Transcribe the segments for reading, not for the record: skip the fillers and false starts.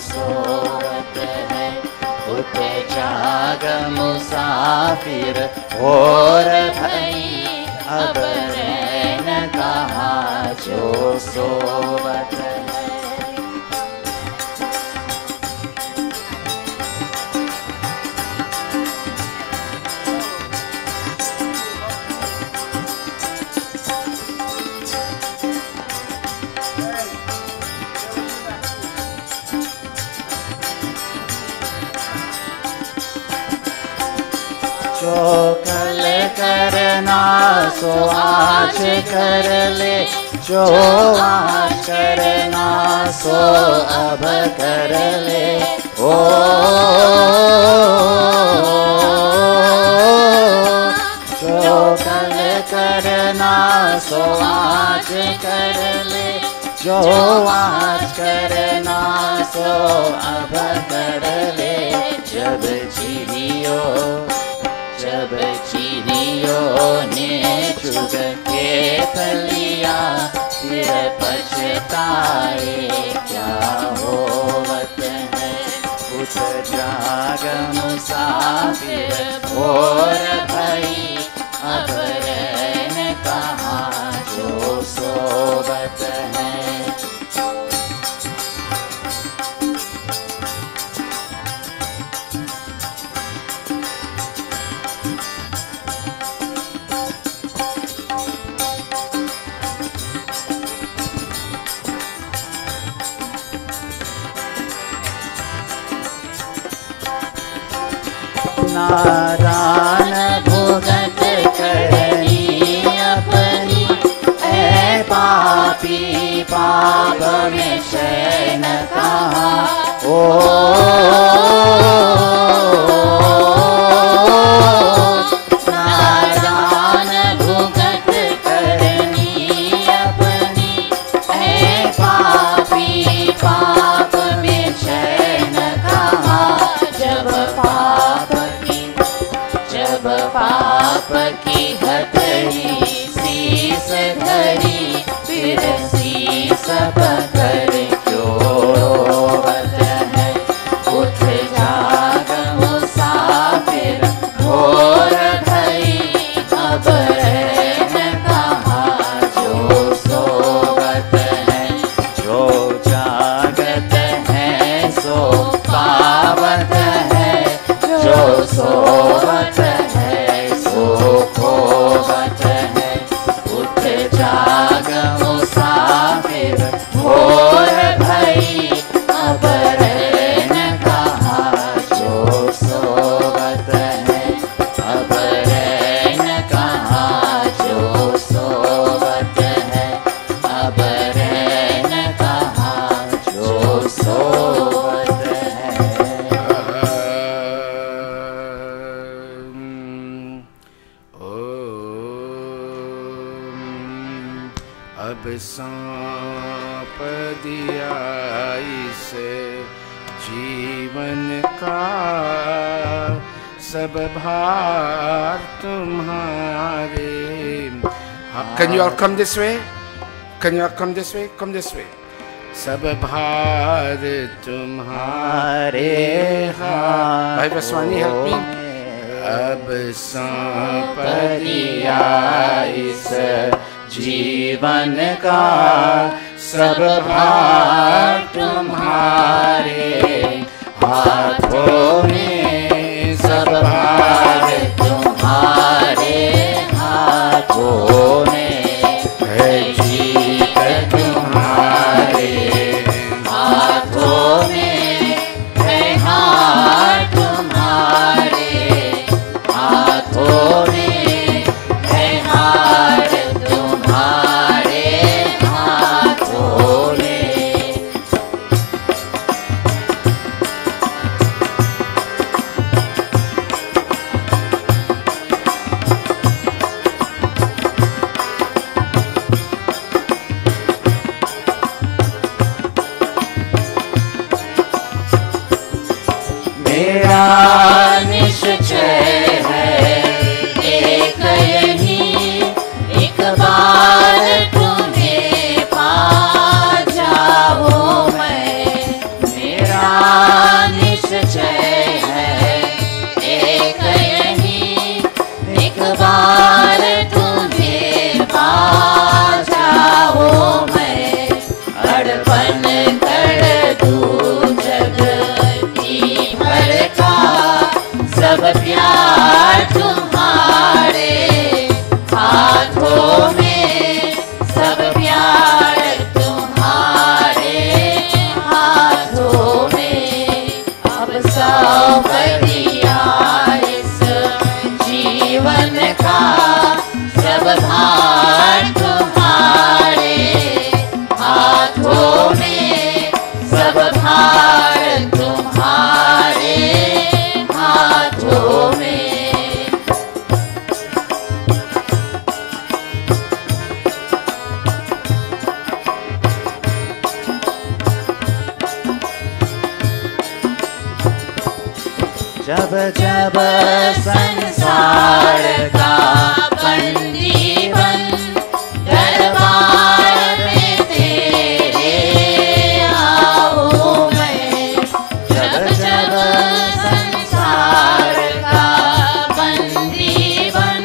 सोवत है। उठ जाग मुसाफिर और भई, अब रैन कहाँ जो सोवत है। जो कल करना सो आज कर ले, जो आज करना सो अब कर ले। ओ जो कल करना सो आज कर ले, जो आज करना सो अब कर ले। जब चीनियों ने चुग के फलिया, फिर पछताए क्या होवत है। उठ जाग मुसाफिर और भई, अब रैन कहाँ जो सोवत है। नादान भुगत करनी अपनी, ऐ पापी पाप में शैन कहाँ। ओ नादान भुगत करनी अपनी, ऐ पापी पाप में शैन कहाँ। पाप की हथेली शीस धरी, फिर शीस पकड़ क्यों रोवत है। उठ जाग मुसाफिर और भई, अब रैन कहाँ जो सोवत है। जो जागत है सो पावत है, जो सोवत है खोवत है। उठ जाग मुसाफिर और भई, अब रैन कहाँ जो सोवत है। अब रैन कहाँ जो सोवत है। अब रैन कहाँ जो सोवत है। अब सौंप दिया इसे जीवन का सब भार तुम्हारे। Can you all come this way? Can you all come this way? Come this way. सब भार तुम्हारे हाथ। भाई बसवानी हेल्प मी। अब सौंप दिया इस जीवन का सब भार तुम्हारे हाथों में। सब भार तुम्हारे हाथों में है। जीत तुम्हारे हाथों में है। हार तुम्हारे हाथों में है। हार तुम्हारे हाथों में। मेरा निश्चय है एक यही, एक बार तुम्हें पा जाऊं मैं। मेरा अर्पण कर दूं जगती भर का सब प्यार तुम्हारे हाथों में, सब प्यार तुम्हारे हाथों में। अब सौंप दिया इस जीवन का सब भार तुम्हारे हाथों में, सब भार तुम्हारे हाथों में। जब जब संसार का बंदी बन दरबार में तेरे आऊं मैं, जब जब संसार का बंदी बन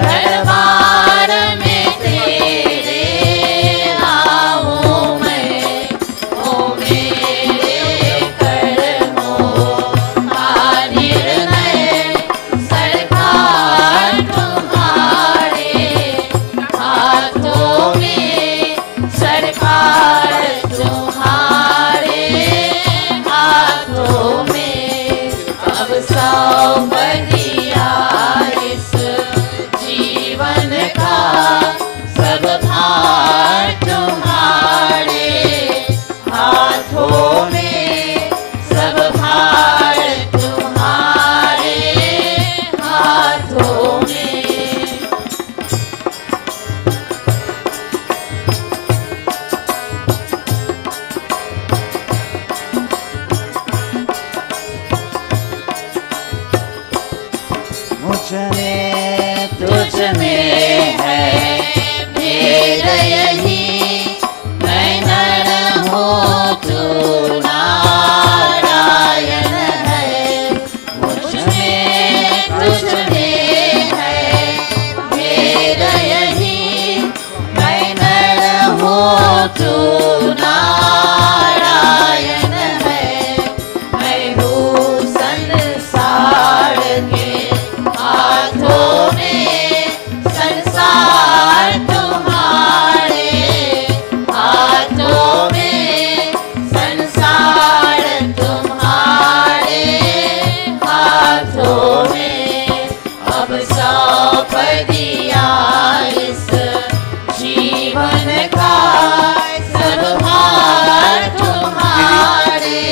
दरबार में तेरे आऊं मैं। ओ मेरे कर्मों का निर्णय सरकार तुम्हारे हाथों में, सरकार तुम्हारे हाथों में। अब सौंप दिया इस जीवन का सब भार तुम्हारे हाथों में, सब भार तुम्हारे हाथों में। मुझ में तुझ में है भेद यही, मैं नर हूँ तू नारायण है। मुझ में तुझ में है भेद यही, मैं नर हूँ तू नारायण है। मैं हूँ संसार के हाथों में, संसार तुम्हारे हाथों में, संसार तुम्हारे हाथों में। अब सौंप दिया इस जीवन का सब भार तुम्हारे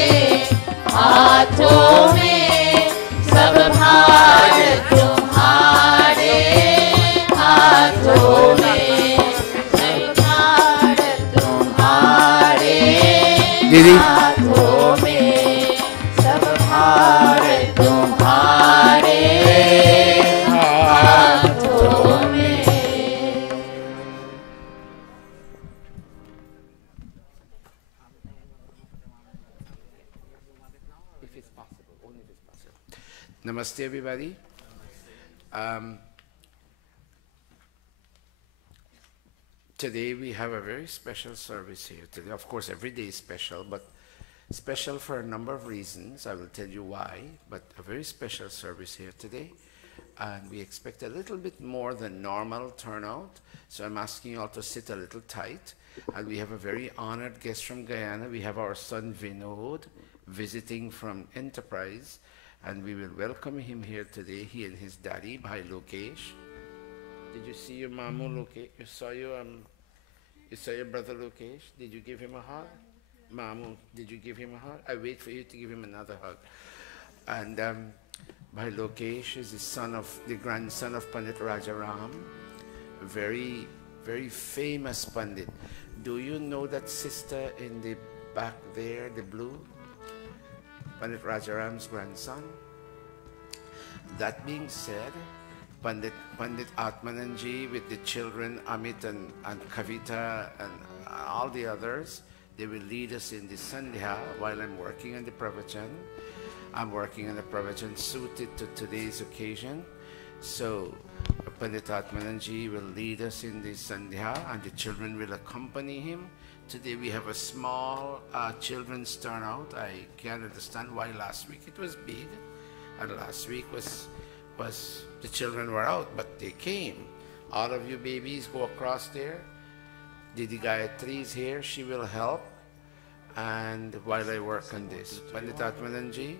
हाथों में, सब भार तुम्हारे हाथों में, सब भार तुम्हारे दीदी। हाथों में, सब भार तुम्हारे हाथों में। Namaste, everybody. Today we have a very special service here today. Of course, every day is special, but special for a number of reasons. I will tell you why, but a very special service here today. And we expect a little bit more than normal turnout, so I'm asking you all to sit a little tight. And we have a very honored guest from Guyana. We have our son Vinod visiting from Enterprise, and we will welcome him here today, he and his daddy, Bhai Lokesh. Did you see your Mamu Lokesh? You saw your brother Lokesh? Did you give him a hug? Mamu, did you give him a hug? I wait for you to give him another hug. And Bhai Lokesh is the grandson of Pandit Rajaram, a very, very famous Pandit. Do you know that sister in the back there, the blue? Pandit Rajaram's grandson. That being said, Pandit Atmananji with the children Amit and Kavita and all the others, they will lead us in the Sandhya while I'm working on the Pravachan. I'm working on the Pravachan suited to today's occasion. So Pandit Atmananji will lead us in the Sandhya and the children will accompany him today we have a small children's turnout. I can't understand why last week it was big, and last week was the children were out, but they came. All of you babies go across there. Didi Gayatri is here, she will help. And while I work on this, Panditatmananji,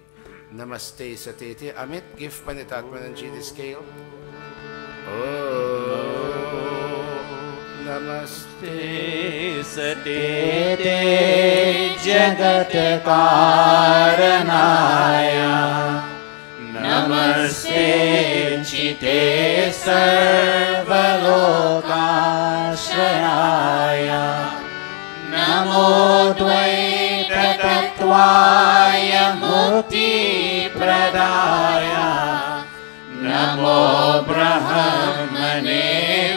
Namaste Satete. Amit, give Panditatmananji the scale. Namaste Satete Jagat Karanaya. Namaste Chite Sarvalokashraya. Namo Dvaita Tattvaya Mukti Pradaya. Namo Brahmane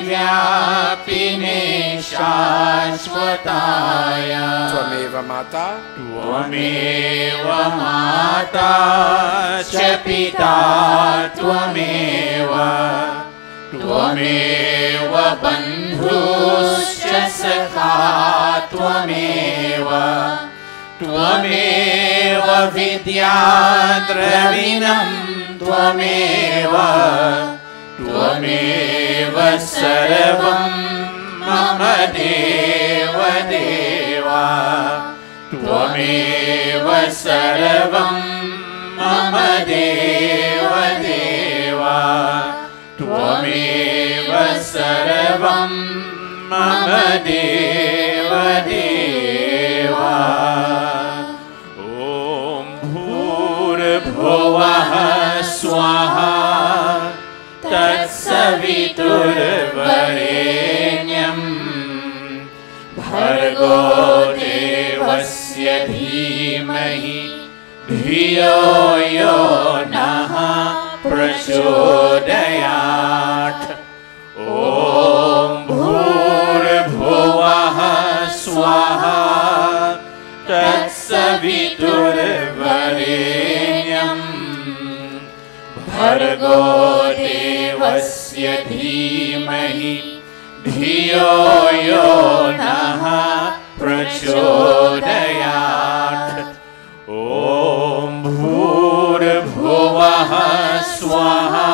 Vyapine Shashvataya. Tvameva Mata. Tvameva Mata Cha Pita Tvameva. Tvameva Bandhuscha Sakha Tvameva. Tvameva Vidya Dravinam Tvameva. Tvameva Sarvam Mama Deva Deva. Tvameva Sarvam Mama Deva Deva. Tvameva Sarvam Mama Deva Deva. Om Bhurabhuvah Swaha Tatsaviturvarenyam Bhargo Devasya Dhimahi Dhiyo Yo Naha Prachodayat. Om Bhurabhuvah Swaha Tatsaviturvarenyam Bhargo Devasya Dhimahi Dhiyo Yo Naha Prachodayat. Om Bhurabhuvah Swaha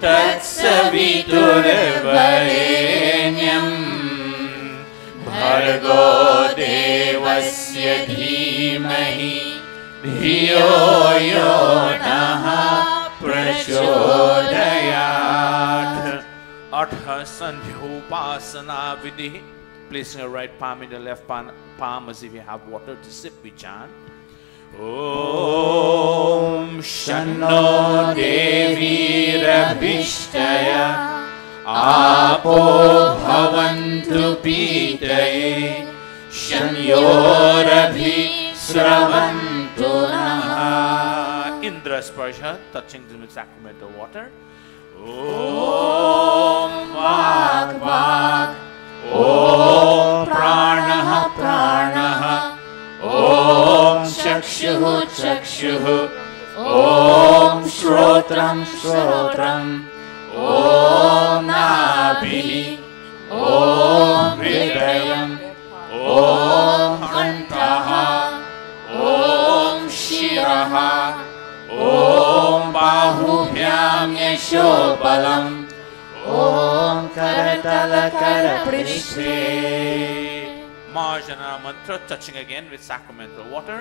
Tatsaviturvarenyam Bhargo Devasya Dhimahi Dhiyo Yo Naha Prachodayat. Atha Sandhyopasana Vidhi. Placing your right palm in the left palm as if you have water to sip, we chant. Om Shanno Devi Rabhishtaya Apo Bhavantu Pitaye Shanyorabhi Sravantu Naha. Indra Sparsha, touching the sacramental water. Om Vak Vak. Om Pranaha Pranaha. Om Chakshuhu Chakshuhu. Om Shrotram Shrotram. Om Nabhi. Om Hridayam. Om Kantaha. Om Shiraha. Om Bahubhyam Yashobalam. Om Karatala Karaprishe. Marjana mantra touching again with sacramental water.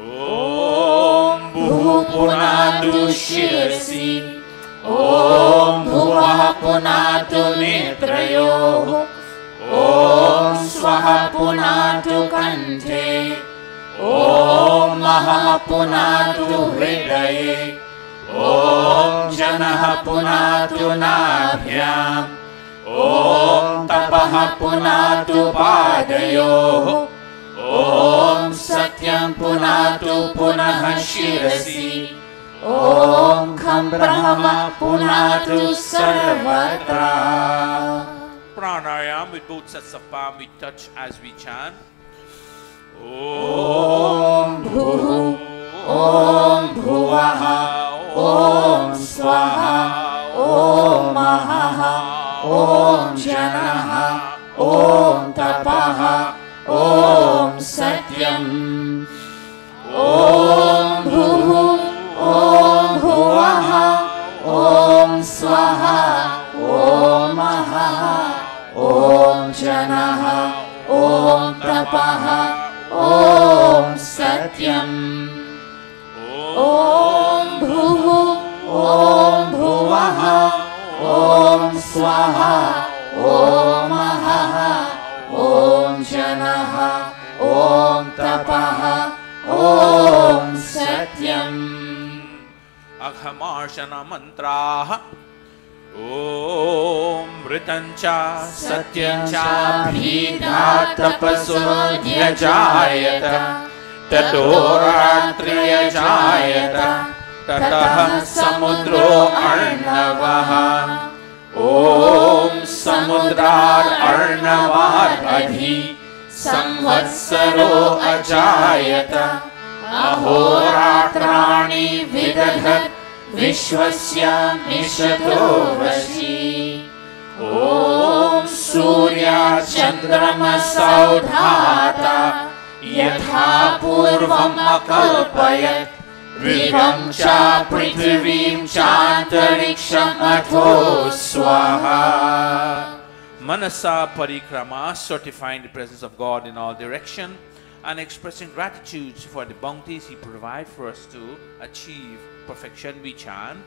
Om Bhupunatu Shirasi. Om Bhuvaha Punatu Netrayo. Om Swaha Punatu Kante. Om Maha Punatu Hridaye. Om Janaha Punatu Nabhyam. Om Tapaha Punatu Padayo. Om Satyam Punatu Punaha Shirasi. Om Kham Brahma Punatu Sarvatra. Pranayam with both sets of palm we touch as we chant. Om Bhu. Om Bhuvaha. Om Swaha. Om Mahaha. Om Janaha. Om Tapaha. Satyam. Om Bhuh, Om Bhuvah, Om Swaha, Om Mahah, Om Janah, Om Tapah, Om Satyam. Om Bhuh, Om Bhuvah, Om Swaha, Om Mahah, Om Janah, Om Tapah, Om Satyam. Aghamarshana mantraha. Om Vritancha Satyancha Bhida Tapaso Dhyajayata Tadoratriyajayata Tatah Samudro Arnavaha. Om Samudrar Arnavar Adhi Samvatsaro Ajayata Ahoratrani Vidadhat Vishwasya Nishato Vashi. Om Surya Chandrama Saudhata Yatha Purvam Akalpayat Vivam Cha Prithivim Chantariksham Atho Swaha. Manasa Parikrama, certifying the presence of God in all direction and expressing gratitude for the bounties He provides for us to achieve perfection, we chant.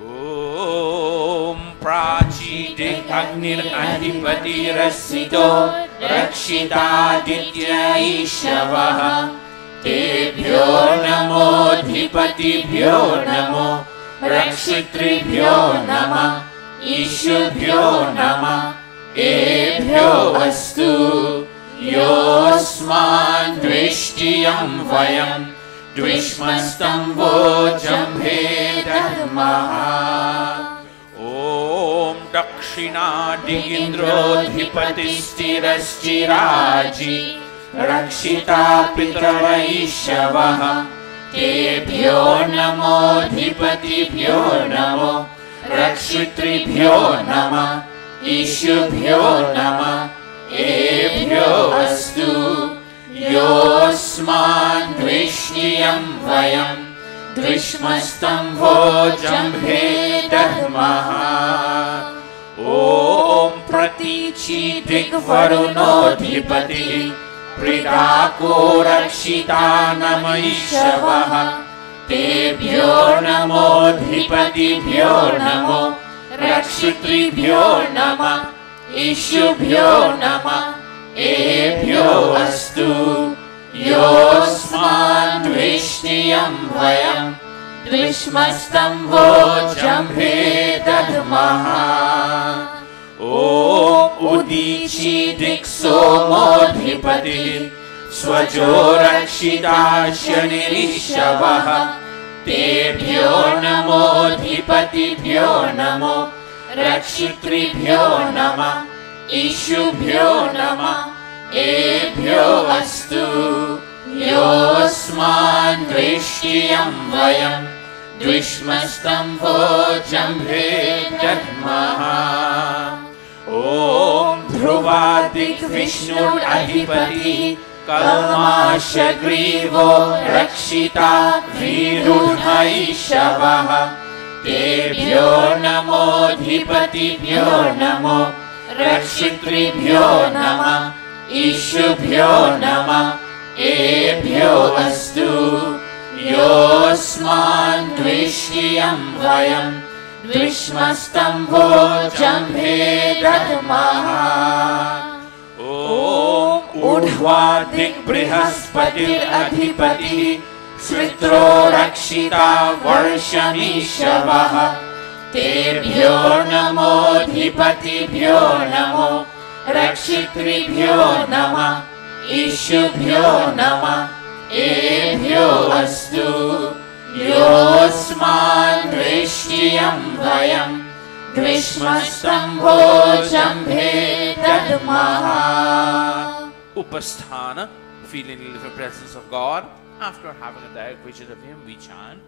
Om Prachidik Agnir Adhipati Rasito Rakshita Ditya Ishavaha Tebhyo Namo Dhipatibhyo Namo Rakshitribhyo Nama Ishubhyo Nama Ebhyo Astu Yosman Dvishtiyam Vayam Dvishmastam Vojambhe Dharmaha. Om Dakshina Digindro Dhipatistirashchiraji Rakshita Pitravaishavaha Tebhyo Namo Dhipatibhyo Namo Rakshitribhyo Nama Ishubhyo Nama Ebhyo Astu Yosman Dvishniyam Vayam Dvishmastam Vojambhe Dharmaha. Om Pratichi Digvarunodhipati Pridako Rakshita Namaishavaha Tebhyo Namo Dhipatibhyo Namo Rakshitribhyo Nama Ishubhyo Nama Ebhyo Astu Yosman Dvishniyam Vayam Dvishmastam Vojambhe Dharmaha. Om Udichi Diksomodhipati Swajo Rakshita Shanirishtavaha Tebhyo Namo Dhipatibhyo Namo Rakshitribhyo Nama Ishubhyo Nama Ebhyo Astu Yosman Dvishtiyam Vayam Dvishmastam Vojambhe Dharmaha. Om Dhruvadik Vishnur Adhipati Kalmashagrivo Rakshita Virudhaishavaha Tebhyo Namo Dhipatibhyo Namo Rakshitribhyo Nama Ishubhyo Nama Ebhyo Astu Yosman Dvishtiyam Vayam Dvishmastam Vojambhe Dharmaha. Om Udhvadik Brihaspatir Adhipati Sritro Rakshita Varshamishavaha Tebhyo Namo Dhipatibhyo Namo Rakshitribhyo Nama Ishubhyo Nama Ebhyo Astu Yosman Dvishtiyam Vayam Dvishmastam Vojambhe Dharmaha. Upasthana, feeling the living presence of God. After having a direct vision of Him, we chant.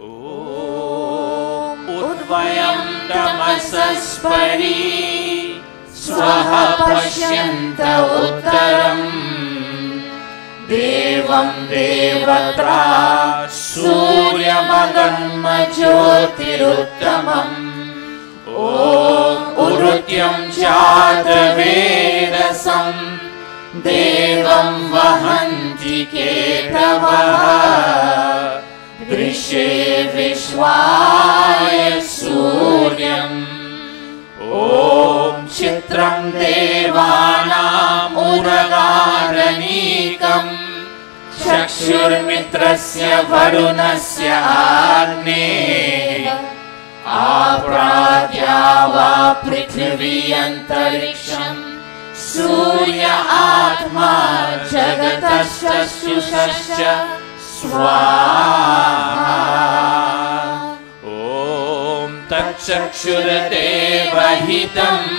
Om Udvayam Damasaspari Swaha Pashyanta Uttaram देवं देवत्रा सूर्यमगन्मज्योतिरुत्तमम् ॐ उरुत्यं जातवेदसं देवं वहन्ति केतवः दृश्ये विश्वाय सूर्यम् ॐ चित्रं देवानाम् उरगारणीकम् चक्षुर्मित्रस्य वरुणस्य आग्नेः आप्राद्या वा पृथिवी अन्तरिक्षम् सूर्य आत्मा जगतश्चक्षुषश्च स्वाहा ॐ तच्चक्षुर्देवहितम्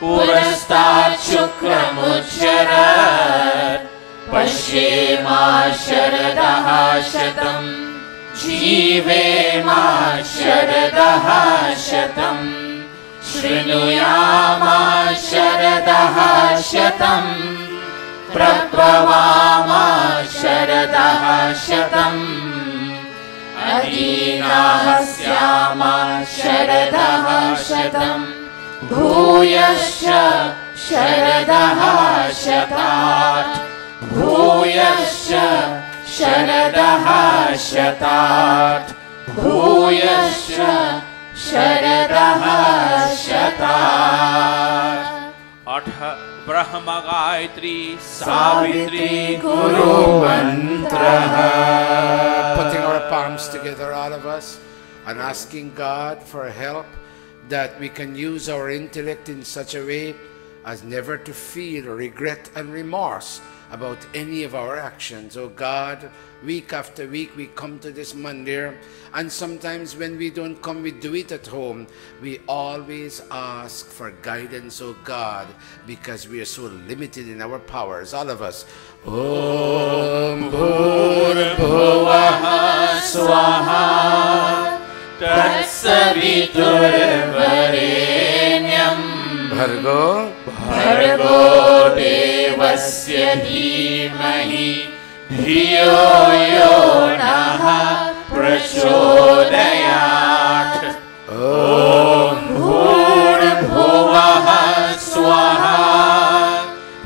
पुरस्तात् शुक्रमुच्चरत् पश्येमा शरदः शतम् जीवेमा शरदः शतम् शृणुयामा शरदः शतम् प्रप्लवामा शरदः शतम् अदीनाः स्यामा शरदः शतम् भूयश्च शरदः शतात् भूयश्च शरदः शतात् भूयश्च शरदः शतात् अठ ब्रह्म गायत्री सावित्री गुरु Mantrah. Putting our palms together, all of us, and asking God for help that we can use our intellect in such a way as never to feel regret and remorse about any of our actions. Oh God, week after week we come to this mandir, and sometimes when we don't come, we do it at home. We always ask for guidance, oh God, because we are so limited in our powers, all of us. Om Bhurabhuvah Swaha Tatsaviturvarenyam Bhargo Bhargo Devasya Dhimahi Dhiyo Yo Naha Prachodayat Om Bhurabhuvah Swaha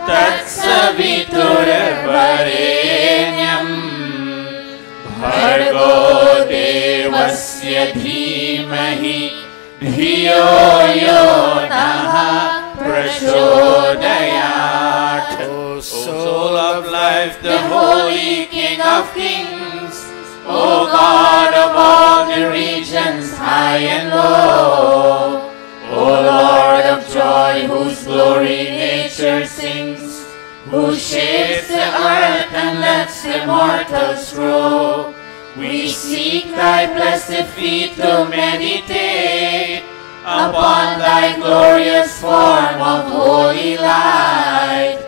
Tatsaviturvarenyam Bhargo Devasya Dhimahi Dhiyo Yo Naha Prachodayat. O Soul of life, The Holy King of Kings, O God of all the regions high and low, O Lord of joy, whose glory nature sings, who shapes the earth and lets the mortals grow, we seek thy blessed feet to meditate upon thy glorious form of holy light,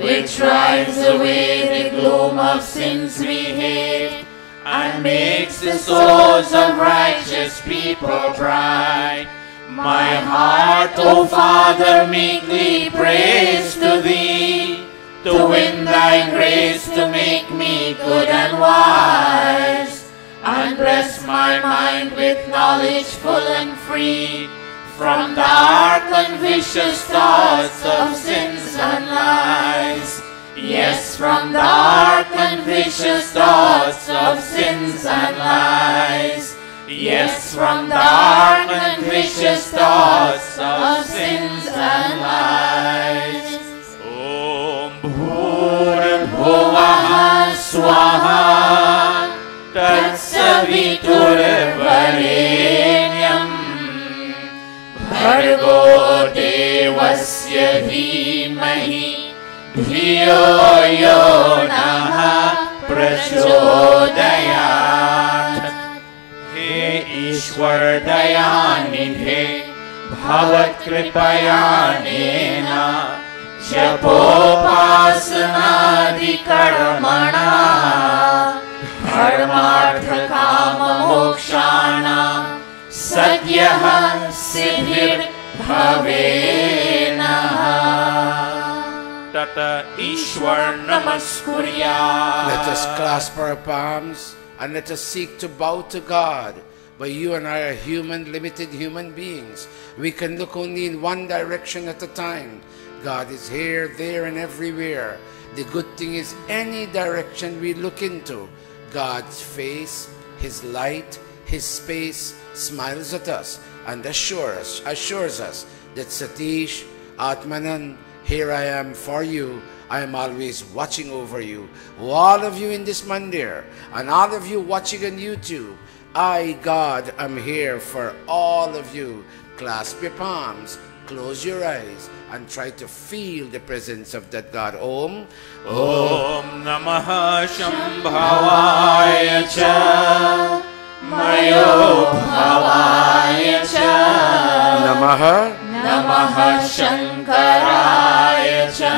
which drives away the gloom of sins we hate, and makes the souls of righteous people bright. My heart, O Father, meekly prays to thee, to win thy grace to make me good and wise, and bless my mind with knowledge full and free, from dark and vicious thoughts of sins and lies. Yes, from dark and vicious thoughts of sins and lies. Yes, from dark and vicious thoughts of sins and lies. Om Bhurabhuvah Swaha Tatsaviturvarenyam Bhargo Devasya Dhimahi Dhiyo Yo Naha Prachodayat. He Ishwar Dayanidhe Bhavat Kripayanena Japopasana Karmana Dharmartha Kama Mokshana Sadyaha Siddhir Bhavena. Tat Mata Ishwar Namaskurya. Let us clasp our palms and let us seek to bow to God. But you and I are human, limited human beings. We can look only in one direction at a time. God is here, there, and everywhere. The good thing is any direction we look into, God's face, His light, His space smiles at us and assures us that Satish, Atmanan, here I am for you. I am always watching over you. All of you in this mandir and all of you watching on YouTube, I, God, am here for all of you. Clasp your palms, close your eyes, and try to feel the presence of that God. Om. Om Namaha Shambhavaya Cha Mayo Bhavaya Cha Namaha Namaha Shankaraya Cha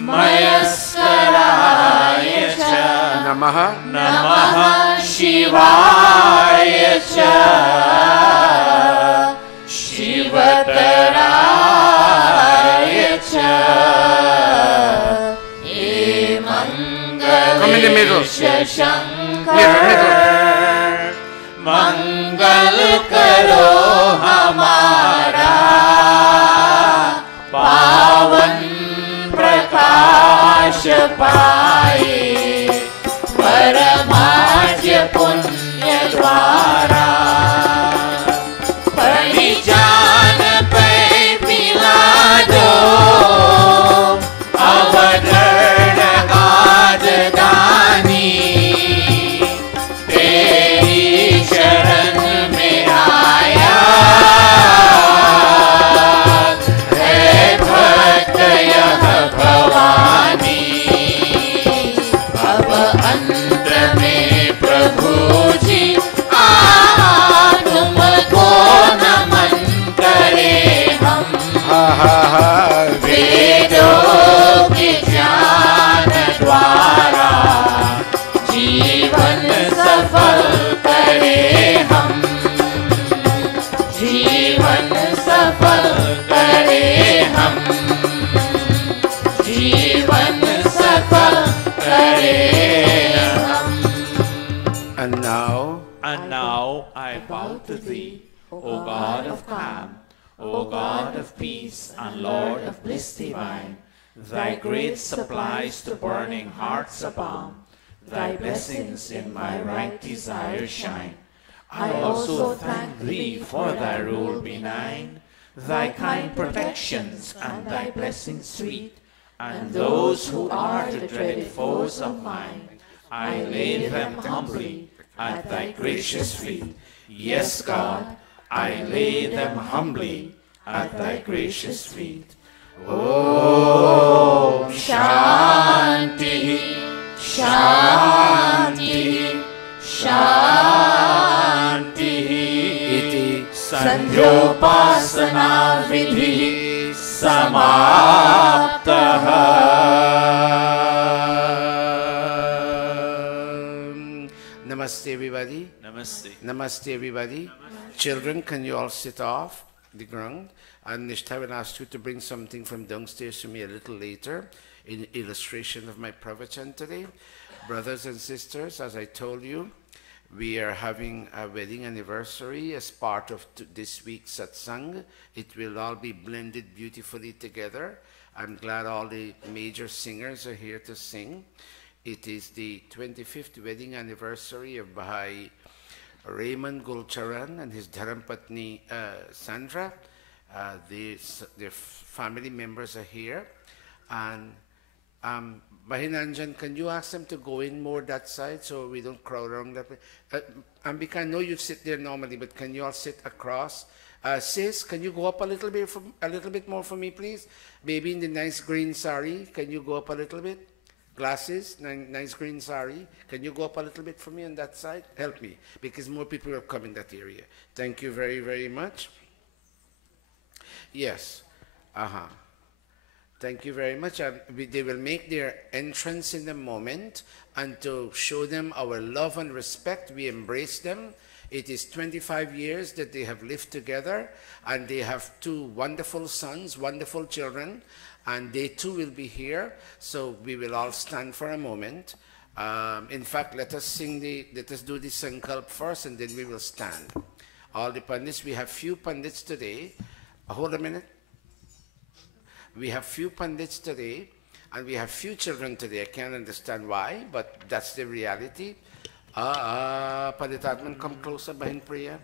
Mayaskaraya Cha Namaha Namaha Shivaya Cha Shivataraya Cha Come in the middle. Shankar Mangal karo hamara Pavan prakash paaye Paramadya punya dwara Parijan pe pila do Avadharna gaad dani Teri sharan mein aaya Hai bhakt yah bhavani Ab ant mein prabhu ji तुमको नमन करे हम वेदों के ज्ञान द्वारा जीवन सफल करे हम जीवन सफल करे हम जीवन सफल करे हम And now, I bow to Thee, O God of calm, O God of peace and Lord of bliss divine. Thy great supplies to burning hearts abound. Thy blessings in my right desire shine. I also thank Thee for Thy rule benign, Thy kind protections and Thy blessings sweet, and those who are the dreaded foes of mine, I lay them humbly at Thy gracious feet. Yes, God, I lay them humbly at Thy gracious feet. Om Shanti, Shanti, Shanti. Iti Sanjopasana Vidhi Samaptaha. Namaste everybody. Namaste. Namaste everybody. Namaste. Children, can you all sit off the ground? And Nishtha will ask you to bring something from downstairs to me a little later in illustration of my pravachan today. Brothers and sisters, as I told you, we are having a wedding anniversary as part of this week's satsang. It will all be blended beautifully together. I'm glad all the major singers are here to sing. It is the 25th wedding anniversary of Bahai Raymond Gulcharan and his Dharampatni Sandra. Their family members are here. And Mahinanjan, can you ask them to go in more that side so we don't crowd around that way? Ambika, I know you sit there normally, but can you all sit across? Sis, can you go up a little bit more for me, please? Baby in the nice green sari, can you go up a little bit? Glasses, nice green sari. Can you go up a little bit for me on that side? Help me, because more people have come in that area. Thank you very, very much. Yes. Thank you very much. They will make their entrance in a moment, and to show them our love and respect, we embrace them. It is 25 years that they have lived together, and they have two wonderful sons, wonderful children, and they too will be here. So we will all stand for a moment. In fact, let us do the sankalp first, and then we will stand. All the pandits, we have few pandits today. Hold a minute. We have few pandits today, and we have few children today. I can't understand why, but that's the reality. Pandit Atman, come closer behind prayer.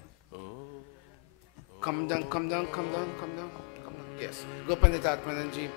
Come down. Yes. Go Pandit Atmananji.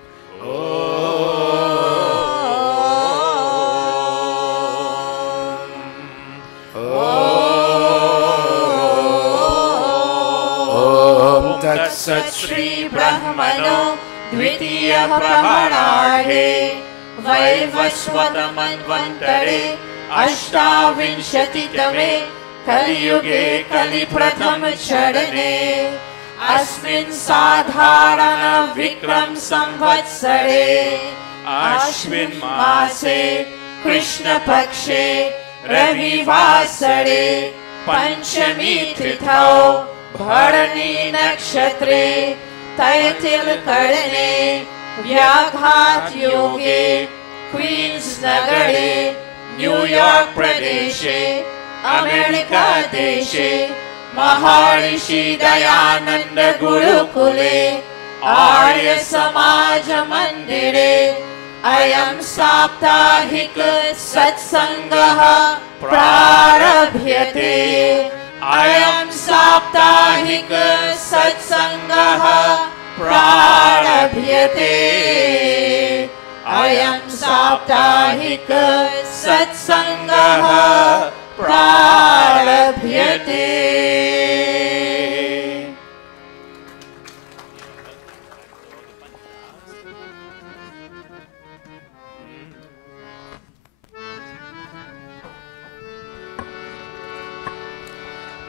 Om Tat Sat Shri Brahmano Dvitiya Prahararhe Vaivaswatamanvantare Ashtavinshatitame Kaliyuge Kalipratham Charane Asmin Sadharana Vikram Samvatsare Ashwin Mase Krishna Pakshe Ravivasare Panchami Tithau Bharani Nakshatre Taitil Karane Vyaghat Yoge Queens Nagare New York Pradeshe America Deshe Maharishi Dayananda Gurukule Arya Samaja Mandire Ayam Saptahika Satsangaha Prarabhyate Ayam Saptahika Satsangaha Prarabhyate Ayam Saptahika Satsangaha Prarabhyate.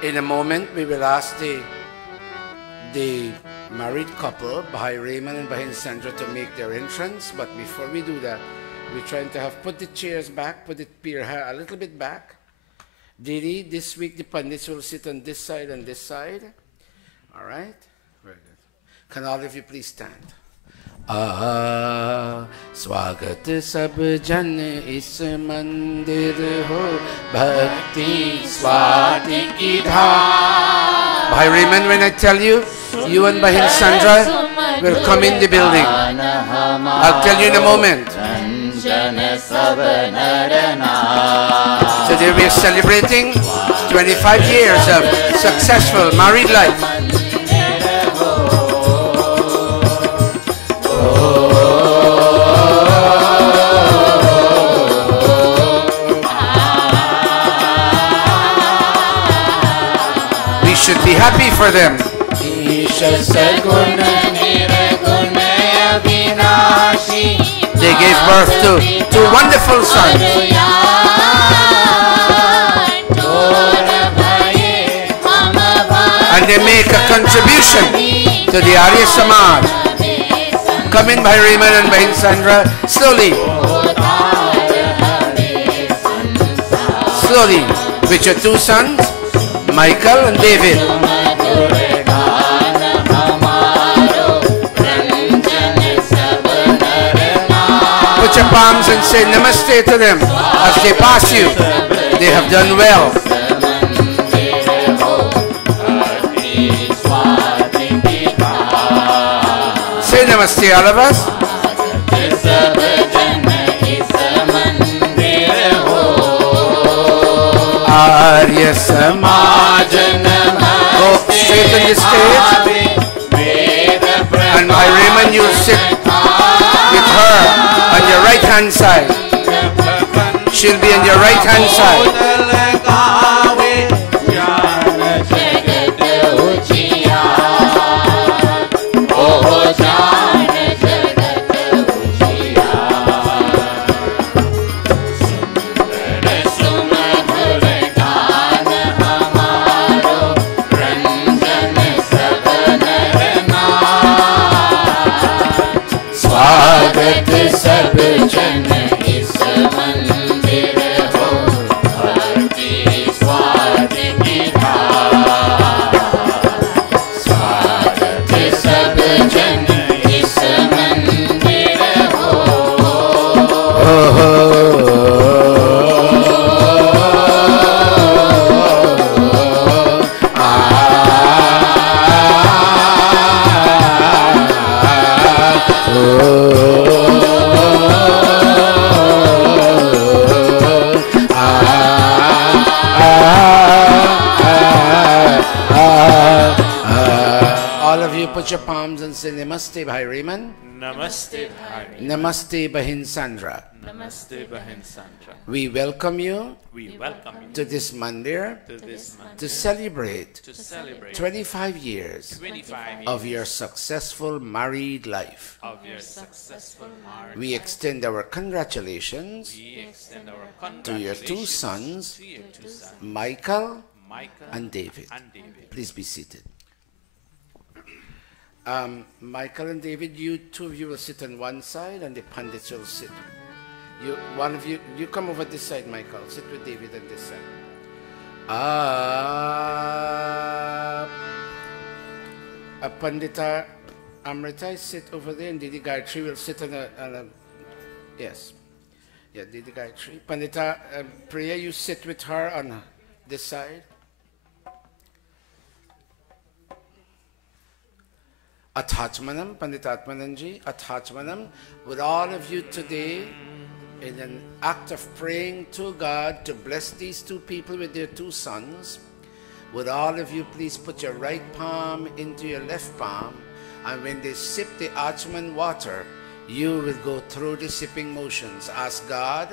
In a moment, we will ask the married couple, Bhai Raymond and Bhai Sandra, to make their entrance. But before we do that, we're trying to put the chairs back, put the pier a little bit back. Didi, this week the pandits will sit on this side and this side. All right? Very good. Can all of you please stand? Swagat sab jan is mandir ho bhakti swati ki dhaan. Bhai Raymond, when I tell you, you and Bhai Sandra will come in the building. I'll tell you in a moment. Today we are celebrating 25 years of successful married life. We should be happy for them. They gave birth to two wonderful sons. And they make a contribution to the Arya Samaj. Come in, Bhai Raymond and Bhai Sandra. Slowly. Slowly. With your two sons, Michael and David. Put your palms and say namaste to them as they pass you. They have done well. Say namaste, all of us. Arya Samaj. Go straight on the stage. And Bhai Raymond, you'll sit with her on your right hand side. She'll be on your right hand side. put your palms and say Namaste, Bhai Raymond. Namaste, Bhai. Namaste, Bahin Sandra. Namaste, Bahin Sandra. We welcome you We welcome you to this mandir to this month to celebrate to celebrate 25 years 25 years of your successful married life. of your successful marriage. We extend our congratulations We extend our to your two congratulations sons, to your two sons, Michael Michael and David. and David. Please be seated. Michael and David, you two of you will sit on one side and the pandits will sit. One of you, you come over this side, Michael. Sit with David on this side. Pandita Amrita, sit over there, and Didi Gayatri will sit on a yes. Yeah, Didi Gayatri. Pandita Priya, you sit with her on this side. Athachmanam, Pandita Atmananji, Athachmanam, with all of you today, in an act of praying to God to bless these two people with their two sons, would all of you please put your right palm into your left palm, and when they sip the Achman water, you will go through the sipping motions. Ask God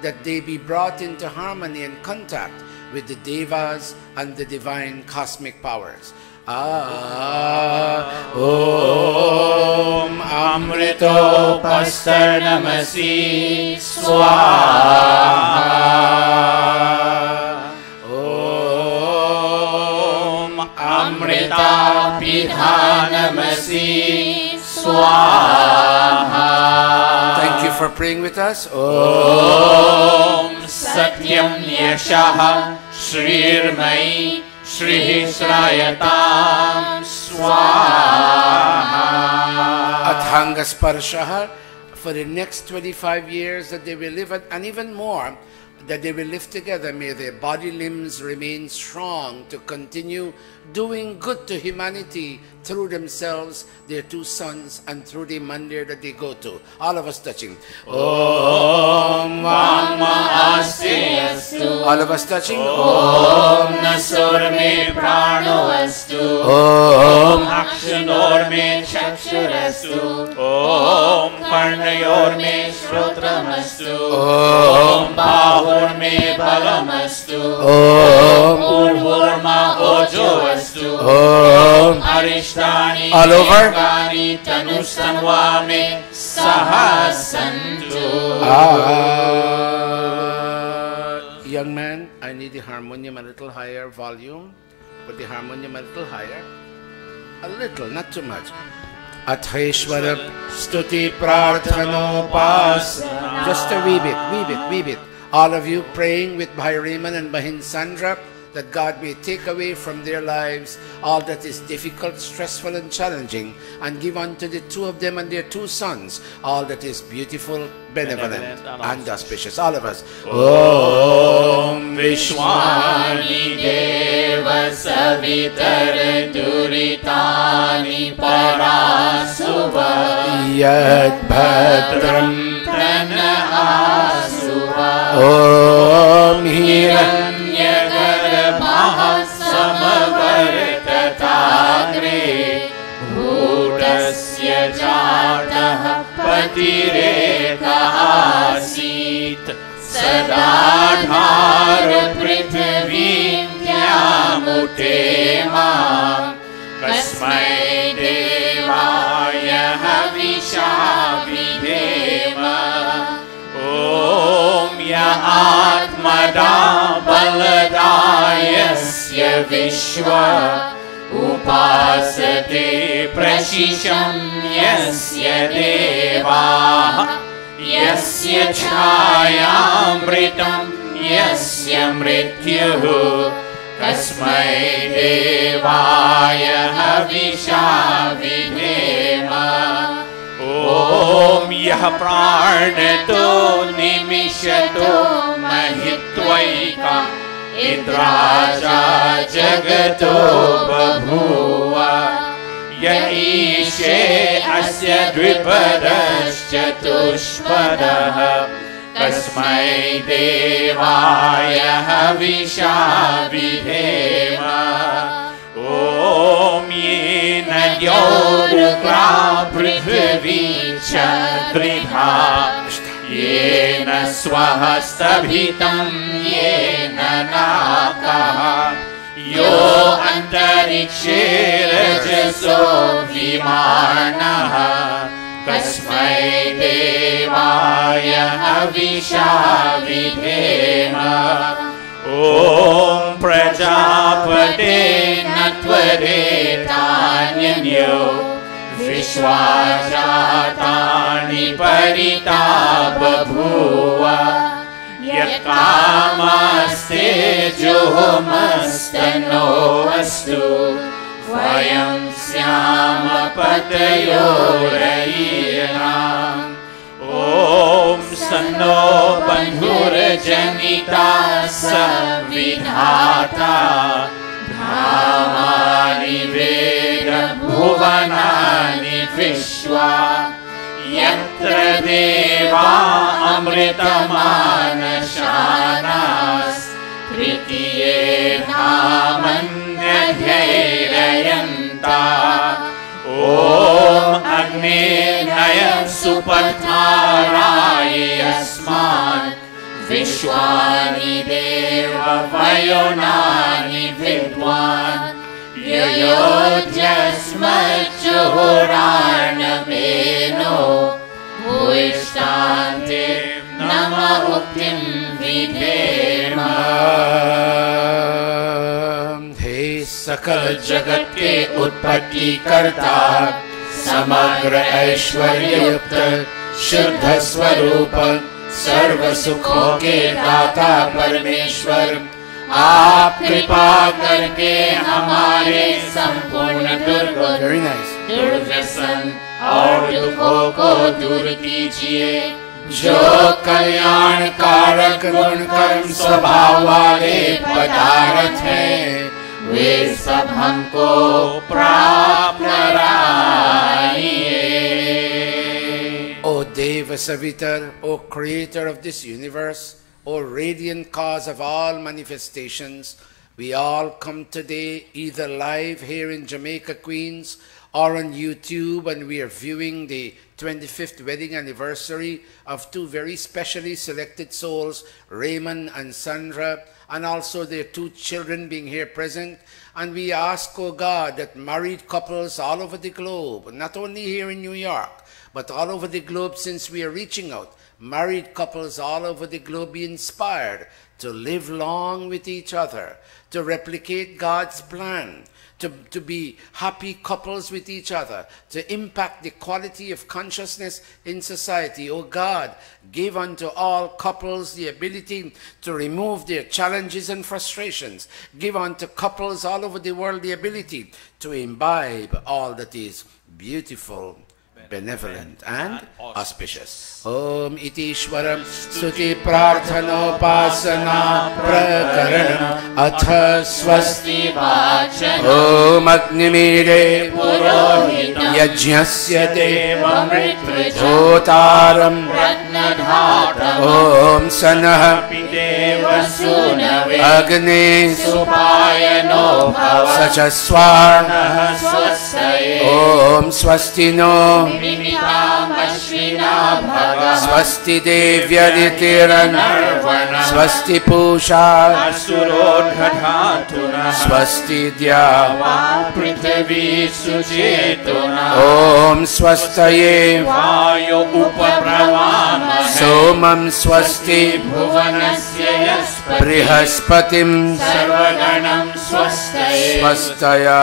that they be brought into harmony and contact with the Devas and the divine cosmic powers. Om Amrito Pastarnamasi Swaha. Om Amrita Pidhanamasi Swaha. Thank you for praying with us. Om Satyam Yashaha Shrirmai Shri Shrayatam Swaha. Athanga Sparshaha, for the next 25 years that they will live, and even more, that they will live together. May their body limbs remain strong to continue doing good to humanity through themselves, their two sons, and through the mandir that they go to. All of us touching. Om Vama Aste Astu. All of us touching. Om Nasur Me Prano Astu. Om Akshanor Me Chakshurastu. Om Karnayor Me Shrotamastu. Om Bahur Me Balamastu. Om Purvurma Ojo Astu. Om Arishtani All over. Ekani Tanustanwame Sahasantu. Young man, I need the harmonium a little higher volume. Put the harmonium a little higher. A little, not too much. Atheshwara Stuti Prarthanopas. Just a wee bit, wee bit, wee bit. All of you praying with Bhai Raymond and Bahin Sandra, that God may take away from their lives all that is difficult, stressful, and challenging, and give unto the two of them and their two sons all that is beautiful, benevolent, and auspicious. All of us. Om Vishwani Deva Savitar Duritani Parasuva Yad Bhadram Pranahasuva Om Hiran Samavartatagre Bhutasya Jatah Patireka Asit Sadadhar Prithvim Yamutema Kasmai Devaya Havisha Videma Om Ya Atmada Baladayasya Vishwa Upasate Prashisham Yasya Deva Yasya Chayamritam Yasya Mrityuhu Kasmai Devaya Havisha Videma Om Yah Prarnato Nimishato Mahitvaika Idraja Jagato Babhuva Yaishe Asya Dripadashchatushpadaha Kasmai Devaya Havisha Videma Om Yena द्यौरुग्रा पृथिवी च त्रिधा येन स्वहस्तभितं येन नाकः यो अन्तरिक्षे रजसो विमानः कस्मै देवाय हविषा विधेम ॐ प्रजापते न त्वरेतान्यन्यो विश्वाजातानि परिता बभूव यत्कामस्ते जुहोमस्तनो अस्तु वयं स्याम पतयोरयीणाम् ॐ सन्नो बन्धुर्जनिता सविधाता धामानि वेद भुवनानि विश्वा यत्र देवा अमृतमानशानास् तृतीये धामन्यध्यैरयन्ता ॐ अग्ने नय सुपथाराय अस्मान् विश्वानि देव वयोनानि विद्वान् ययोध्यस्मज्जुहोरार्णवेनो भूयिष्ठान्ते नम उक्तिं विधेम हे सकल जगत के उत्पत्ति कर्ता समग्र ऐश्वर्य युक्त शुद्ध स्वरूप सर्व सुखों के दाता परमेश्वर आप कृपा करके हमारे संपूर्ण दुर्व्यसन और दुखों को दूर कीजिए जो कल्याण कारक गुण कर्म स्वभाव वाले पदार्थ हैं वे सब हमको प्राप्त कराइए। O Deva Savitar, O Creator of this universe, O radiant cause of all manifestations, we all come today either live here in Jamaica, Queens, or on YouTube, and we are viewing the 25th wedding anniversary of two very specially selected souls, Raymond and Sandra, and also their two children being here present. And we ask, O God, that married couples all over the globe, not only here in New York, but all over the globe, since we are reaching out, married couples all over the globe be inspired to live long with each other, to replicate God's plan, to be happy couples with each other, to impact the quality of consciousness in society. Oh God, give unto all couples the ability to remove their challenges and frustrations. Give unto couples all over the world the ability to imbibe all that is beautiful, benevolent and auspicious. Om Itishwaram Stuti Prarthanopasana Prakaranam Atha Swasti Vachana Om Agnimire Purohitam Yajnasya Devam Ritvijotaram Ratnadhatam Om Sanah Pideva Sunave Agne Supayano Bhava Sachaswarna Swastaye Om Swastino Mimitam Ashvina Bhava Swasti Devyaditiran Swasti Pusha Asurodhadhatuna Swasti Dyava Prithvi Suchetuna Om Swastaye Vayo Upapravama Somam Swasti Bhuvanasya Yaspati Brihaspatim Sarvaganam Swastaye Swastaya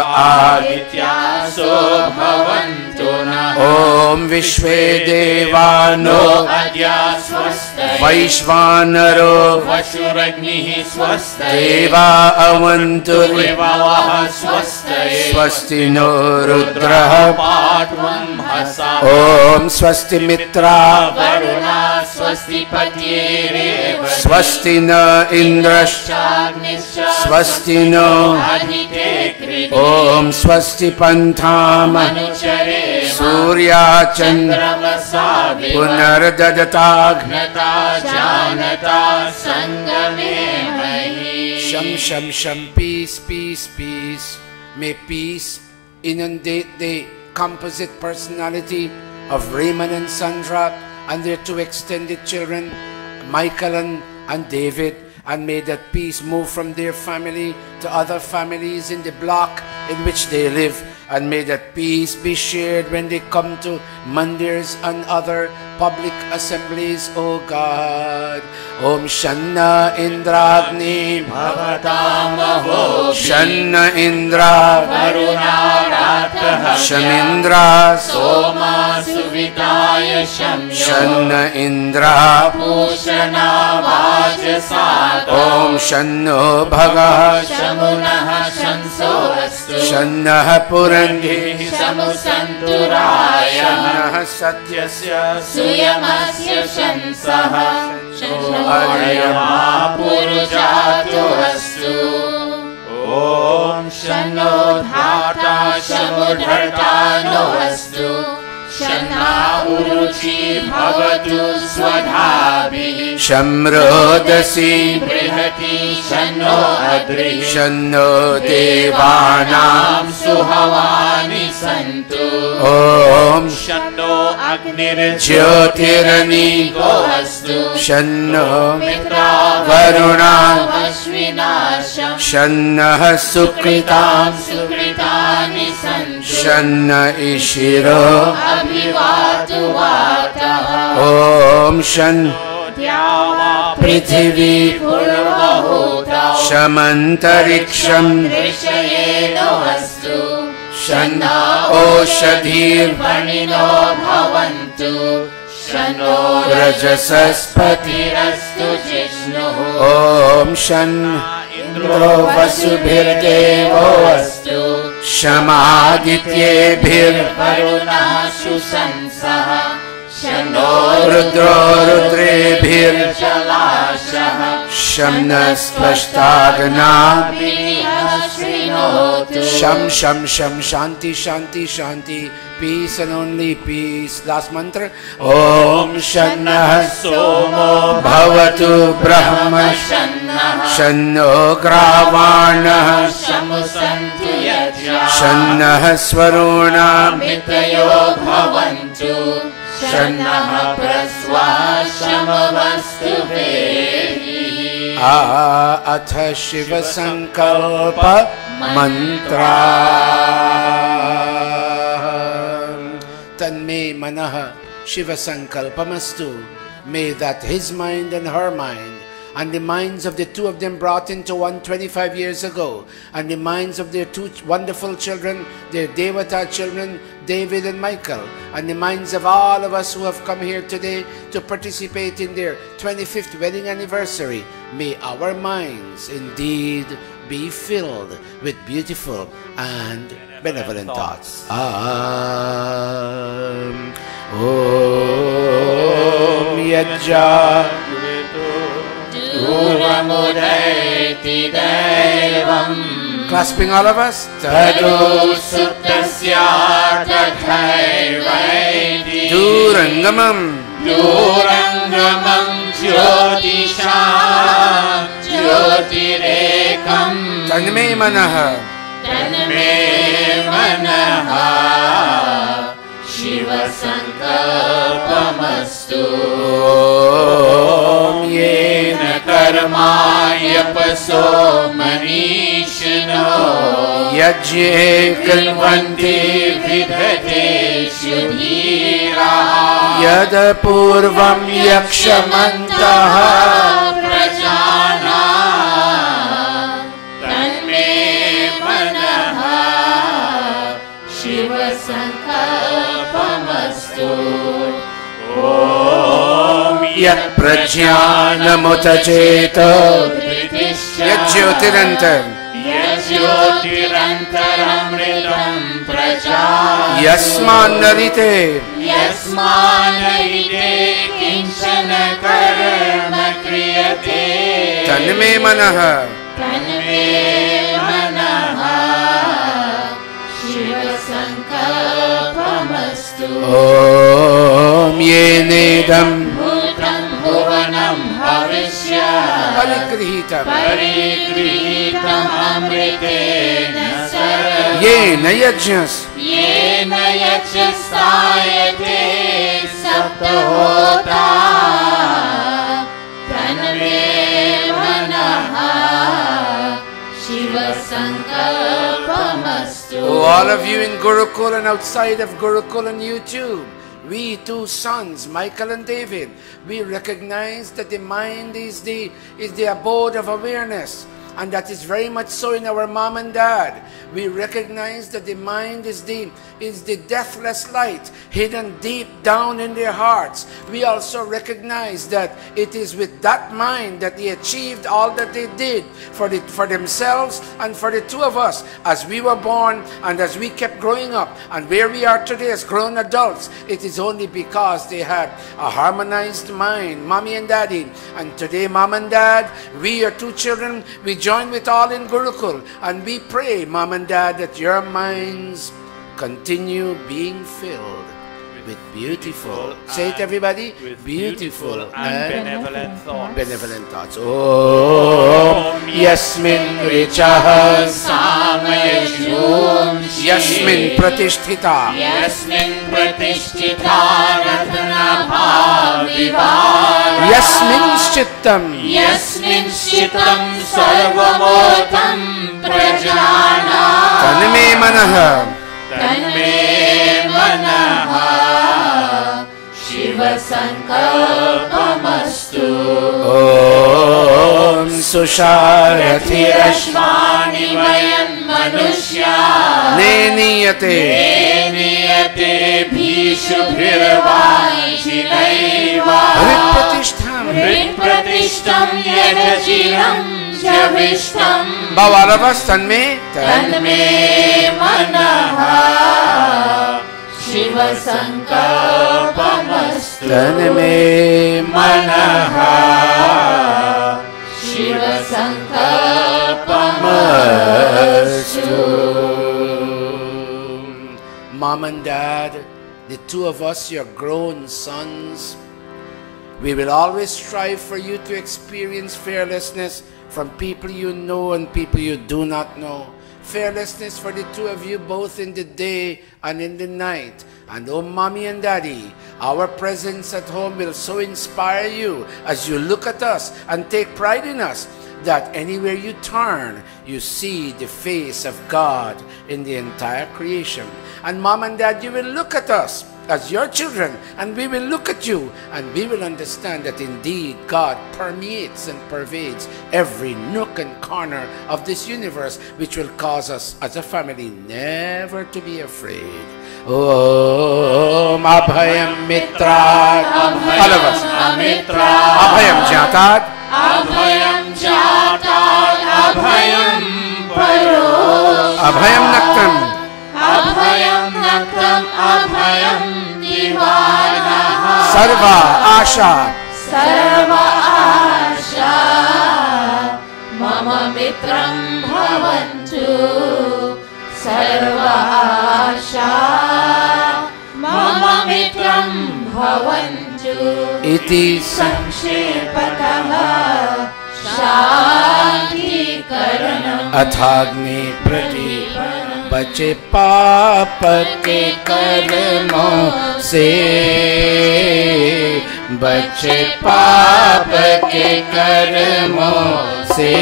Aditya Sobhavantuna Om Vishve Devano Vaishvanaro Vashuragnihi Swastai Deva Avantur Swasti no Rudraha Patvam Hasa Om Swasti Mitra Varuna Swasti Patyere Swasti na Indrash Swasti no Om Swasti Panthama Surya Chandra Punardadatataghnata Janata Sangame Mahi Sham Sham Sham Peace Peace Peace. May peace inundate the composite personality of Raymond and Sandra and their two extended children, Michael and David, and may that peace move from their family to other families in the block in which they live, and may that peace be shared when they come to mandirs and other public assemblies, O God. Om Shanna Indragni Bhavatamaho Shanna Indra Varunarataha Shamindra Soma Suvitaya Shamyo Shanna Indra Pushana Vajasat Om Shanno Bhaga Shamunaha Shanso Astu Shanna Purandhi Shamusanturaya Shanna Satyasya Suyamasya Shansaha Aryama Purujato Astu Om Shanno Dhata Shamudharta No Astu Shanna Uruchi Bhavatu Swadhabhi Shamrodasi Brihati Shanno Adrihi Shanno Devanam Suhavani Santu Om Shanno Agnir Jyotirani Go Astu Shanno Mitra Varuna Vashvinasham Shanna Sukritam Sukritani Santu Shanna Ishiro Abhivatu Vataha Om Shan Dhyava Prithivi Purvahuta Shamantariksham Rishayeno Astu Shanna Oshadhir Vanino Bhavantu Shano Rajasaspati Ratirastu Jishnuhu Om Shan Indro Vasubhirdevo Astu Shamaadityebhir Varuna Shusansaha Shano Rudro Rudrebhir Jalashaha Shamna Splashtaghna Shrinotu Sham Sham Sham Shanti Shanti Shanti Peace and only peace. Last mantra. Om Shanna Somo Bhavatu Brahma Shanno Gravana Shamusantu Yajya Shanna Swaruna Mitayo Bhavantu Shannaha Praswa Shamavastu Vehi Atha Shiva Sankalpa Mantra Tanme Manaha Shiva Sankalpamastu. May that his mind and her mind and the minds of the two of them brought into one 25 years ago, and the minds of their two wonderful children, their Devata children, David and Michael, and the minds of all of us who have come here today to participate in their 25th wedding anniversary. May our minds indeed be filled with beautiful and benevolent thoughts. Om Yajja Duramudayati Devam Clasping all of us. Tadu Suptasya Tathaivaiti Durangamam Durangamam Jyotisha Jyotirekam Tanme Manaha Tanme Manaha Shiva Sankalpamastu Om Yena Karmaya Paso Manishino Yajye Kalvanti Vidhate Shudhira Yada Purvam Yakshamantaha Prajana Tanme Manaha Shiva Sankalpamastu Om Yat Prajnanamutacheto Yajyotirantam Yajyotirantaramritam Praja Yasmanarite Yasmanarite Kinchana Karma Kriyate Tanme Manaha Tanme Manaha Shiva Sankalpamastu Om Yenedam Bhutam Bhuvanam Bhavishya Parigrihitam. Parigrihitam amritena sarvam. Yena yajnas. Yena yajnasayate saptahota. Tanave manaha Shiva sankalpamastu. Oh, all of you in Gurukula and outside of Gurukula and YouTube, we two sons, Michael and David, we recognize that the mind is the abode of awareness. And that is very much so in our mom and dad. We recognize that the mind is the deathless light hidden deep down in their hearts. We also recognize that it is with that mind that they achieved all that they did for themselves and for the two of us as we were born and as we kept growing up and where we are today as grown adults. It is only because they had a harmonized mind, mommy and daddy. And today, mom and dad, we are two children. We join with all in Gurukul and we pray, mom and dad, that your minds continue being filled with beautiful, say it everybody, with beautiful and benevolent thoughts. Om Yasmin Richaha Samayajum Yasmin Pratisthita Yasmin Pratisthita Ratna Bhavivar Yasmin Shittam Yasmin Shittam Sarvamotam Prajana Tanme Manaha Tanme Manaha Shiva Sankalpamastu. Om Susharathi Rashmani Vayan Manushya Neniyate Neniyate Bhishubhirvajinaiva Ritpratishtham Ritpratishtam Yadachiram Javishtam Bhavaravas Tanme Tanme Manaha Shiva Sankalpamastu. Tanme Manaha Shiva Sankalpamastu. Mom and Dad, the two of us, your grown sons, we will always strive for you to experience fearlessness from people you know and people you do not know. Fearlessness for the two of you both in the day and in the night. And oh, mommy and daddy, our presence at home will so inspire you as you look at us and take pride in us, that anywhere you turn, you see the face of God in the entire creation. And mom and dad, you will look at us as your children, and we will look at you, and we will understand that indeed God permeates and pervades every nook and corner of this universe, which will cause us as a family never to be afraid. Om Abhayam Mitrat. All of us. Abhayam Jatat. Abhayam Jatat. Abhayam Paro. Abhayam Naktam. Abhayam Naktam. Abhayam Divanaha. Sarva Asha. Sarva Asha. Mama Mitram Bhavantu. Sarva Asha. Mama Mitram Bhavantu. Iti Sanshepataha Shanti Karanam Athagni Prati बचे पाप के कर्मों से, बचे पाप के कर्मों से,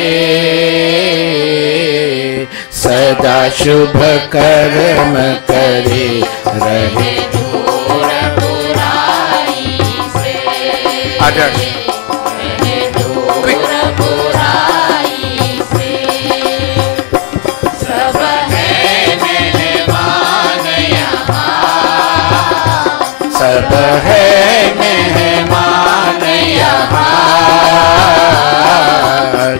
सदा शुभ कर्म करे रहे दूर बुराई से, आदर्श सब है मेहमान यहाँ,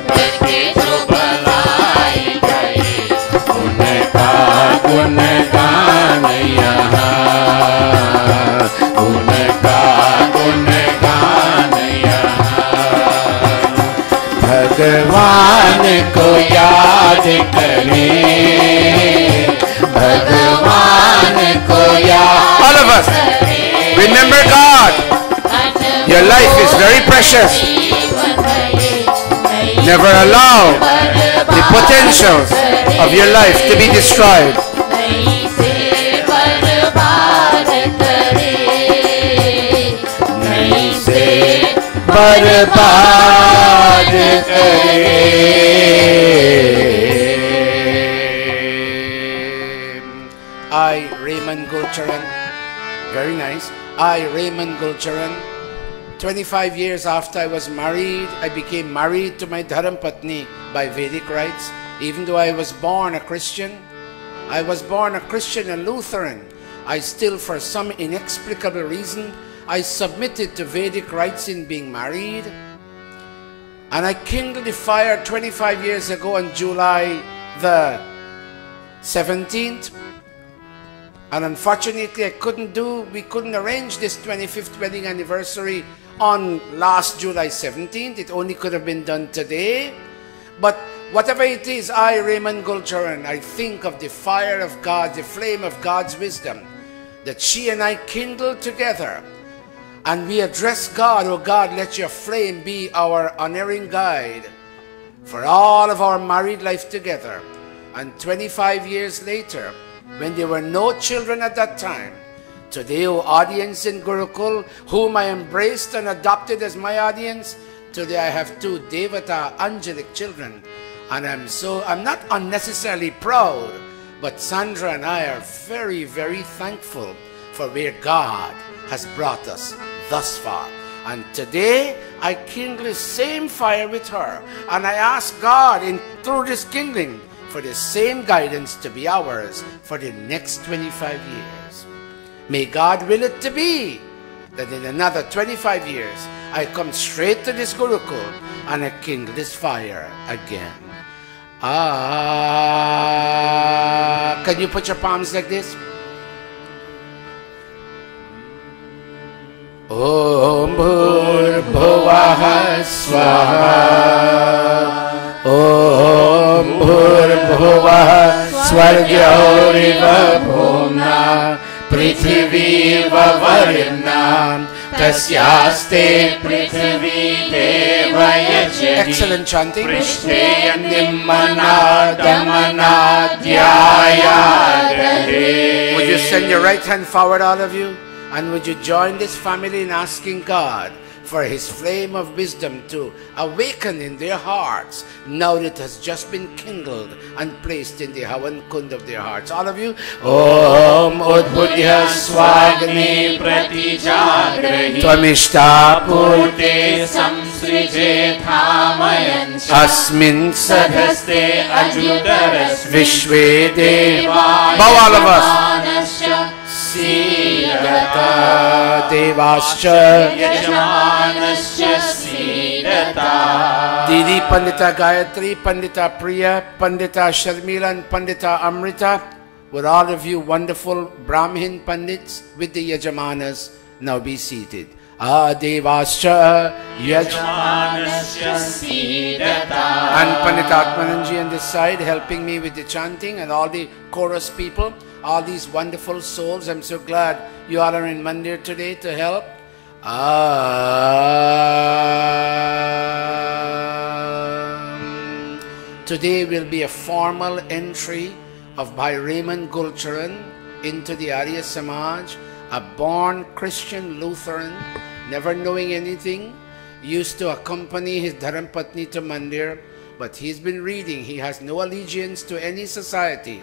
करके जो भलाई करे उनका गुणगान यहाँ, उनका गुणगान यहाँ। भगवान को याद करें, भगवान को याद। All of us, remember God. Your life is very precious. Never allow the potentials of your life to be destroyed. बर्बाद करे. I, Raymond Gulcharan, very nice. I, Raymond Gulcharan, 25 years after I was married, I became married to my Dharam-patni by Vedic rites. Even though I was born a Christian, and Lutheran, I still, for some inexplicable reason, I submitted to Vedic rites in being married. And I kindled the fire 25 years ago on July the 17th. And unfortunately, we couldn't arrange this 25th wedding anniversary on last July 17th. It only could have been done today. But whatever it is, I, Raymond Gulcharan, I think of the fire of God, the flame of God's wisdom, that she and I kindled together. And we address God, oh God, let your flame be our unerring guide for all of our married life together. And 25 years later, when there were no children at that time, today, oh audience in Gurukul, whom I embraced and adopted as my audience, today I have 2 Devata angelic children. And I'm not unnecessarily proud, but Sandra and I are very, very thankful for where God has brought us thus far. And today I kindle the same fire with her, and I ask God through this kindling for the same guidance to be ours for the next 25 years. May God will it to be that in another 25 years I come straight to this Gurukul and I kindle this fire again. Can you put your palms like this? Om Bhurбhuvah Swaha. Om Bhurбhuvah Swargyoriva Bhumna Prithviva Varimna Tasyaste Prithvi Devayachari. Excellent chanting. Would you send your right hand forward, all of you? And would you join this family in asking God for His flame of wisdom to awaken in their hearts now that it has just been kindled and placed in the Havan Kund of their hearts. All of you. Om Udbudhya Swagni Pratijagrahi Tvamishta Purte Samsrije Thamayancha Asmin Sadhaste Ajudaras Vishwe Deva. Bow all of us. Sidata Devascha Yajamanascha Sidata. Didi Pandita Gayatri, Pandita Priya, Pandita Sharmila and Pandita Amrita, would all of you wonderful Brahmin Pandits with the Yajamanas now be seated. Devascha Yajamanascha Sidata. And Pandita Atmananji on this side helping me with the chanting, and all the chorus people, all these wonderful souls. I'm so glad you all are in Mandir today to help. Today will be a formal entry of Bhai Raymond Gulcharan into the Arya Samaj, a born Christian Lutheran, never knowing anything, used to accompany his Dharam-patni to Mandir, but he's been reading. He has no allegiance to any society.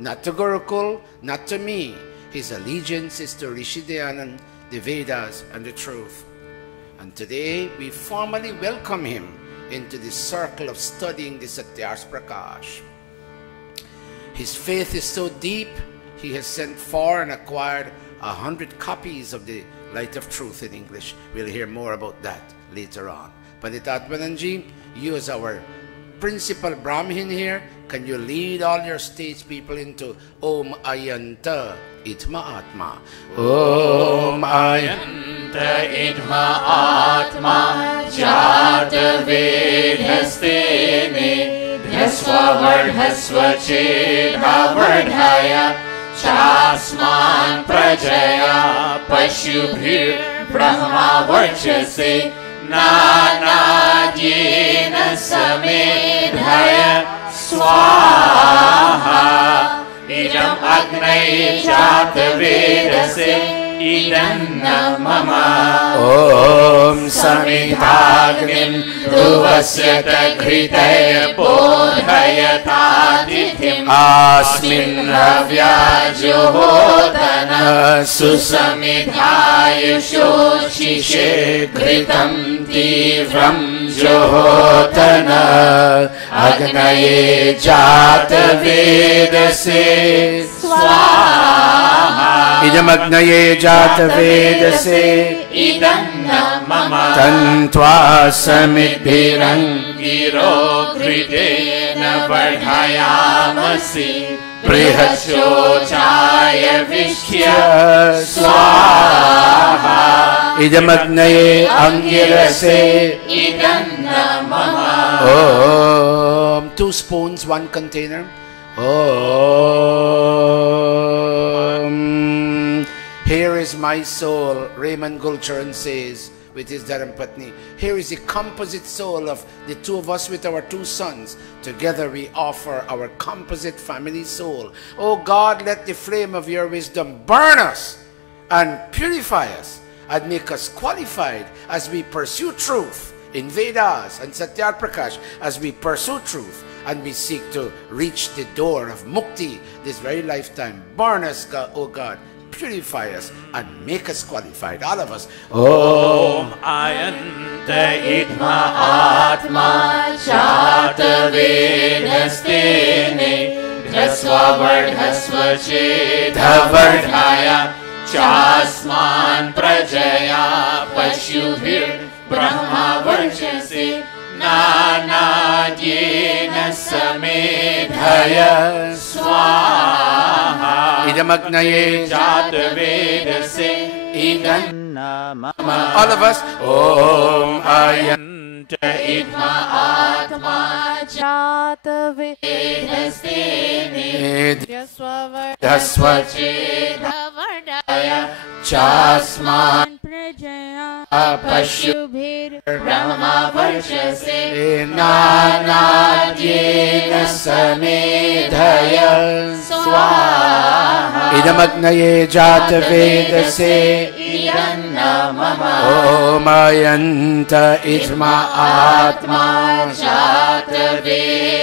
Not to Gurukul, not to me. His allegiance is to Rishi Dayananda, the Vedas, and the truth. And today we formally welcome him into the circle of studying the Satyars Prakash. His faith is so deep, he has sent for and acquired 100 copies of the Light of Truth in English. We'll hear more about that later on. Pandita Atmananji, you as our principal Brahmin here, can you lead all your stage people into Om Ayanta Idma Atma? Om Ayanta Idma Atma Jata Vedhastene Dhasva Vardhasva Chedha Vardhaya Chasman Prajaya Pashubhir Brahma Varchase Nanadyena Same Swaha. Idam Agnaye Jatavedase. Idam Mama. Om Samidhagnim Duvasyata Gritaya Bodhayata Tithim Asmin Ravya Johotana Susamidhaya Shoshishe Gritam Tivram Johotana Agnaye Jata Vedase Swaha. Idam Agnaye Jata Vedase Idam Mama. Tantva Samidhiran Giro Kritena Vardhayamasi Brihachochaya Vishya Swaha. Idam Agnaye Angirase Idam Mama. Om. 2 spoons, 1 container. Om. Here is my soul, Raymond Gulcharan says with his Dharampatni. Here is the composite soul of the 2 of us with our 2 sons. Together we offer our composite family soul. Oh God, let the flame of your wisdom burn us and purify us and make us qualified as we pursue truth in Vedas and Satyar Prakash, as we pursue truth and we seek to reach the door of Mukti this very lifetime. Burn us, God, oh God. Purify us and make us qualified, all of us. Om Ayanta Idma Atma Jata Vedastene Dhasva Vardhasva Chedha Vardhaya Chasman Prajaya Pashubhir Brahma Varchase Nana Jena Samedhaya Swaha. Idam Agnaye Jata Vedase Idam Mama. All of us. Om Ayanta Idma Atma Jata Vedastene Dhasva Chedha Vardhaya Chasman Prajaya Pashubhir Brahma Varchase Nana Jena Samedhaya Swaha. Idam Agnaye Jata Vedase Idam Mama. Om Ayanta Idma Atma Jata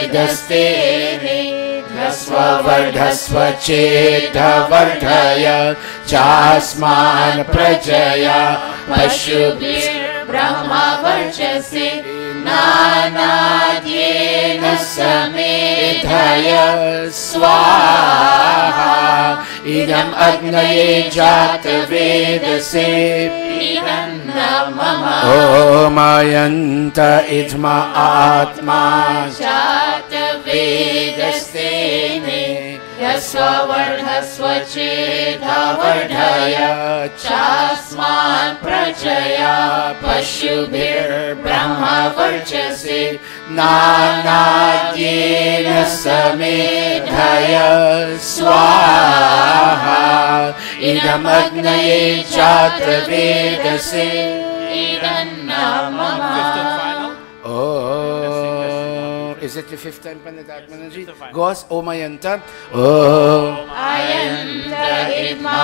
Vedastene Dhasva Vardhasva Chedha Vardhaya Chasman Prajaya Pashubhir Brahma Varchase Nana Jena Samedhaya Swaha. Idam Agnaye Jata Vedase Idam Mama. Om Ayanta Idma Atma Jata Vedastene Dhasva Vardhasva Chedha Vardhaya Chasman Prajaya Pashubhir Brahma Varchase Nana Jena Samedhaya Swaha. Idam Agnaye Jata Vedase Idam Mama. Oh, is it the 5th time, Pandit Atmanaji? Goes, Om Ayanta. Om Ayanta Idma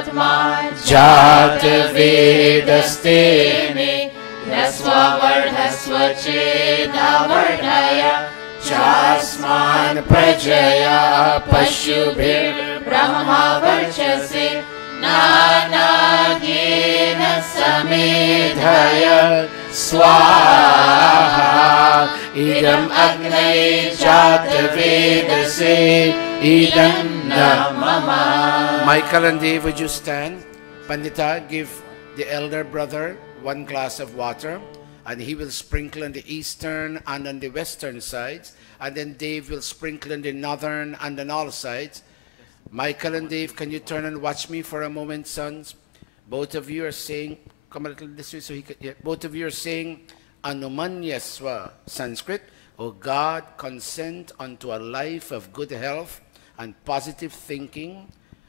Atma Jata Vedastene Dhasva Vardhasva Chedha Vardhaya Chasman Prajaya Pashubhir Brahma Varchase Nana Jena Samedhaya Swaha. Idam Agnaye Jata Vedase Idam Mama. Michael and Dave, would you stand? Pandita, give the elder brother 1 glass of water, and he will sprinkle on the eastern and on the western sides, and then Dave will sprinkle on the northern and on all sides. Michael and Dave, can you turn and watch me for a moment, sons? Both of you are saying, come a little this way so he can, yeah. Both of you are saying, Anumanyaswa, Sanskrit. O God, consent unto a life of good health and positive thinking,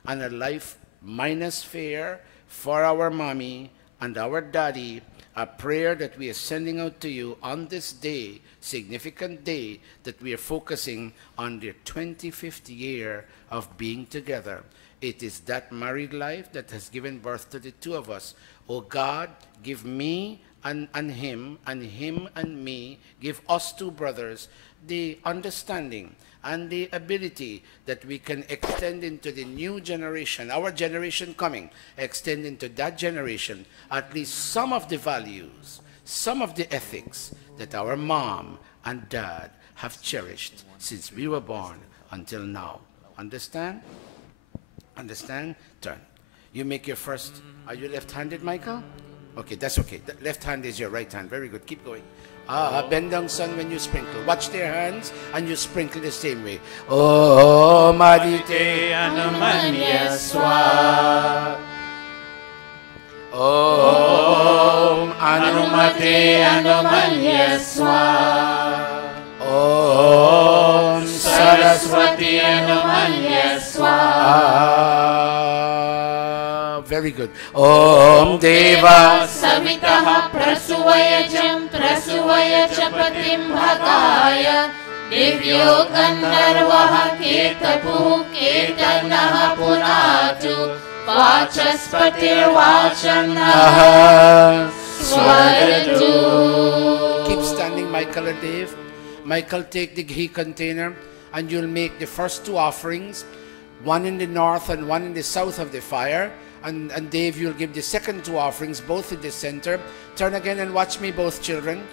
and a life minus fear for our mommy and our daddy, a prayer that we are sending out to you on this day, significant day, that we are focusing on the 25th year of being together. It is that married life that has given birth to the two of us. Oh God, give me and him and me, give us two brothers the understanding and the ability that we can extend into the new generation, our generation coming, extend into that generation at least some of the values, some of the ethics that our mom and dad have cherished since we were born until now. Understand? Understand? Turn. You make your first. Are you left-handed, Michael? Okay, that's okay. The left hand is your right hand. Very good. Keep going. Bend down, son, when you sprinkle. Watch their hands, and you sprinkle the same way. Om Adite Anumanya Swa. Om Anumate Anumanya Swa. Om Saraswati Anumanya Swa. Very good. Om Deva Savitaha Prasuvayajam Prasuvayacha Patim Bhagaya Divyo Gandharvaha Ketapu Ketanaha Punatu Vachaspatir Vachanaha Swaratu. Keep standing, Michael and Dave. Michael, take the ghee container and you'll make the first two offerings, one in the north and one in the south of the fire. And Dave, you'll give the second two offerings, both in the center. Turn again and watch me, both children.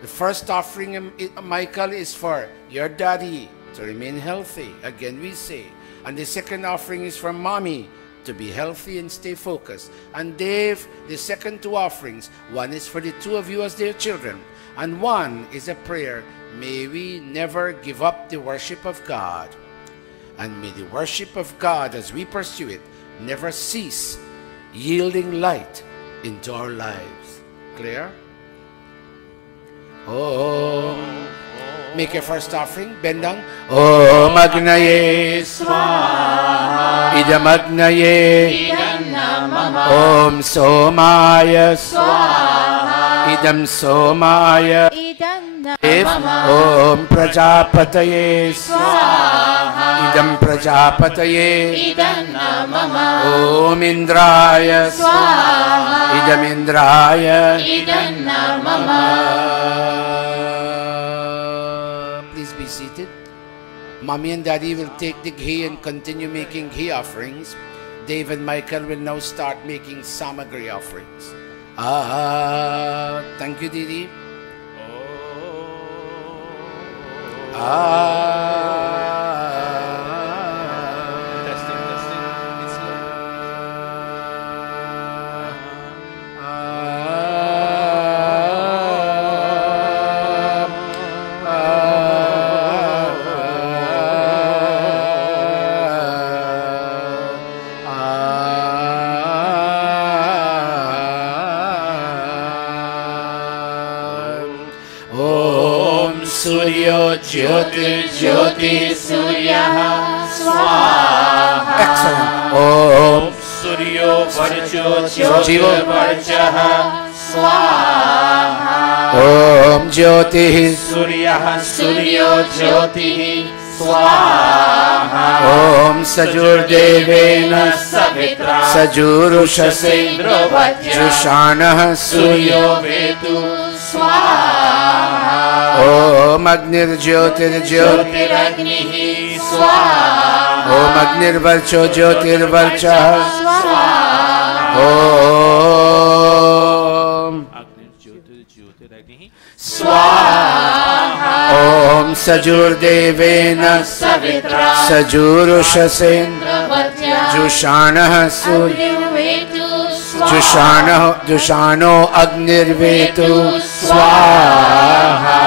The first offering, Michael, is for your daddy to remain healthy. Again, we say. And the second offering is for mommy to be healthy and stay focused. And Dave, the second two offerings, one is for the two of you as their children. And one is a prayer. May we never give up the worship of God. And may the worship of God, as we pursue it, never cease yielding light into our lives. Clear? Om. Make your first offering. Bend down. Om Agnaye Swaha. Idam Agnaye. Idam Mama. Om Somaya Swaha. Idam Somaya. Om Prajapataye Swaha. Idam Prajapataye. Idam Mama. Om Indraya Swaha. Idam Indraya. Idam Mama. Please be seated. Mommy and Daddy will take the ghee and continue making ghee offerings. Dave and Michael will now start making samagri offerings. Thank you, Didi. Testing. It's slow. Jyoti Suryaha Swaha. Excellent. Om Suryo Varcho Jivo Varchaha Swaha. Om Jyoti Suryaha Suryo Jyoti Swaha. Om Sajur Devena Savitra Sajurushasendra Jushanah Suryo Vetu Swaha. Om Agnir Jyotir Jyotiragnihi Swaha. Om Agnir Varcho Jyotir Varcha Om Swaha. Om Sajur Devena Savitra Sajurushasendra Jushanah Suryo Jushano Agnirvetu Swaha.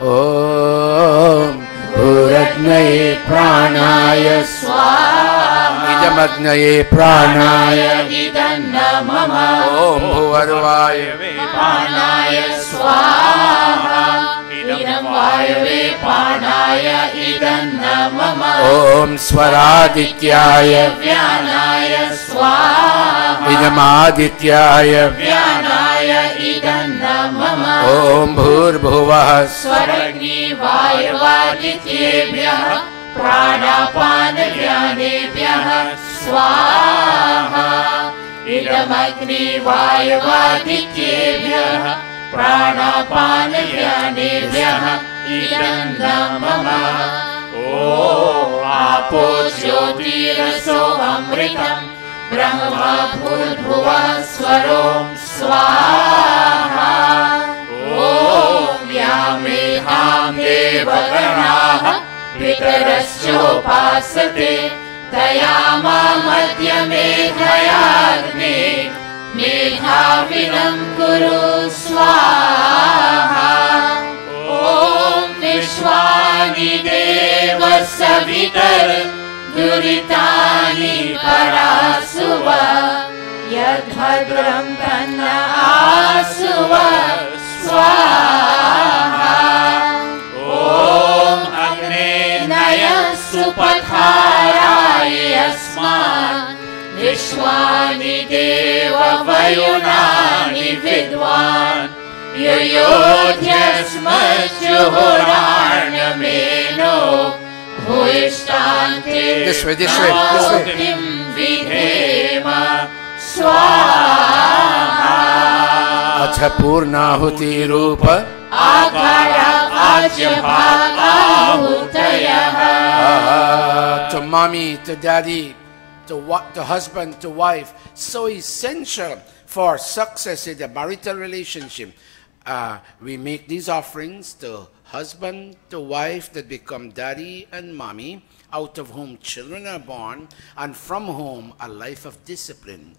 Om Puragnaye Pranaya Swaha. Idamagnaye Pranaya Idanna Mama. Om Bhuvarvaya Pranaya Swaha. Idam Vayave Pranaya Idanna Mama. Om Swaradityaya Vyanaya Swaha. idamadityaya व्यानाय इदन्न मम Om Bhurbhuvah स्वरग्नि वायवादित्येभ्यः प्राणापानव्यानेभ्यः स्वाहा इदमग्नि वायवादित्येभ्यः प्राणापानव्यानेभ्यः इदन्न मम आपो ज्योतिरसो अमृतम् ब्रह्मा भूर्भुवः स्वरों स्वाहा यामेहां देवगणाः पितरश्चोपासते तयामामद्य मेघयाग्ने मेधाविनं कुरु स्वाहा विश्वानि देव सवितर दुरितानि परासुव यद्भद्रं तन्न आसुव स्वाहा अग्ने नय सुपथाराय अस्मान् विश्वानि देव वयुनानि विद्वान् युयोध्यस्मज्जुहोरार्णमेनो भूयिष्ठान्ते This way. विधेम स्वाहा Atha Purnahuti Rupa to mommy, to daddy, to husband, to wife, so essential for success in the marital relationship. We make these offerings to husband, to wife that become daddy and mommy, out of whom children are born, and from whom a life of discipline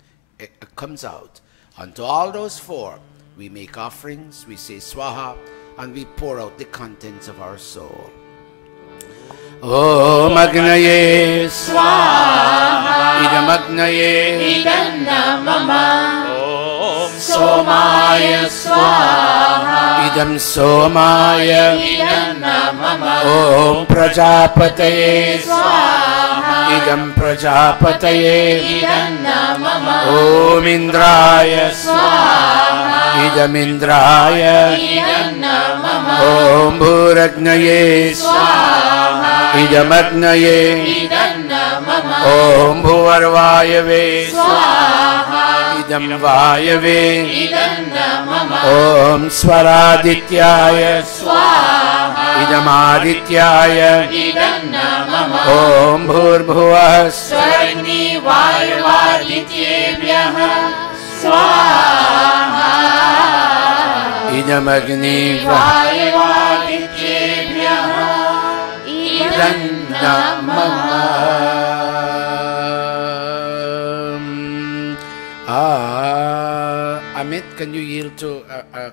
comes out. And to all those four, we make offerings, we say swaha, and we pour out the contents of our soul. Om Agnaye Swaha Idam Agnaye Idanna Mama Somaya Swaha Idam Somaya Idanna Mama Om Prajapataye Swaha Idam Prajapataye Idanna Mama Om Indraya Swaha Idam Indraya Idanna Mama Om Bhuragnaye Swaha Idam Agnaye Idanna Mama Om Bhuvarvayave Swaha Idam Vayave Idanna Mama Om Svaradityaya Swaha Idam Adityaya Idanna Mama Om Bhurbhuvah Swarni Vayavadityebhyah Swaha Idam Agni Vayavadityebhyah Idanna Mama Amit, can you yield to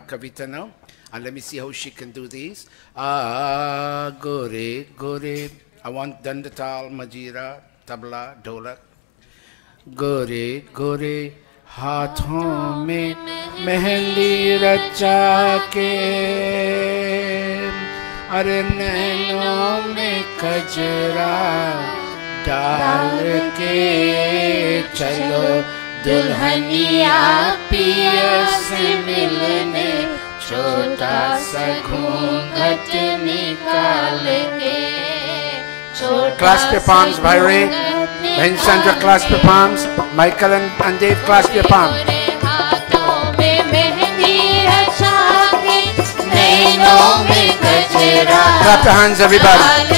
Kavita now? And let me see how she can do these. Gore, gore. I want Dandatal, Majira, Tabla, Dholak. Gore, gore. हाथों में मेहंदी रचा के अरे नैनों में कजरा डाल के चलो दुल्हनिया पिया से मिलने छोटा सा घूंघट निकाल के Clasp your palms, Bhairi. Mahin Sandra, clasp your palms. Michael and Dave, clasp your palms. Clap your hands, everybody.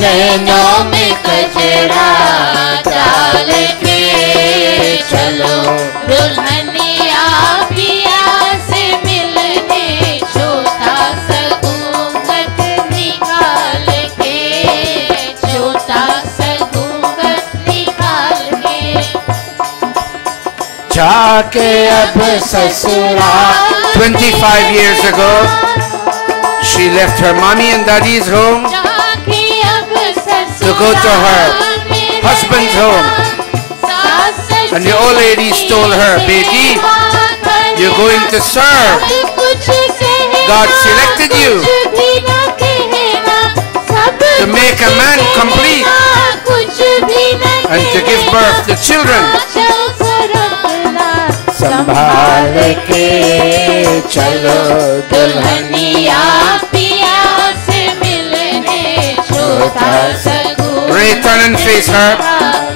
नैनों में कजरा डाल के चलो दुल्हनिया पिया से मिलने छोटा सा घूंघट निकाल के छोटा सा घूंघट निकाल के जाके अब ससुराल 25 years ago she left her mommy and daddy's home to go to her husband's home. And the old ladies told her, Beti, you're going to serve. God selected you to make a man complete and to give birth to children. संभाल के चलो दुल्हनिया पिया से मिलने छोटा सा Ray, turn and face her.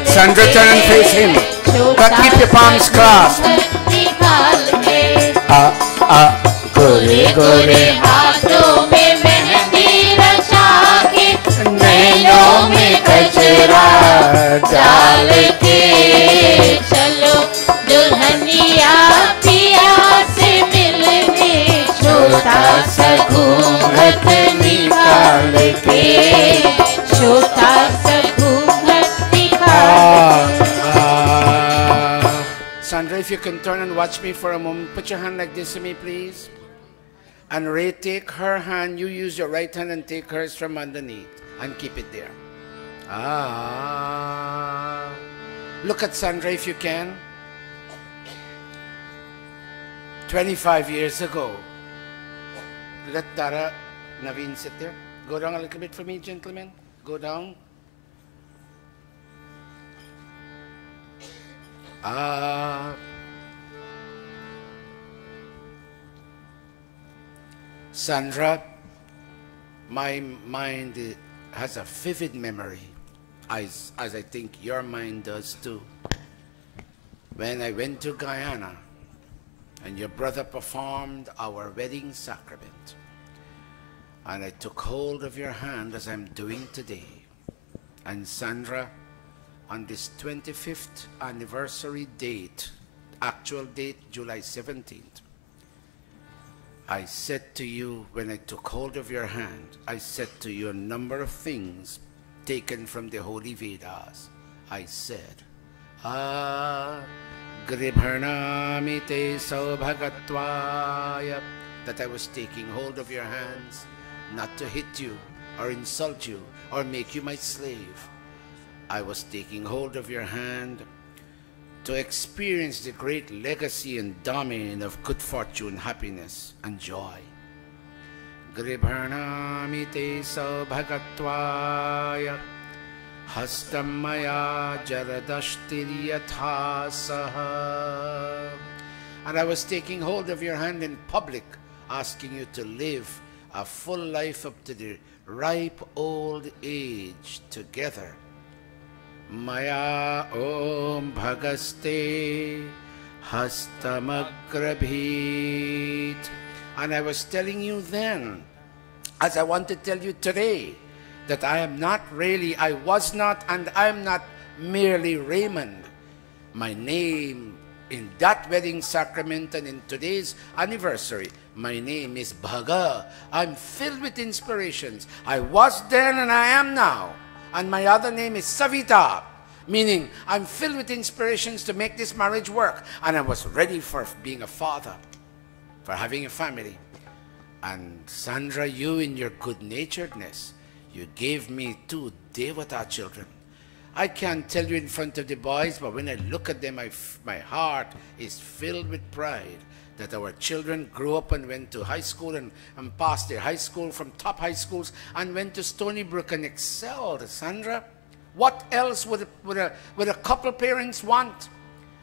Sandra, turn and face him. Keep your palms clasped. गोरे गोरे हाथों में मेहंदी रचा के नैनों में कजरा डाल के चलो दुल्हनिया पिया से मिलने छोटा सा घूंघट निकाल के छोटा सा घूंघट निकाल Sandra, if you can turn and watch me for a moment, put your hand like this to me, please. And Ray, take her hand. You use your right hand and take hers from underneath and keep it there. Look at Sandra if you can. 25 years ago. Let Dara Naveen sit there. Go down a little bit for me, gentlemen. Go down. Sandra, my mind has a vivid memory, as I think your mind does too. When I went to Guyana and your brother performed our wedding sacrament, and I took hold of your hand as I'm doing today. And Sandra, on this 25th anniversary date, actual date July 17th, I said to you, when I took hold of your hand, I said to you a number of things taken from the Holy Vedas. I said, Gribharnamite Saubhagatvaya, that I was taking hold of your hands, not to hit you, or insult you, or make you my slave. I was taking hold of your hand to experience the great legacy and domain of good fortune, happiness, and joy. Gribharnamite saubhagatvaya hastamaya jaradashtiryatha saha. And I was taking hold of your hand in public, asking you to live a full life up to the ripe old age together. Maya om bhagaste hastamagrabhit. And I was telling you then, as I want to tell you today, that I am not really, I was not, and I am not merely Raymond. My name in that wedding sacrament and in today's anniversary, my name is Bhaga. I'm filled with inspirations. I was then and I am now. And my other name is Savita, meaning I'm filled with inspirations to make this marriage work. And I was ready for being a father, for having a family. And Sandra, you in your good-naturedness, you gave me 2 Devata children. I can't tell you in front of the boys, but when I look at them, my heart is filled with pride that our children grew up and went to high school and passed their high school from top high schools and went to Stony Brook and excelled. Sandra, what else would a couple parents want?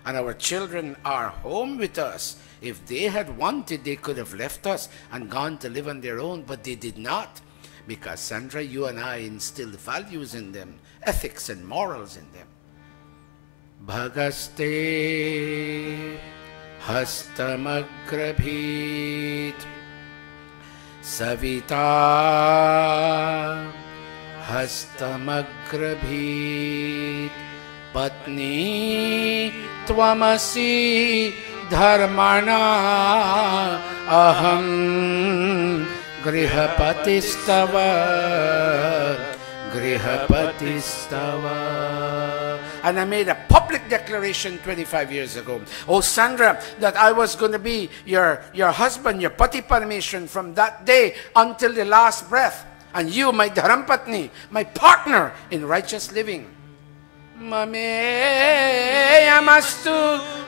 And our children are home with us. If they had wanted, they could have left us and gone to live on their own, but they did not. Because Sandra, you and I instilled values in them, ethics and morals in them. Bhagaste hastamagrabhit Savita hastamagrabhit Patni tvamasi dharmana aham grihapatistava grihapatistava. And I made a public declaration 25 years ago. Oh, Sandra, that I was going to be your husband, your pati parameshwaran from that day until the last breath. and you, my Dharampatni, my partner in righteous living. Mameyamastu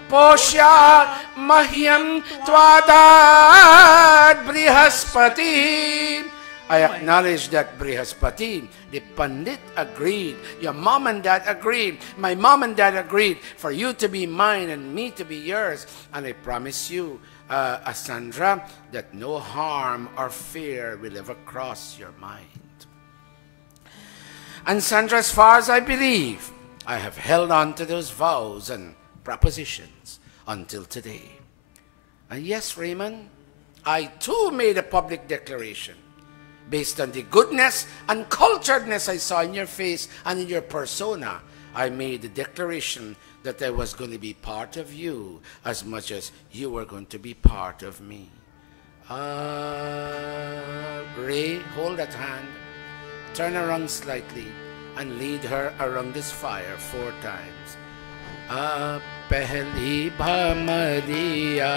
Poshya Mahyam Twadad Brihaspati. I acknowledge that Brihaspati, the Pandit, agreed. Your mom and dad agreed. My mom and dad agreed for you to be mine and me to be yours. And I promise you, Asandra, that no harm or fear will ever cross your mind. And Sandra, as far as I believe, I have held on to those vows and propositions until today. And yes, Raymond, I too made a public declaration based on the goodness and culturedness I saw in your face and in your persona. I made the declaration that I was going to be part of you as much as you were going to be part of me. Ray, hold that hand, turn around slightly, and lead her around this fire 4 times. Pehli bhamariya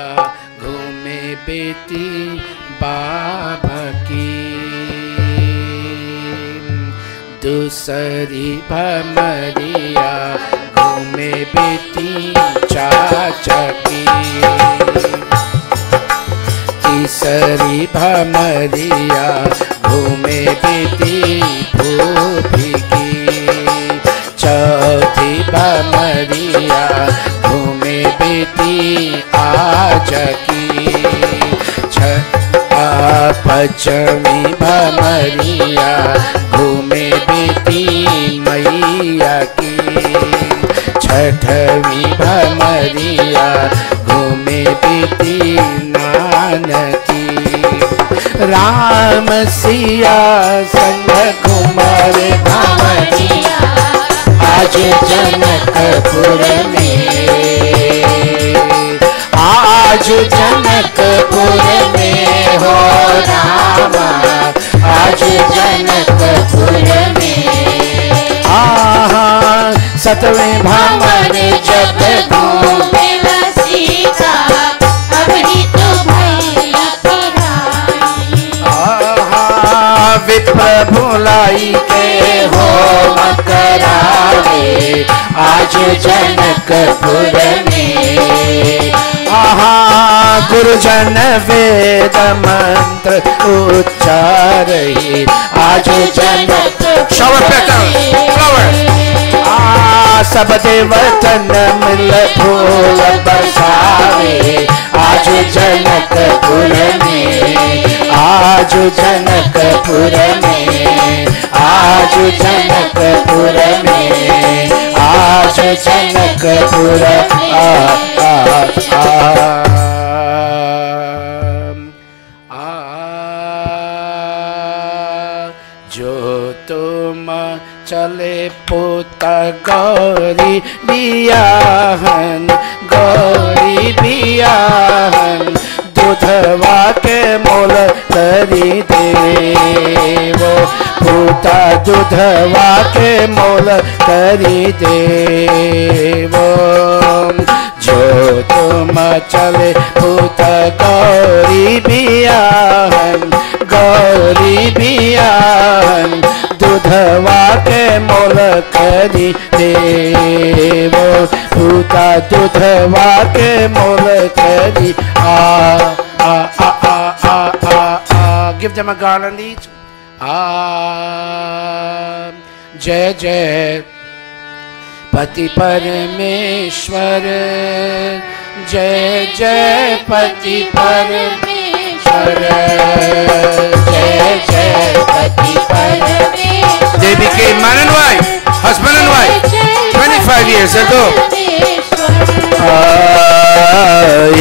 ghume beti baba ki, dusari bhamariya ghume beti chacha ki, तीसरी भमरिया घूमे बेटी भूपी की, चौथी भमरिया घूमे बेटी आज की, पचमी भमरिया घूमे बेटी मैया की, छठवीं भमरिया घूमे बेटी नानकी, राम सिया संग घुमर भमरिया आज जनकपुर में, आज जनकपुर में हो रामा, आज जनकपुर में। सतवें भमर जब घूमे सीता, अबरी तो भैया विप्र भुलाई के हो मकरावे आज जनकपुर में। गुरुजन वेद मंत्र उच्चारही आज जनक सब देवतन मिल फूल बरसावे आज जनकपुर में, आज जनकपुर में, आज जनकपुर में, आज जनकपुर जो तुम चले पुत गौरी बियाहन, गौरी बियाहन, दूधवा के मोल करी देवो, पुता दूधवा के मोल करी देवो, जो तुम चले पुत गौरी बियाहन, गौरी बियाहन, दूधवा के मोल करी देवो, पुता दूधवा के मोल करी give them a garland each. जय जय पति परमेश्वर, जय जय पति परमेश्वर, जय जय पति परमेश्वर। They became man and wife, husband and wife, 25 years ago.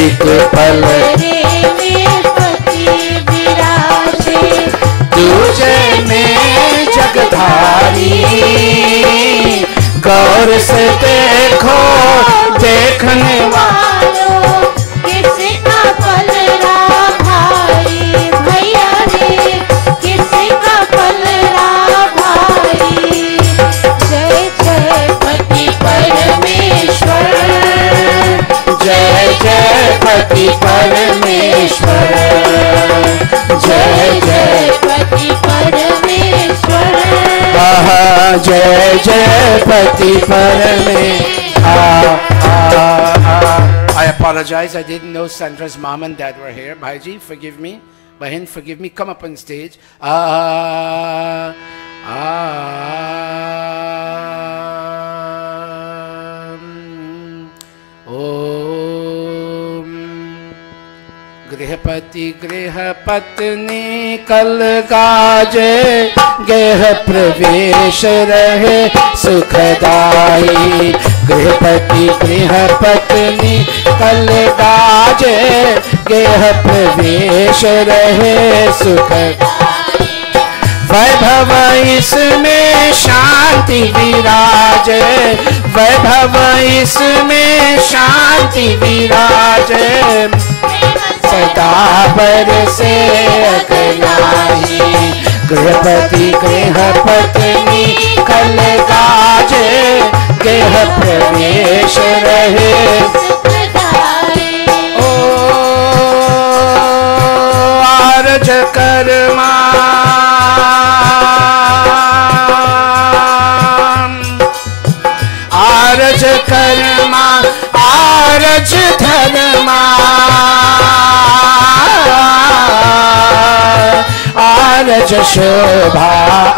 एक पल दूजे में जगधारी, गौर से देखो देखने वालों, किसका पलड़ा भारी भैया रे, किसका पलड़ा भारी। जय जय पति परमेश्वर, जय जय पति परमेश्वर, जय जय पति परमेश्वर। जय जय पति परमे I apologize, I didn't know Sandra's mom and dad were here. Bhaiji, forgive me. Bahin, forgive me. Come up on stage. गृहपति गृहपत्नी कल गाजे गेह प्रवेश रहे सुखदाई गृहपति गृहपत्नी कल गाजे गेह प्रवेश रहे सुखदाई वैभव इसमें शांति विराजे वैभव इसमें शांति विराजे सदा बरसे अगनाही गृहपति गृहपत्नी कल गाजे गेह प्रवेश रहे ओ आरज कर्मा आरज कर्मा आरज धर्मा आरज शोभा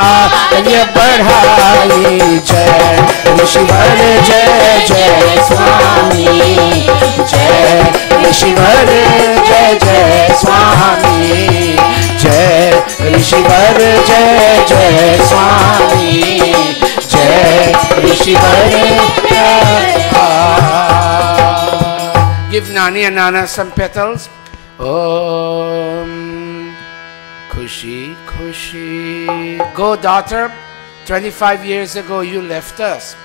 आर्य बढ़ाई जय ऋषिवर जय जय स्वामी जय ऋषिवर जय जय स्वामी जय ऋषिवर जय जय स्वामी जय ऋषिवर Give Nani and Nana some petals. Khushi, Khushi. Go, daughter. 25 years ago, you left us.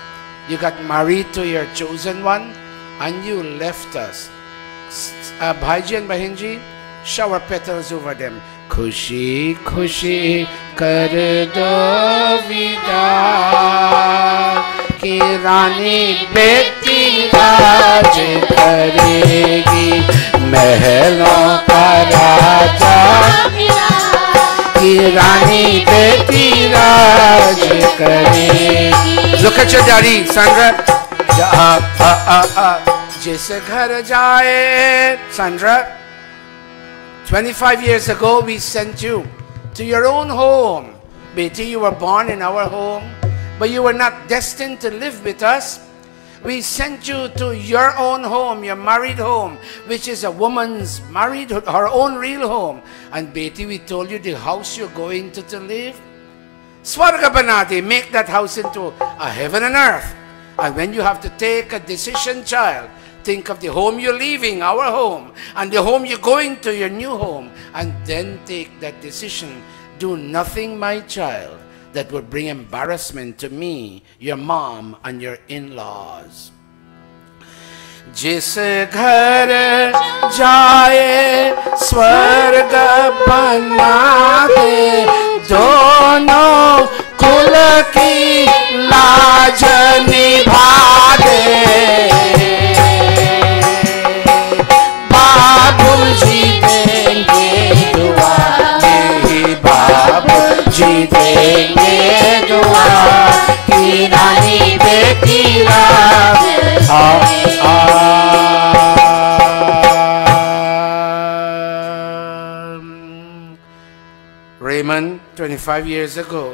You got married to your chosen one, and you left us. Bhaiji and Bahinji, shower petals over them. Khushi, Khushi, kar do vida. Ki Rani beti raaj karegi. Mehlon ka raja. Rani beti raj karegi. Look at your daddy, Sandra. Jis ghar jaaye, Sandra. 25 years ago, we sent you to your own home. Beti, you were born in our home, but you were not destined to live with us. We sent you to your own home, your married home, which is a woman's married, her own real home. And Beti, we told you the house you're going to live. Swarga Banati, make that house into a heaven and earth. And when you have to take a decision, child, think of the home you're leaving, our home, and the home you're going to, your new home, and then take that decision. Do nothing, my child, that would bring embarrassment to me, your mom, and your in-laws. Jis ghar jaaye swarg bana de dono kul ki laaj nibha de babuji denge dua mehi babuji denge dua ki rani beti raaj Raymond, 25 years ago,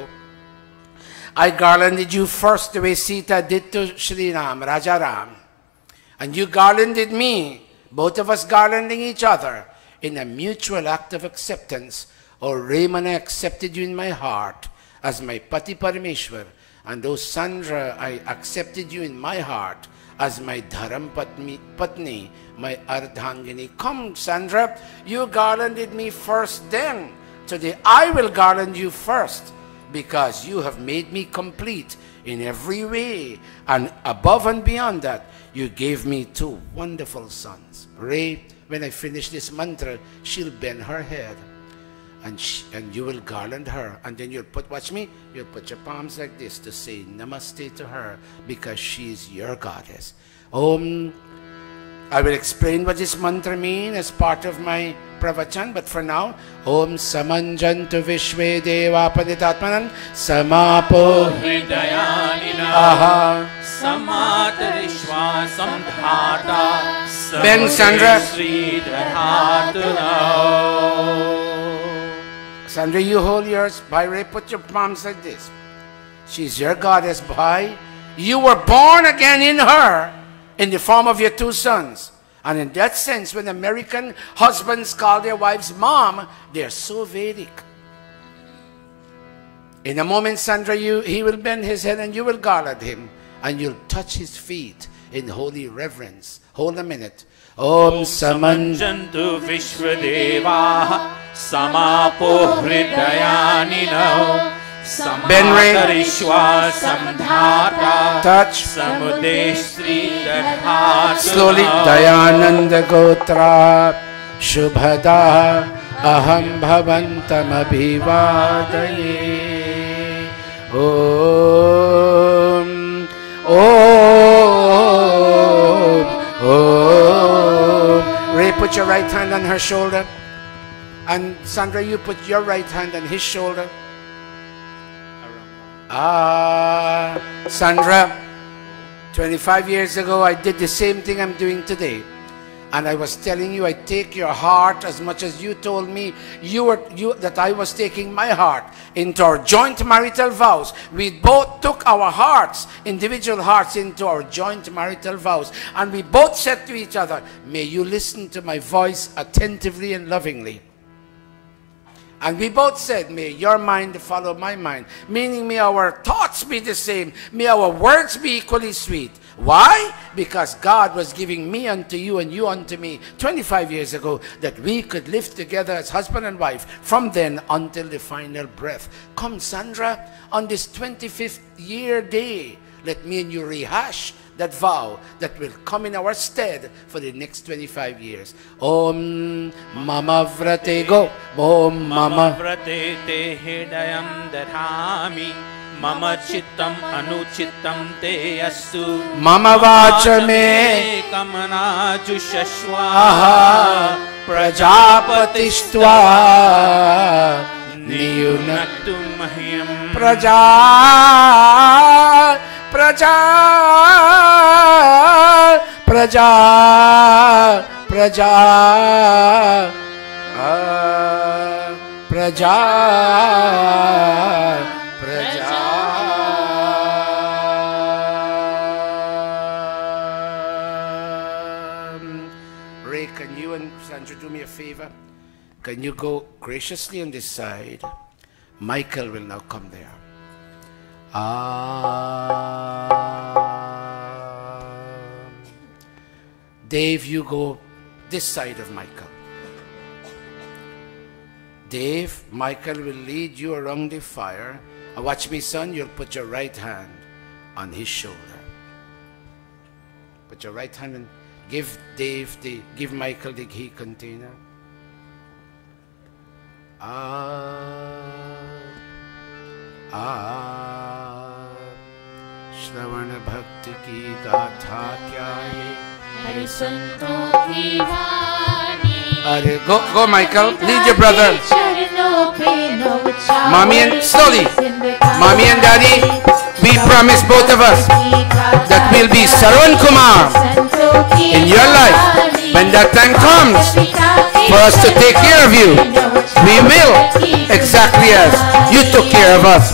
I garlanded you first the way Sita did to Sri Ram, Raja Ram. And you garlanded me, both of us garlanding each other in a mutual act of acceptance. Oh Raymond, I accepted you in my heart as my Pati Parameshwar. And oh Sandra, I accepted you in my heart as my Dharam Patni, my Ardhangini. Come, Sandra, you garlanded me first then. Today I will garland you first because you have made me complete in every way. And above and beyond that, you gave me two wonderful sons. Ray, when I finish this mantra, she'll bend her head and you will garland her. And then you'll put, watch me, you'll put your palms like this to say namaste to her because she is your goddess. I will explain what this mantra means as part of my pravachan, but for now, Om Samanjantu Vishwe Deva Panitatmanan Samapo Hridayanina Aha. Samatarishwa Samdhata Ben Sandra. Sandra, you hold yours. Bhaire, put your palms like this. She's your goddess, Bhai. You were born again in her in the form of your two sons. And in that sense, when American husbands call their wives mom, they're so Vedic. In a moment, Sandra, he will bend his head and you will garland him. And you'll touch his feet in holy reverence. Hold a minute. Om Samanjantu Vishwadeva Samapo Hridayanina Samatarishwa Samdhata touch. Samudeshri Dadhatu. Slowly. Dayananda Gotra Shubhada Aham Bhavantam Abhivadaye. Om Ray, put your right hand on her shoulder. And Sandra, you put your right hand on his shoulder. Sandra, 25 years ago, I did the same thing I'm doing today. And I was telling you, I take your heart as much as you told me that I was taking my heart into our joint marital vows. We both took our hearts, individual hearts, into our joint marital vows. And we both said to each other, may you listen to my voice attentively and lovingly. And we both said, may your mind follow my mind. Meaning, may our thoughts be the same. May our words be equally sweet. Why? Because God was giving me unto you and you unto me 25 years ago, that we could live together as husband and wife from then until the final breath. Come, Sandra, on this 25th year day, let me and you rehash that vow that will come in our stead for the next 25 years. Om Mama Vrate go. Om Mama Vrate te hidayam dadhami. Mama chittam anuchittam te astu. Mama vacha me kamana jushashwa. Aha Prajapatistva niyunattu mahyam. Praja Ray, can you and Sandra do me a favor? Can you go graciously on this side? Michael will now come there. Dave, you go this side of Michael. Dave, Michael will lead you around the fire. And watch me, son, you'll put your right hand on his shoulder. Put your right hand and give Michael the ghee container. श्रवण भक्ति की गाथा क्या है हरि संतों की वाणी अरे go Michael, lead your brother. Mommy and slowly, mommy and daddy, we promise both of us that we'll be Sarwan Kumar in your life. When that time comes for us to take care of you, we will, exactly as you took care of us.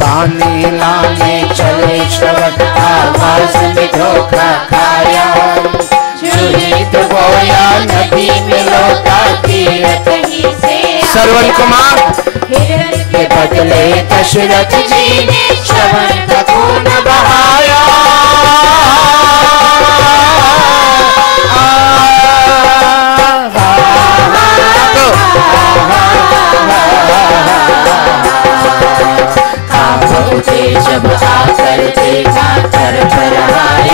पानी लाने चले श्रवण आवाज में धोखा खाया जुहित बोया नदी में लौटा तीरथ ही से सरवन कुमार के बदले दशरथ जी ने श्रवण का खून बहाया जब आकर देखा कर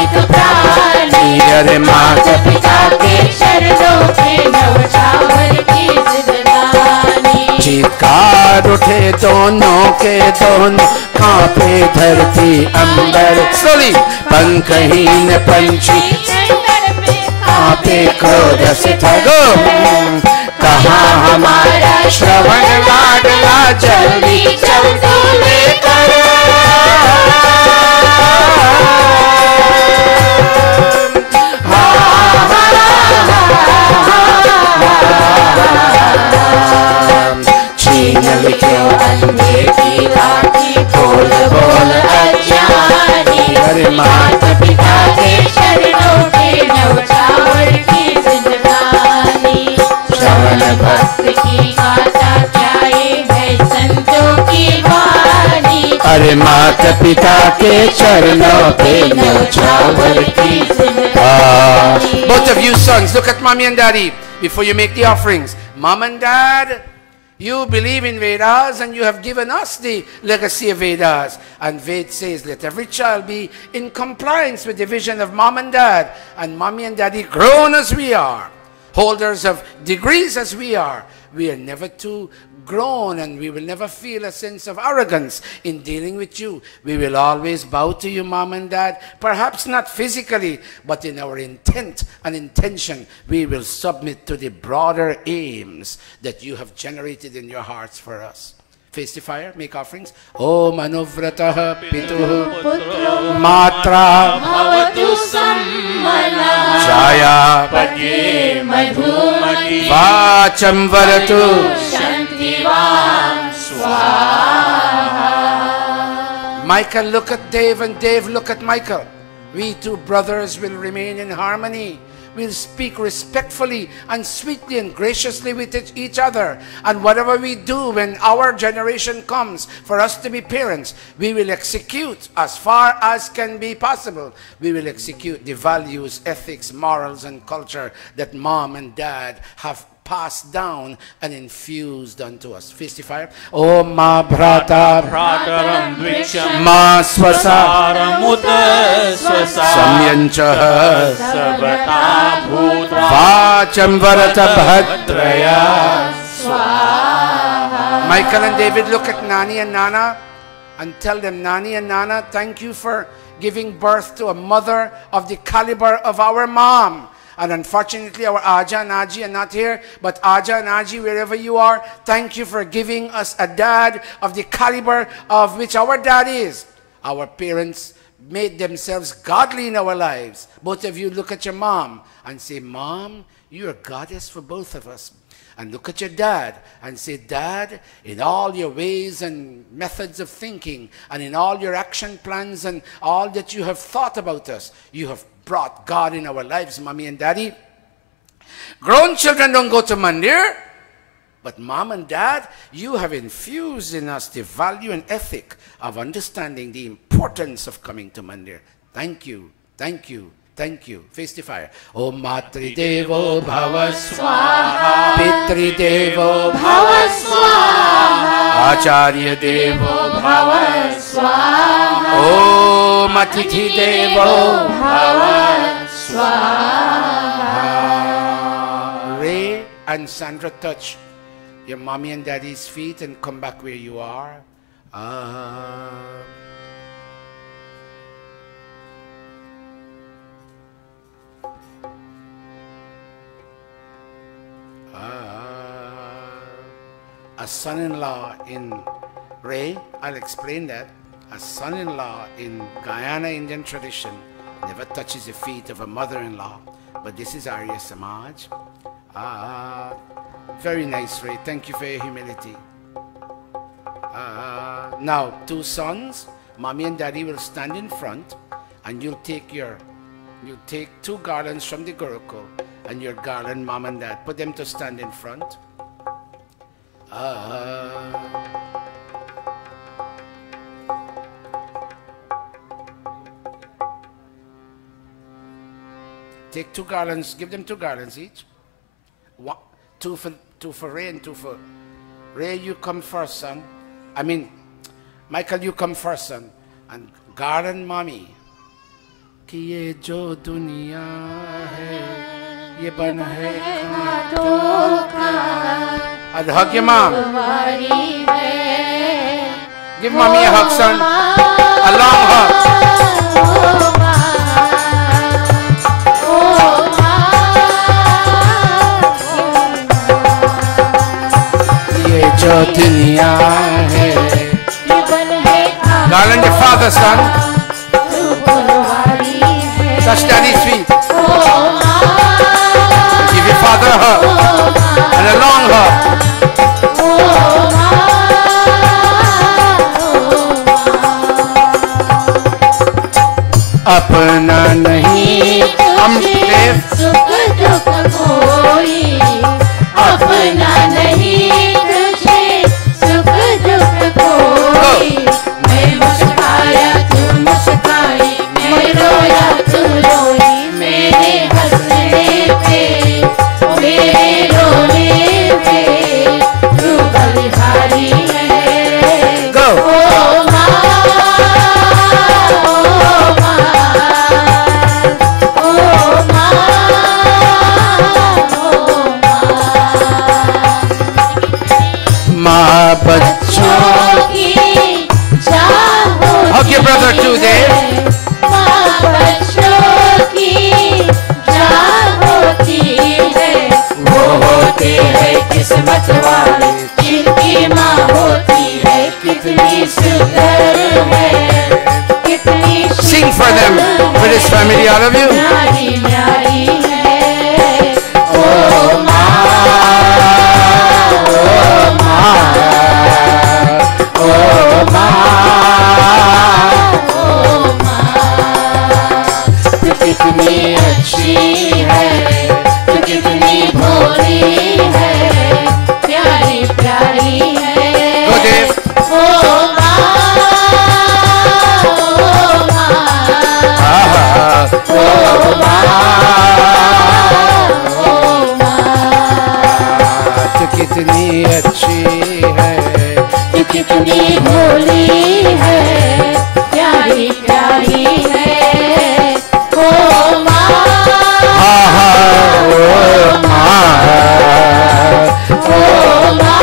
एक प्राणी अरे माता पिता के चरणों पे नवचावर की जिंदगानी चीत्कार उठे दोनों के दोनों कांपे धरती अंबर slowly पंखहीन पंछी कांपे क्रोध से थको कहाँ हमारा श्रवण लाडला जल्दी चल तू लेकर छीन क्यों अंधे की लाठी बोल बोल अज्ञानी अरे माता पिता के चरणों पे न्यौछावर की जिंदगानी श्रवण भक्त की गाथा क्या ये है संतों की वाणी अरे माता पिता के चरणों पे न्यौछावर की जिंदगानी Both of you sons, look at mommy and daddy before you make the offerings. Mom and dad, you believe in Vedas and you have given us the legacy of Vedas. And Ved says, let every child be in compliance with the vision of mom and dad. And mommy and daddy, grown as we are, holders of degrees as we are never too grown and we will never feel a sense of arrogance in dealing with you. We will always bow to you, mom and dad, perhaps not physically, but in our intent and intention, we will submit to the broader aims that you have generated in your hearts for us. Face the fire, make offerings. Om Anuvratah Pituh Matra Bhavatu Sammana Jaya Padye Madhumati Vacham Varatu Shantivam Swaha. Michael, look at Dave, and Dave, look at Michael. We two brothers will remain in harmony. We'll speak respectfully and sweetly and graciously with each other. And whatever we do when our generation comes for us to be parents, we will execute as far as can be possible. We will execute the values, ethics, morals, and culture that mom and dad have passed down and infused unto us. Face the fire. Om Ma Bhrata Prataram Dvicham Ma Swasa Saramutta Swasa Samyancha Sabata Bhutva Vacham Varata Bhadraya Swaha. Michael and David, look at Nani and Nana and tell them, Nani and Nana, thank you for giving birth to a mother of the caliber of our mom. And unfortunately, our Aja and Aji are not here, but Aja and Aji, wherever you are, thank you for giving us a dad of the caliber of which our dad is. Our parents made themselves godly in our lives. Both of you look at your mom and say, Mom, you're a goddess for both of us. And look at your dad and say, Dad, in all your ways and methods of thinking and in all your action plans and all that you have thought about us, you have brought God in our lives, mommy and daddy. Grown children don't go to mandir, but mom and dad, you have infused in us the value and ethic of understanding the importance of coming to mandir. Thank you, thank you, thank you. Face the fire. Om Matri Devo Bhava Swaha Pitri Devo Bhava Swaha Acharya Devo Bhava Swaha Om Atithi Devo Bhava Swaha. Ray and Sandra, touch your mommy and daddy's feet and come back where you are. A son-in-law in Ray, I'll explain that. A son-in-law in Guyana Indian tradition never touches the feet of a mother-in-law, but this is Arya Samaj. Very nice, Ray. Thank you for your humility. Now, two sons, mommy and daddy will stand in front, and you'll take two garlands from the Gurukul, and your garland, mom and dad. Put them to stand in front. Take two garlands, give them two garlands each. Two for Ray and two for Ray. You come first, son. I mean, Michael, you come first, son. And garland, mommy. कि ये जो दुनिया है ये बन है कांटों का. And hug your mom. Give mommy a hug, son. A long hug. ये जो दुनिया है, darling, your father, son. Touch daddy's feet. Give your father a hug and a long hug. अपना नहीं हम सुख दुख कोई, अपना नहीं तुझे सुख दुख कोई। मैं मुस्काया तू मुस्काई, मैं रोया तू रोई, मेरे हंसने पे मेरे रोने पे तू बलिहारी है। Go. बच्चों की hug your brother too, Dave. माँ बच्चों की जान होती है, वो होते हैं किस्मत वाले जिनकी माँ होती है। कितनी सुंदर है, कितनी Sing for them, for this family, all of you. प्यारी प्यारी है। ओ माँ, कितनी अच्छी है, तू कितनी भोली है, प्यारी प्यारी है। Go, Dave. ओ माँ, ओ माँ, ओ माँ, ओ माँ, तू कितनी अच्छी है, तू कितनी भोली है, प्यारी प्यारी है। ओ माँ, ओ माँ, ओ माँ,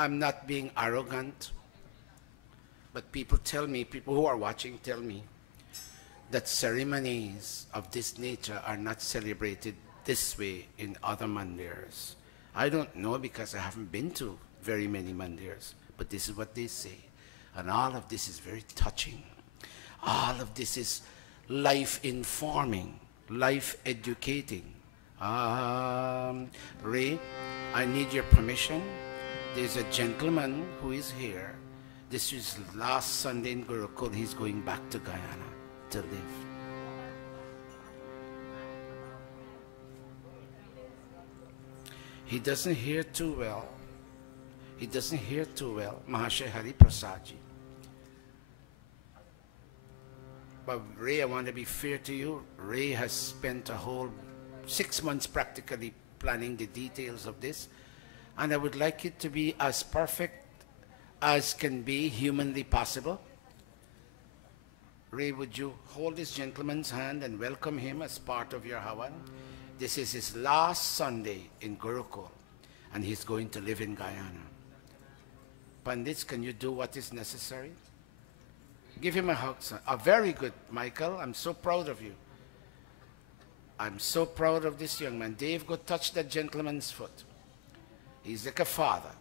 I'm not being arrogant, but people tell me, people who are watching tell me, that ceremonies of this nature are not celebrated this way in other mandirs. I don't know because I haven't been to very many mandirs, but this is what they say. And all of this is very touching. All of this is life informing, life educating. Ray, I need your permission. There's a gentleman who is here. This is last Sunday in Gurukul. He's going back to Guyana to live. He doesn't hear too well. He doesn't hear too well. Maharishi Hari Prasadji. But Ray, I want to be fair to you. Ray has spent a whole 6 months practically planning the details of this. And I would like it to be as perfect as can be humanly possible. Ray, would you hold this gentleman's hand and welcome him as part of your Havan? This is his last Sunday in Gurukul, and he's going to live in Guyana. Pandits, can you do what is necessary? Give him a hug, son. Very good, Michael. I'm so proud of you. I'm so proud of this young man. Dave, go touch that gentleman's foot. He's like a father.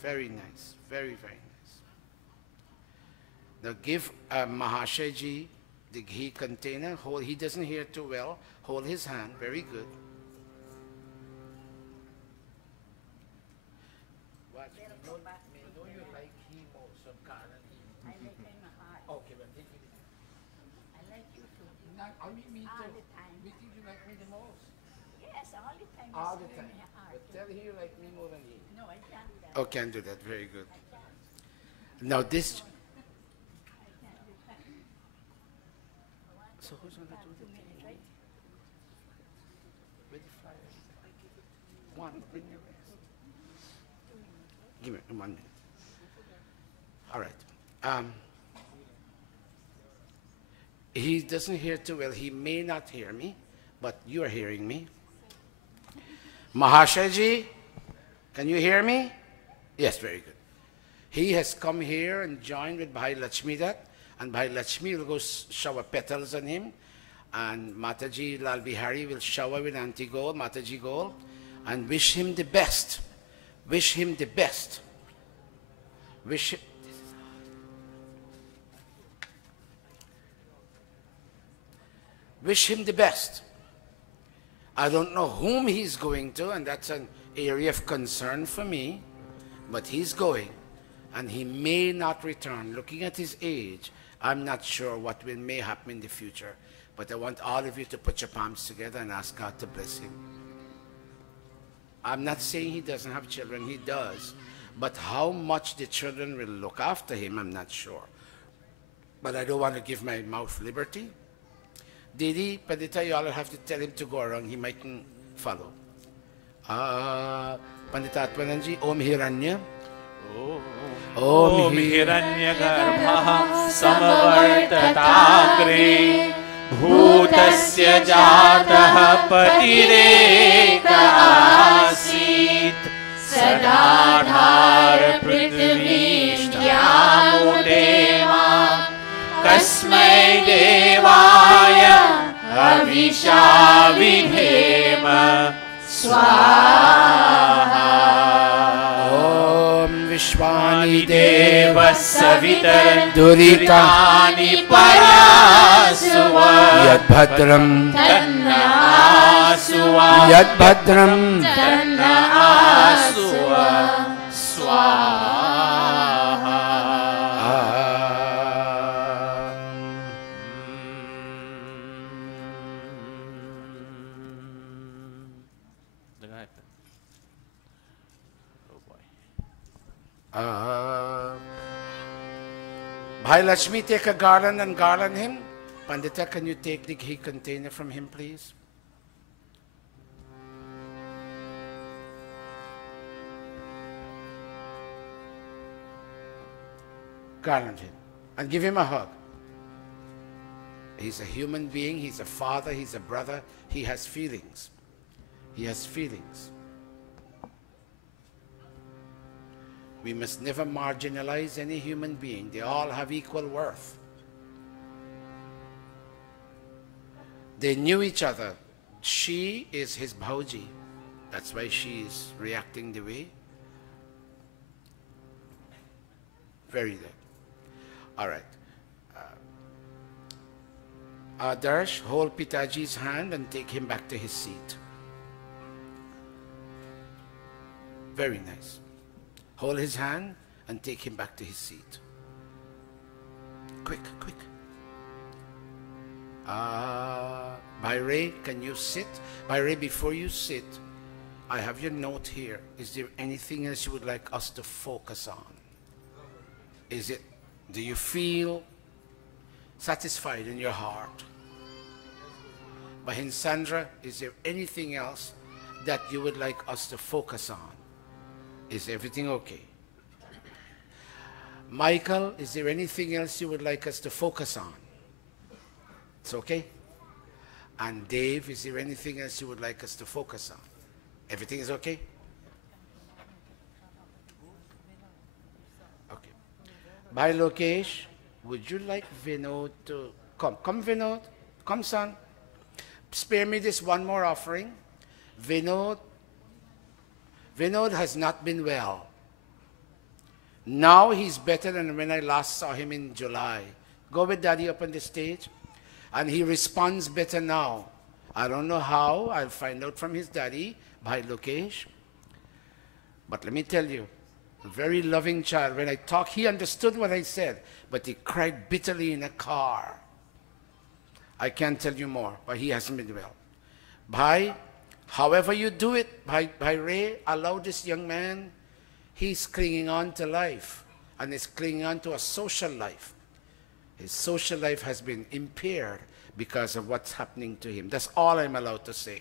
Very nice. Very, very nice. Now give Maharishi Ji the ghee container. Hold, he doesn't hear too well. Hold his hand. Very good. What? You know you like him also, Karen. I like him hard. Okay, well, take it. I like you too. Not only me All too. the time. We think you like me the most. Yes, all the time. All the you time. say me hard. But tell he you like me more than he. No, I can't do that. Oh, can do that. Very good. Now this. So who's going to do the thing? on, bring your rest. Give me 1 minute. All right. He doesn't hear too well. He may not hear me, but you are hearing me. Mahashaji, can you hear me? Yes, very good. He has come here and joined with Bhai Lakshmi that, and Bhai Lakshmi will go shower petals on him, and Mataji Lal Bihari will shower with Auntie Gol, Mataji Gol, and wish him the best. Wish him the best. Wish him. Wish him the best. I don't know whom he's going to, and that's an area of concern for me, but he's going, and he may not return. Looking at his age, I'm not sure what may happen in the future, but I want all of you to put your palms together and ask God to bless him. I'm not saying he doesn't have children, he does, but how much the children will look after him, I'm not sure. But I don't want to give my mouth liberty. Didi, Pandita, you all have to tell him to go around. He mightn't follow. Pandita Atmananji, Om Hiranya. Om Hiranya Garbha Samavartatagre Bhutasya Jatah Patireka Asit Sadadhar Prithvishyamudeva Kasmai Devaya Avisha Vidhema Swaha Om Vishwani Deva Savitaran Duritani Parasuva Yad Bhadram Tanna Asuva Yad Bhadram Tanna Asuva Swaha Bhai Lakshmi, take a garland and garland him. Pandita, can you take the ghee container from him, please? Garland him and give him a hug. He's a human being, he's a father, he's a brother, he has feelings. He has feelings. We must never marginalize any human being. They all have equal worth. They knew each other. She is his bhauji. That's why she is reacting the way. Very good. All right. Adarsh, hold Pitaji's hand and take him back to his seat. Very nice. Hold his hand and take him back to his seat. Quick, quick. Bhaire, can you sit? Bhaire, before you sit, I have your note here. Is there anything else you would like us to focus on? Is it, do you feel satisfied in your heart? Bahin Sandra, is there anything else that you would like us to focus on? Is everything okay? Michael, is there anything else you would like us to focus on? It's okay? And Dave, is there anything else you would like us to focus on? Everything is okay? Okay. Bye, Lokesh. Would you like Vinod to come? Come, Vinod. Come, son. Spare me this one more offering. Vinod has not been well. Now he's better than when I last saw him in July. Go with Daddy up on the stage. And he responds better now. I don't know how. I'll find out from his daddy, Bhai Lokesh. But let me tell you, a very loving child. When I talked, he understood what I said, but he cried bitterly in a car. I can't tell you more, but he hasn't been well. Bhai, however you do it, Bhai Ray, allow this young man, he's clinging on to life, and he's clinging on to a social life. His social life has been impaired because of what's happening to him. That's all I'm allowed to say.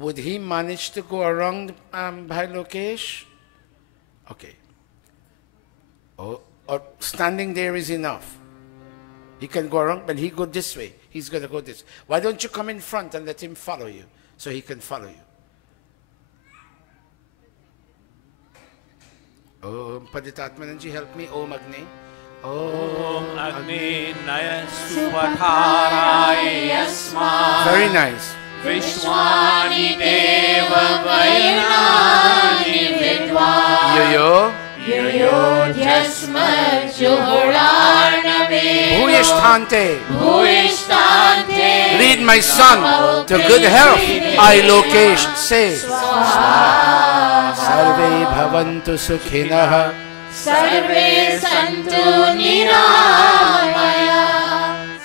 Would he manage to go around by Lokesh? Okay. Oh, or standing there is enough. He can go around, but he go this way. He's going to go this. Why don't you come in front and let him follow you, so he can follow you? Om Paditatmananji, help me. Om Agni. Om Agni Naya Supatharai Yasma. Very nice. Vishwani Deva Vayanani Vidwan. Yo-yo. Yo-yo Jasma Juhuraname. Bhuyishtante. Bhuyishtante. Lead my son to good health. I Lokesh say. Sarve bhavantu sukhinah. Sarve santu niramaya.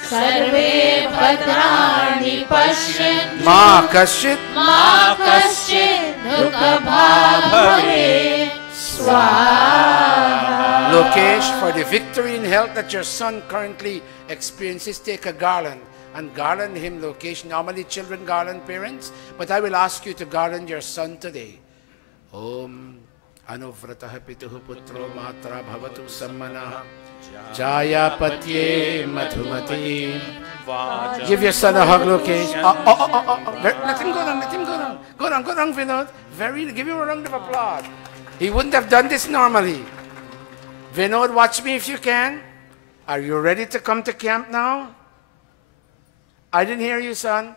Sarve bhadrani pashyantu. Ma kashit. Ma kaschit dukha bhave. Swaha. Lokesh, for the victory in health that your son currently experiences, take a garland and garland him, Lokesh. Normally children garland parents, but I will ask you to garland your son today. Om Anuvrataha Pituhu Putro Matra Bhavatu Sammana Jaya Patye Madhumati. Give your son a hug, Lokesh. Let him go down, let him go down. Go down, Vinod. Give him a round of applause. He wouldn't have done this normally. Vinod, watch me if you can. Are you ready to come to camp now? I didn't hear you, son.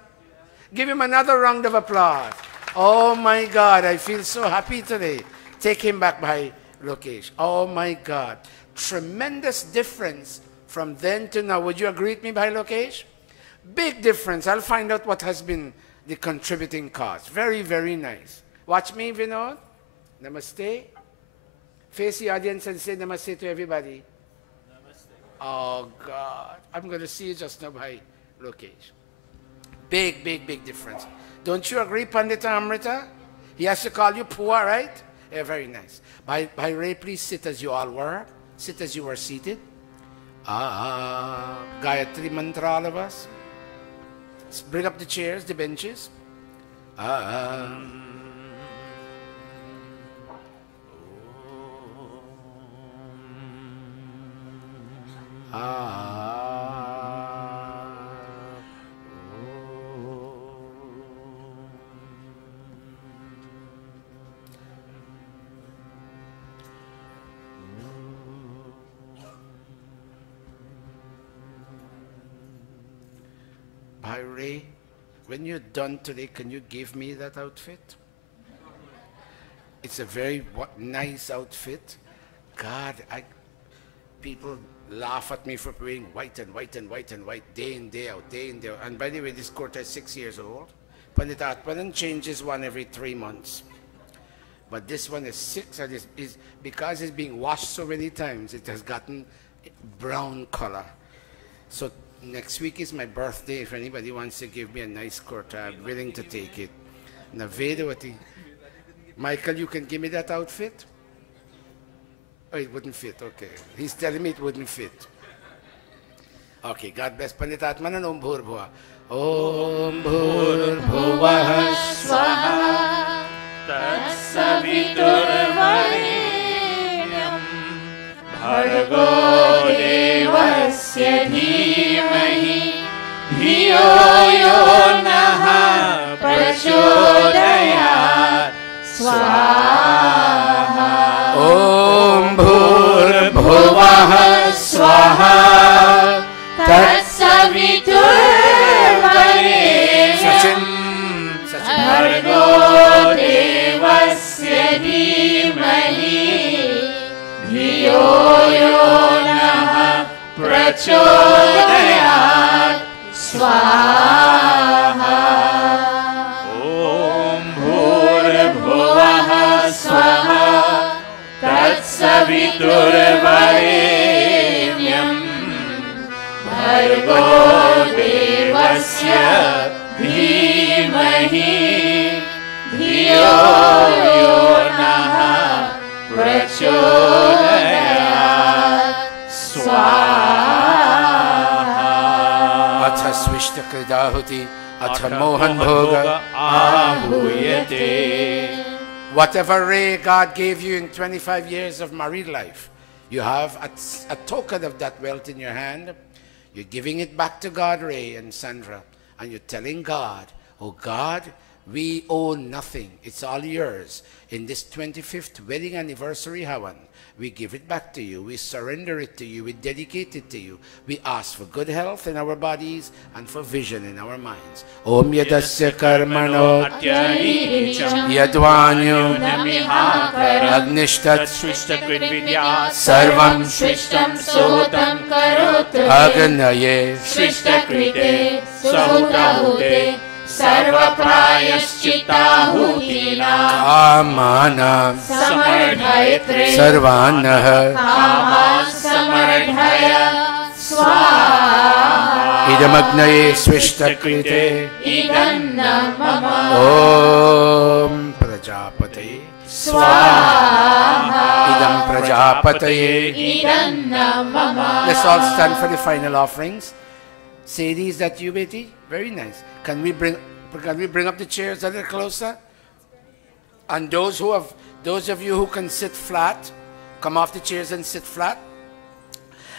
Give him another round of applause. Oh my God, I feel so happy today. Take him back by Lokesh. Oh my God. Tremendous difference from then to now. Would you agree with me by Lokesh? Big difference. I'll find out what has been the contributing cause. Very, very nice. Watch me, Vinod. Namaste. Face the audience and say namaste to everybody. Namaste. Oh God. I'm going to see you just now by Lokesh. Big, big, big difference. Don't you agree, Pandita Amrita? He has to call you Pua, right? Yeah, very nice. By Ray, please sit as you all were. Sit as you were seated. Gayatri mantra, all of us. Let's bring up the chairs, the benches. Ray, when you're done today, can you give me that outfit? It's a very nice outfit. God, people laugh at me for wearing white and white and white and white day in, day out, day in, day out. And by the way, this kurta is 6 years old. Pandita Atmanan changes one every 3 months. But this one is 6, and is because it's being washed so many times, it has gotten brown color. So next week is my birthday. If anybody wants to give me a nice kurta, I'm willing to take it. Now, Vedavati, Michael, you can give me that outfit? Oh, it wouldn't fit. Okay. He's telling me it wouldn't fit. Okay, God bless. Pandita Atmanan, Om Bhur-Bhuva. Om Bhur-Bhuva Swaha. Tatsaviturvarenyam. Bhargo devasya dhimahi. Dhiyo yo naha prachodayat. Swaha. Om Bhur-Bhuva Swaha. Tatsaviturvarenyam. Bhargo devasya dhimahi. Dhiyo yo naha prachodayat. Swaha. Om Bhur-Bhuvah Swaha. Tatsaviturvarenyam. Bhargo devasya dhimahi. Dhiyo yo naha prachodayat. Swaha. Athasvishta kridahuti Atha mohan bhoga ahuyate. Whatever ray God gave you in 25 years of married life, you have a token of that wealth in your hand. You're giving it back to God, Ray and Sandra, and you're telling God, oh God, we owe nothing. It's all yours. In this 25th wedding anniversary, Hawan, we give it back to you. We surrender it to you. We dedicate it to you. We ask for good health in our bodies and for vision in our minds. Om yadasya karmano yadvanyo agnishtat Sarvam Shrishtam Sotam Karotu agnaye Shrishtakrite Sahutahute Sarva Prayaschitta Hutina Kamana Samardhayatre Sarvanaha Kama Samardhaya Swaha Idamagnaye Swishtakrite Idanna Mama Om Prajapataye Swaha Idam Prajapataye. Idanna Mama. Let's all stand for the final offerings. Sadie, is that you, Betty? Very nice. Can we bring up the chairs a little closer? And those of you who can sit flat, come off the chairs and sit flat.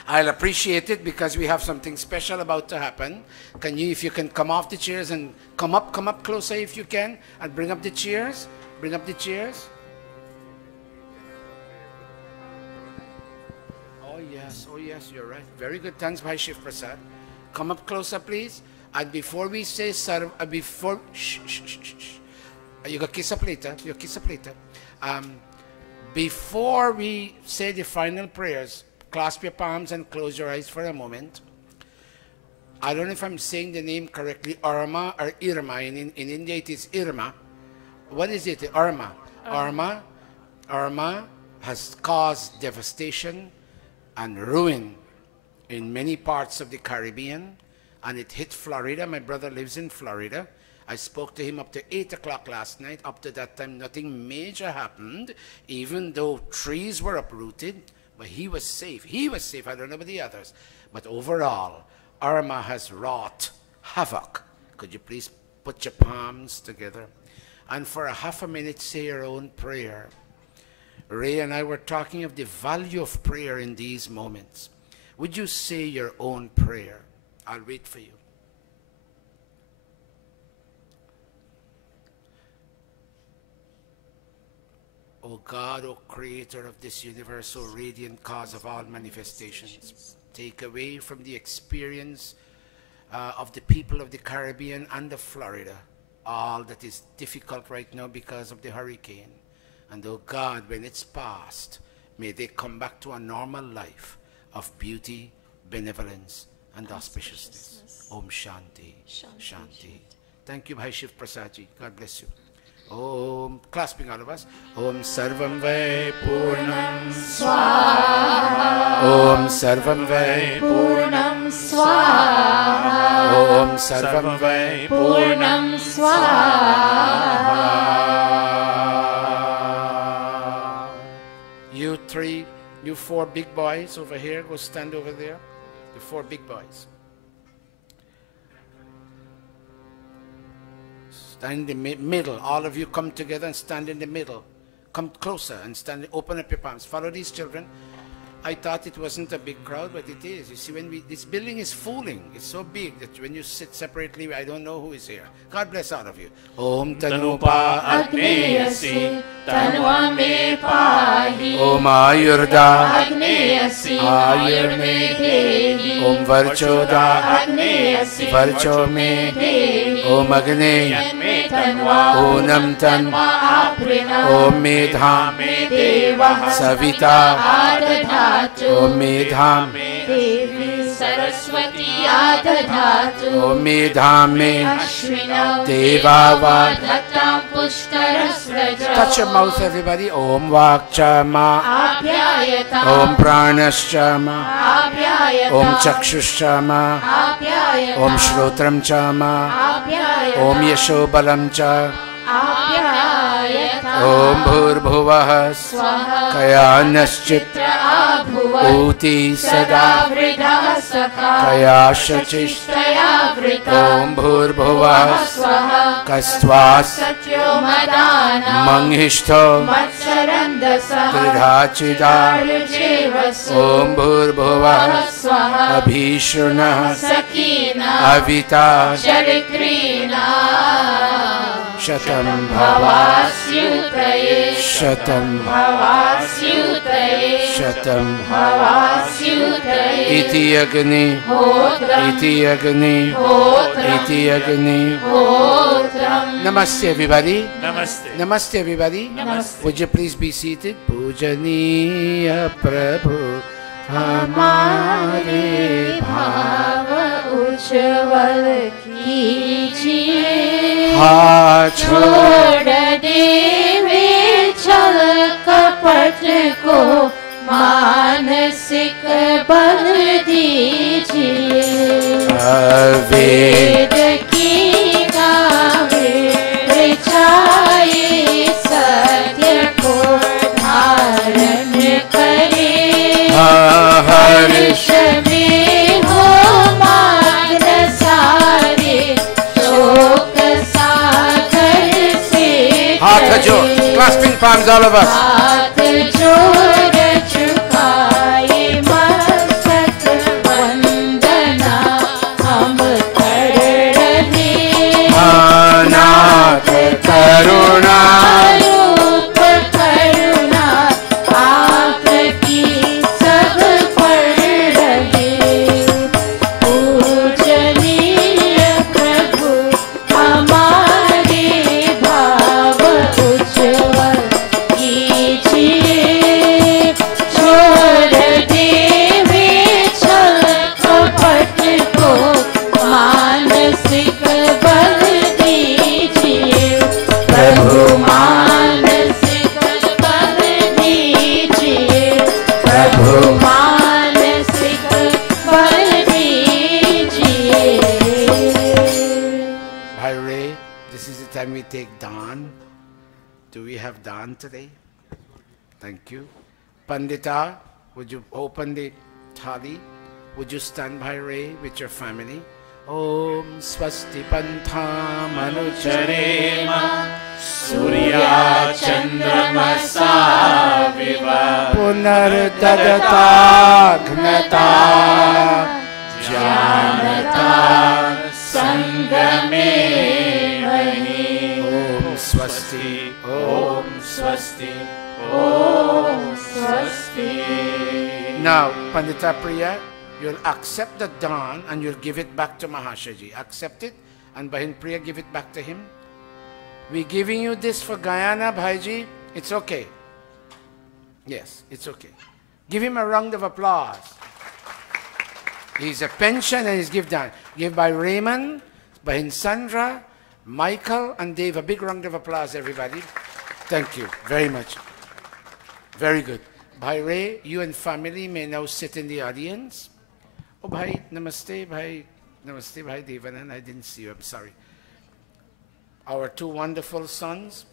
I'll appreciate it because we have something special about to happen. If you can come off the chairs and come up closer if you can, and bring up the chairs. Bring up the chairs. Oh yes, you're right. Very good. Thanks, Bhai Shiv Prasad. Come up closer, please. And before we say you got kiss up later. You kiss up later. Before we say the final prayers, clasp your palms and close your eyes for a moment. I don't know if I'm saying the name correctly, Irma or Irma. In India it is Irma. What is it? Irma. Irma has caused devastation and ruin in many parts of the Caribbean, and it hit Florida. My brother lives in Florida. I spoke to him up to 8 o'clock last night. Up to that time, nothing major happened, even though trees were uprooted, but he was safe. He was safe. I don't know about the others. But overall, Irma has wrought havoc. Could you please put your palms together? And for a half a minute, say your own prayer. Ray and I were talking of the value of prayer in these moments. Would you say your own prayer? I'll wait for you. O God, O Creator of this universe, O radiant cause of all manifestations, take away from the experience of the people of the Caribbean and of Florida all that is difficult right now because of the hurricane. And oh God, when it's past, may they come back to a normal life of beauty, benevolence, and auspiciousness. Om Shanti, Shanti. Thank you, Bhai Shiv Prasadji. God bless you. Om, clasping all of us. Om Sarvam Vai Purnam Swaha. Om Sarvam Vai Purnam Swaha. Om Sarvam Vai Purnam Swaha. You four big boys over here, go stand over there. The four big boys. Stand in the middle. All of you come together and stand in the middle. Come closer and stand. Open up your palms. Follow these children. I thought it wasn't a big crowd, but it is. You see, this building is fooling. It's so big that when you sit separately, I don't know who is here. God bless all of you. Om Tanupa Agneyasi Tanwame Pahi. Om Ayurda Agneyasi Ayurme Devi. Om Varchoda Agneyasi Varchome Devi. Om Agne Yanme Tanwa Onam Tan Aprina. Om Medha Deva Savita Adadhatu. Om Medha Devi Saraswati Adadhatu. Om Medha Me Ashwina Devava. Dhatam Pushkarasraja. Touch your mouth, everybody. Om Vakchama Apyayata. Om Pranashchama Apyayata. Om Chakshuschama Apyayata. Om Shrotram Chama Apyayata. Om Yashobalam Cha Apyayata. Om Bhurbhuvah Swaha. Kayanaschit Abhuva. Uti Sada Sada Vridha Sakha. Kaya Shachish Shtaya Vyavrita Om Bhurbhuvah Swaha Kastvas Satyo Madana Manghishto Matsarandasa Tridhachida Rujivasu Om Bhurbhuvah Swaha Abhishurna Sakina Avita Charitrina Shatam Bhavasyutaye Shatam Bhavasyutaye Shatam Bhavasyutaye Iti Agni Hotram Iti Agni Hotram Iti Agni Hotram Namaste everybody. Namaste. Namaste everybody. Namaste. Would you please be seated? Pujaniya Prabhu Hamare भाव उज्ज्वल कीजिए Bhava छोड़ देवे छल कपट को मानसिक बल दीजिए वेद की गावे रिचाए सत्य को धारण करे हर्ष में हो मार्ग सारे शोक सागर से Hatha jo, clasping palms all of us. हाथ जोड़ झुकाए मस्तक वंदना हम कर रहे Anat Karuna रूप करुणा आपकी सब पर रहे पूजनीय प्रभु हमारे भाव उज्ज्वल कीजिए छोड़ देवे छल कपट को मानसिक बल दीजिए प्रभु मानसिक बल दीजिए प्रभु मानसिक बल दीजिए Bhai Ray, this is the time we take Dawn. Do we have Dawn today? Thank you. Pandita, would you open the thali? Would you stand, Bhai Ray, with your family? Om Swasti Pantham Anucharema Surya Chandramasa Viva Punardadata Gnata जानता संगमे वही Om Swasti Om Swasti ओम स्वस्ति Now, Pandita Priya, you'll accept the dawn and you'll give it back to Mahashaji. Accept it, and Bahin Priya, give it back to him. We're giving you this for Guyana, Bhaiji. It's okay. Yes, it's okay. Give him a round of applause. He's a pension and he's give down. Give by Raymond, Bahin Sandra, Michael, and Dave. A big round of applause, everybody. Thank you very much. Very good. Bhai Ray, you and family may now sit in the audience. Oh, Bhai, namaste, Bhai Devanand. I didn't see you, I'm sorry. Our two wonderful sons.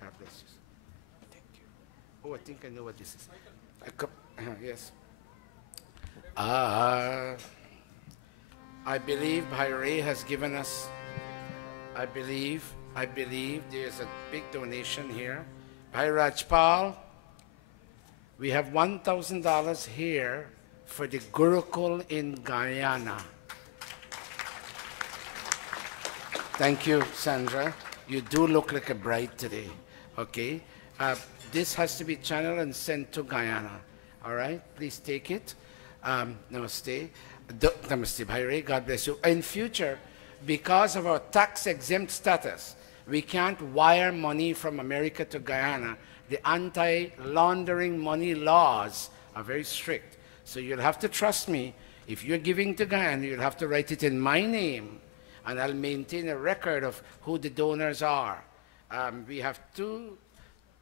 God bless you. Thank you. Oh, I think I know what this is. Yes. I believe Bhai Ray has given us, I believe there's a big donation here. Bhai Rajpal, we have $1,000 here for the Gurukul in Guyana. Thank you, Sandra. You do look like a bride today, okay? This has to be channeled and sent to Guyana, all right? Please take it. Namaste. Namaste, Bhai Ray. God bless you. In future, because of our tax-exempt status, we can't wire money from America to Guyana. The anti-laundering money laws are very strict. So you'll have to trust me. If you're giving to Guyana, you'll have to write it in my name, and I'll maintain a record of who the donors are. We have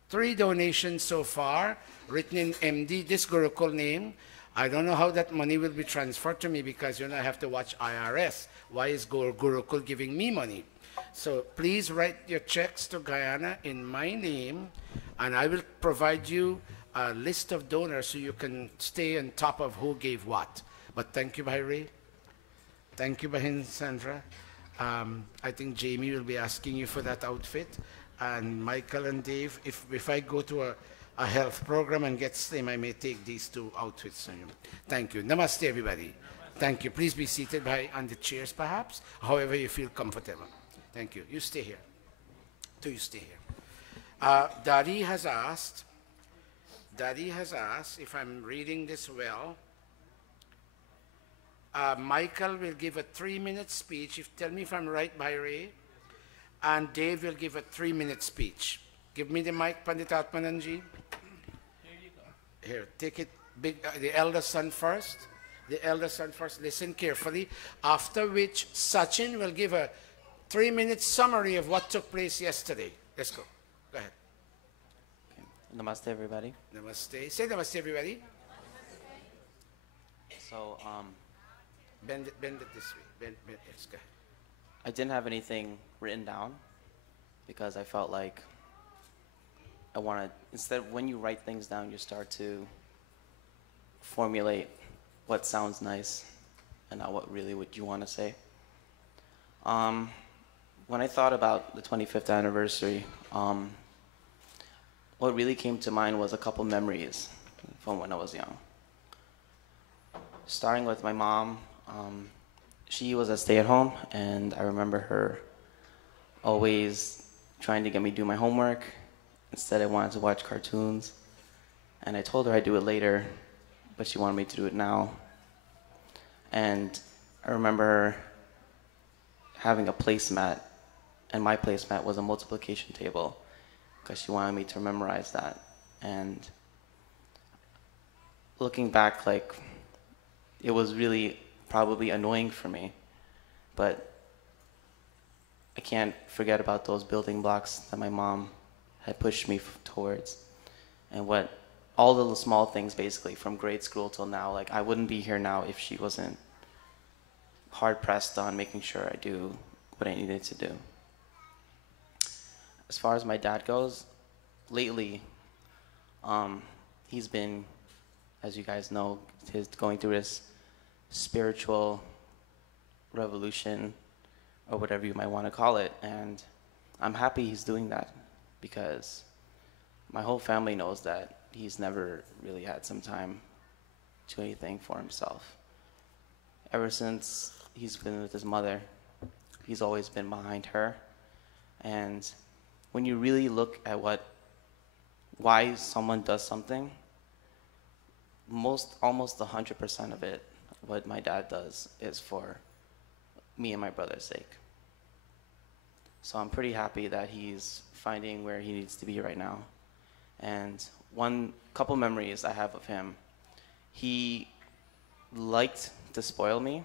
three donations so far, written in MD, this Gurukul name. I don't know how that money will be transferred to me because, I have to watch IRS. Why is Gurukul giving me money? So please write your checks to Guyana in my name, and I will provide you a list of donors so you can stay on top of who gave what. But thank you, Bahari. Thank you, Bahin Sandra. I think Jamie will be asking you for that outfit. And Michael and Dave, if I go to a health program and get slim, I may take these two outfits. Thank you. Namaste, everybody. Thank you. Please be seated on the chairs, perhaps, however you feel comfortable. Thank you. You stay here. You stay here. Daddy has asked, if I'm reading this well, Michael will give a 3-minute speech. Tell me if I'm right, Bhaire. And Dave will give a 3-minute speech. Give me the mic, Pandit Atmananji. Here you go. Here, take it, the elder son first. The elder son first. Listen carefully. After which, Sachin will give a 3-minute summary of what took place yesterday. Let's go. Go ahead. Okay. Namaste, everybody. Namaste. Say namaste, everybody. So, bend it this way. Bend, yes, go ahead. I didn't have anything written down because I felt like I wanted, instead of when you write things down, you start to formulate what sounds nice and not what you want to say. When I thought about the 25th anniversary, what really came to mind was a couple memories from when I was young. Starting with my mom, she was a stay-at-home, and I remember her always trying to get me to do my homework. Instead, I wanted to watch cartoons, and I told her I'd do it later, but she wanted me to do it now. And I remember her having a placemat, and my placemat was a multiplication table because she wanted me to memorize that. And looking back, like, it was really probably annoying for me, but I can't forget about those building blocks that my mom had pushed me towards, and what all the small things basically from grade school till now. Like, I wouldn't be here now if she wasn't hard pressed on making sure I do what I needed to do. As far as my dad goes, lately, he's been, as you guys know, going through this spiritual revolution, or whatever you might want to call it, and I'm happy he's doing that because my whole family knows that he's never really had some time to do anything for himself. Ever since he's been with his mother, he's always been behind her. And when you really look at why someone does something, almost 100% of it, what my dad does is for me and my brother's sake. So I'm pretty happy that he's finding where he needs to be right now. And couple memories I have of him, he liked to spoil me,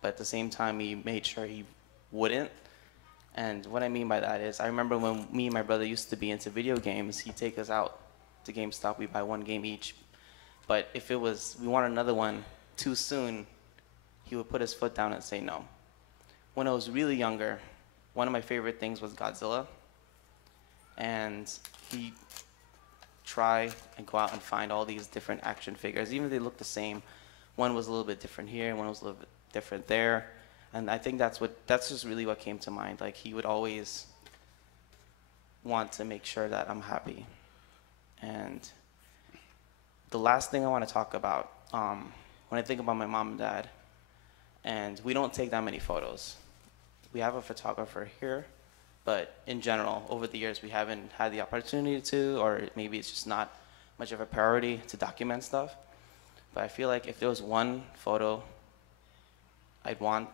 but at the same time he made sure he wouldn't. And what I mean by that is, I remember when me and my brother used to be into video games, he'd take us out to GameStop, we'd buy one game each. But if we want another one too soon, he would put his foot down and say no. When I was really younger, one of my favorite things was Godzilla. And he'd try and go out and find all these different action figures, even if they look the same. One was a little bit different here, one was a little bit different there. And I think that's just really what came to mind. Like, he would always want to make sure that I'm happy. And the last thing I want to talk about, when I think about my mom and dad, and we don't take that many photos. We have a photographer here, but in general, over the years, we haven't had the opportunity to, or maybe it's just not much of a priority to document stuff. But I feel like if there was one photo I'd want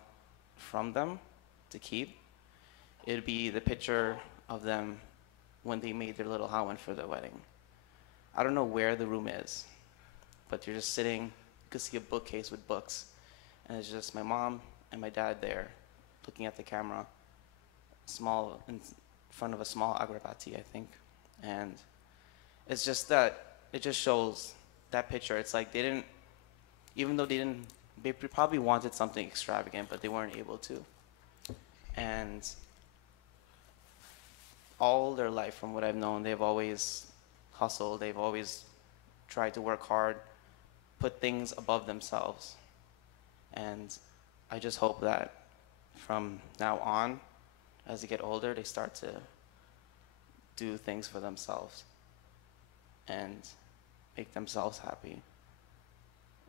from them to keep, it'd be the picture of them when they made their little Hawan for the wedding. I don't know where the room is, but you're just sitting, you could see a bookcase with books, and it's just my mom and my dad there looking at the camera, small and front of a small agarbati, I think. And it's just that, it just shows that picture. It's like they didn't, even though they probably wanted something extravagant, but they weren't able to. And all their life, from what I've known, they've always hustled, they've always tried to work hard, put things above themselves. And I just hope that from now on, as they get older, they start to do things for themselves and make themselves happy.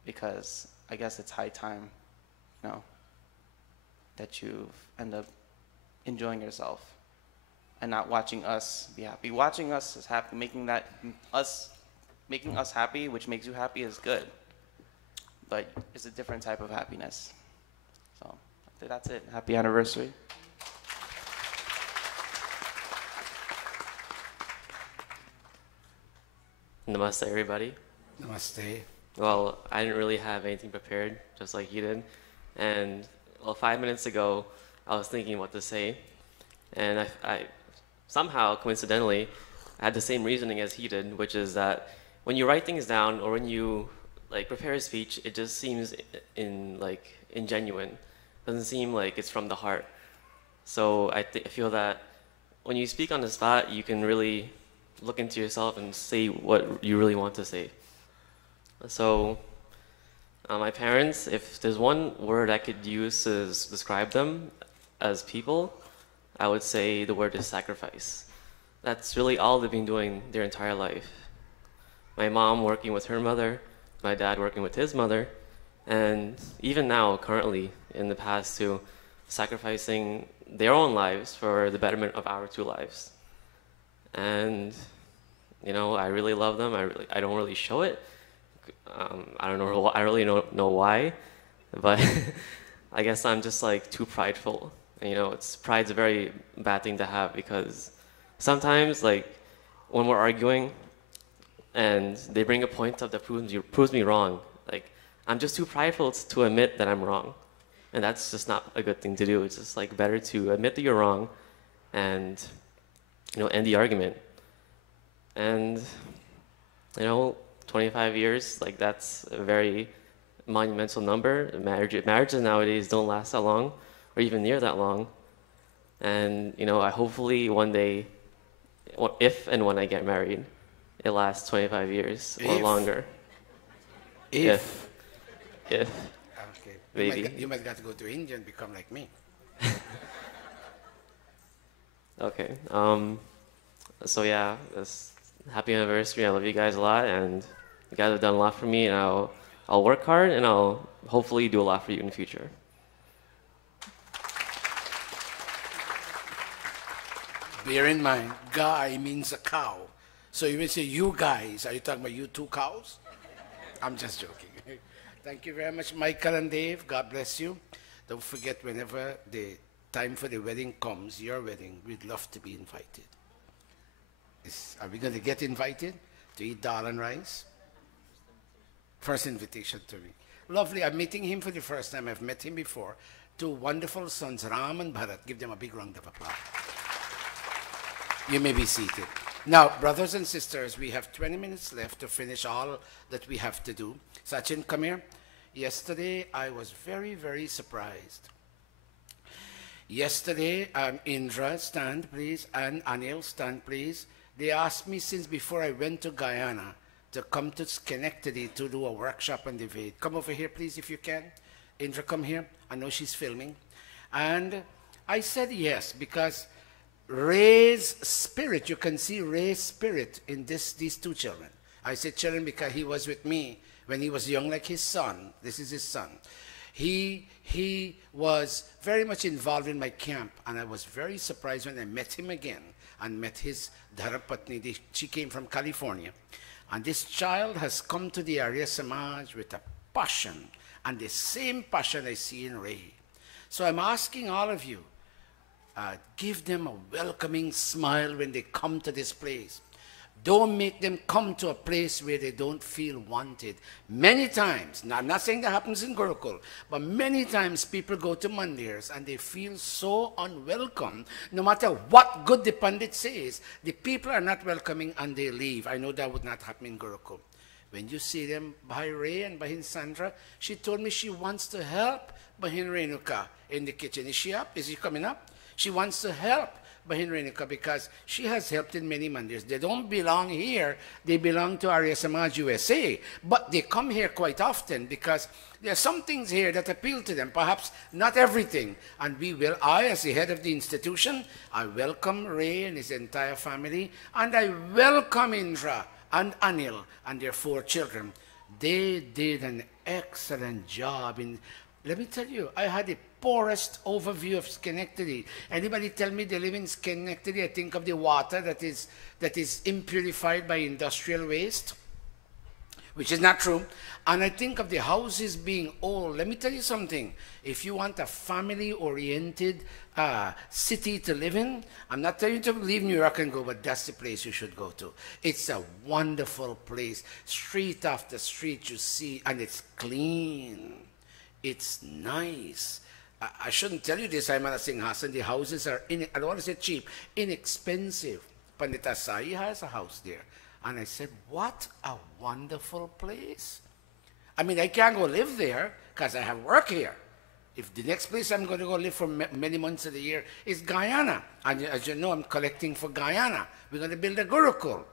Because I guess it's high time, you know, that you end up enjoying yourself and not watching us be happy. Watching us is happy, making us happy, which makes you happy, is good. But it's a different type of happiness. So I think that's it. Happy anniversary. Namaste, everybody. Namaste. Well, I didn't really have anything prepared, just like you did. And well, 5 minutes ago, I was thinking what to say. And I somehow, coincidentally, I had the same reasoning as he did, which is that when you write things down or when you like prepare a speech, it just seems ingenuine. It doesn't seem like it's from the heart. So I feel that when you speak on the spot, you can really look into yourself and say what you really want to say. So my parents, if there's one word I could use to describe them as people, I would say the word is sacrifice. That's really all they've been doing their entire life. My mom working with her mother, my dad working with his mother, and even now, currently, in the past too, sacrificing their own lives for the betterment of our two lives. And, you know, I really love them. I don't really show it. I really don't know why, but I guess I'm just like too prideful. And, you know, pride's a very bad thing to have, because sometimes, like, when we're arguing and they bring a point up that proves me wrong, like, I'm just too prideful to admit that I'm wrong. And that's just not a good thing to do. It's just like better to admit that you're wrong and, you know, end the argument. And, you know, 25 years, like, that's a very monumental number. Marriages nowadays don't last that long, or even near that long. And, you know, I hopefully one day, if and when I get married, it lasts 25 years or longer. If. Okay. Maybe. You might got to go to India and become like me. Okay. So yeah, happy anniversary. I love you guys a lot, and you guys have done a lot for me, and I'll work hard, and I'll hopefully do a lot for you in the future. Bear in mind, guy means a cow. So you may say, you guys, are you talking about you two cows? I'm just joking. Thank you very much, Michael and Dave. God bless you. Don't forget, whenever the time for the wedding comes, your wedding, we'd love to be invited. Are we going to get invited to eat dal and rice? First invitation to me. Lovely. I'm meeting him for the first time. I've met him before. Two wonderful sons, Ram and Bharat. Give them a big round of applause. You may be seated. Now, brothers and sisters, we have 20 minutes left to finish all that we have to do. Sachin, come here. Yesterday, I was very, very surprised. Yesterday, Indra, stand please, and Anil, stand please. They asked me since before I went to Guyana to come to Schenectady to do a workshop on the Vedic. Come over here, please, if you can. Indra, come here. I know she's filming. And I said yes, because Ray's spirit, you can see Ray's spirit in these two children. I said children because he was with me when he was young, like his son. This is his son. He was very much involved in my camp, and I was very surprised when I met him again and met his Dharapatni. She came from California. And this child has come to the Arya Samaj with a passion, and the same passion I see in Ray. So I'm asking all of you, give them a welcoming smile when they come to this place. Don't make them come to a place where they don't feel wanted. Many times, now I'm not saying that happens in Gurukul, but many times people go to mandirs and they feel so unwelcome. No matter what good the Pandit says, the people are not welcoming and they leave. I know that would not happen in Gurukul. When you see them, Bhai Ray and Bahin Sandra, she told me she wants to help Bahin Renuka in the kitchen. Is she up? Is she coming up? She wants to help Bahin Renuka because she has helped in many mandirs. They don't belong here. They belong to Arya Samaj USA. But they come here quite often because there are some things here that appeal to them. Perhaps not everything. And I as the head of the institution, I welcome Ray and his entire family. And I welcome Indra and Anil and their 4 children. They did an excellent job in. Let me tell you, I had the poorest overview of Schenectady. Anybody tell me they live in Schenectady, I think of the water that is impurified by industrial waste, which is not true. And I think of the houses being old. Let me tell you something. If you want a family-oriented city to live in, I'm not telling you to leave New York and go, but that's the place you should go to. It's a wonderful place. Street after street you see, and it's clean. It's nice. I shouldn't tell you this, I'm Singh Hassan. The houses are, I don't want to say cheap, inexpensive. Pandita Sai has a house there. And I said, what a wonderful place. I mean, I can't go live there because I have work here. If the next place I'm going to go live for many months of the year is Guyana. And as you know, I'm collecting for Guyana. We're going to build a Gurukul.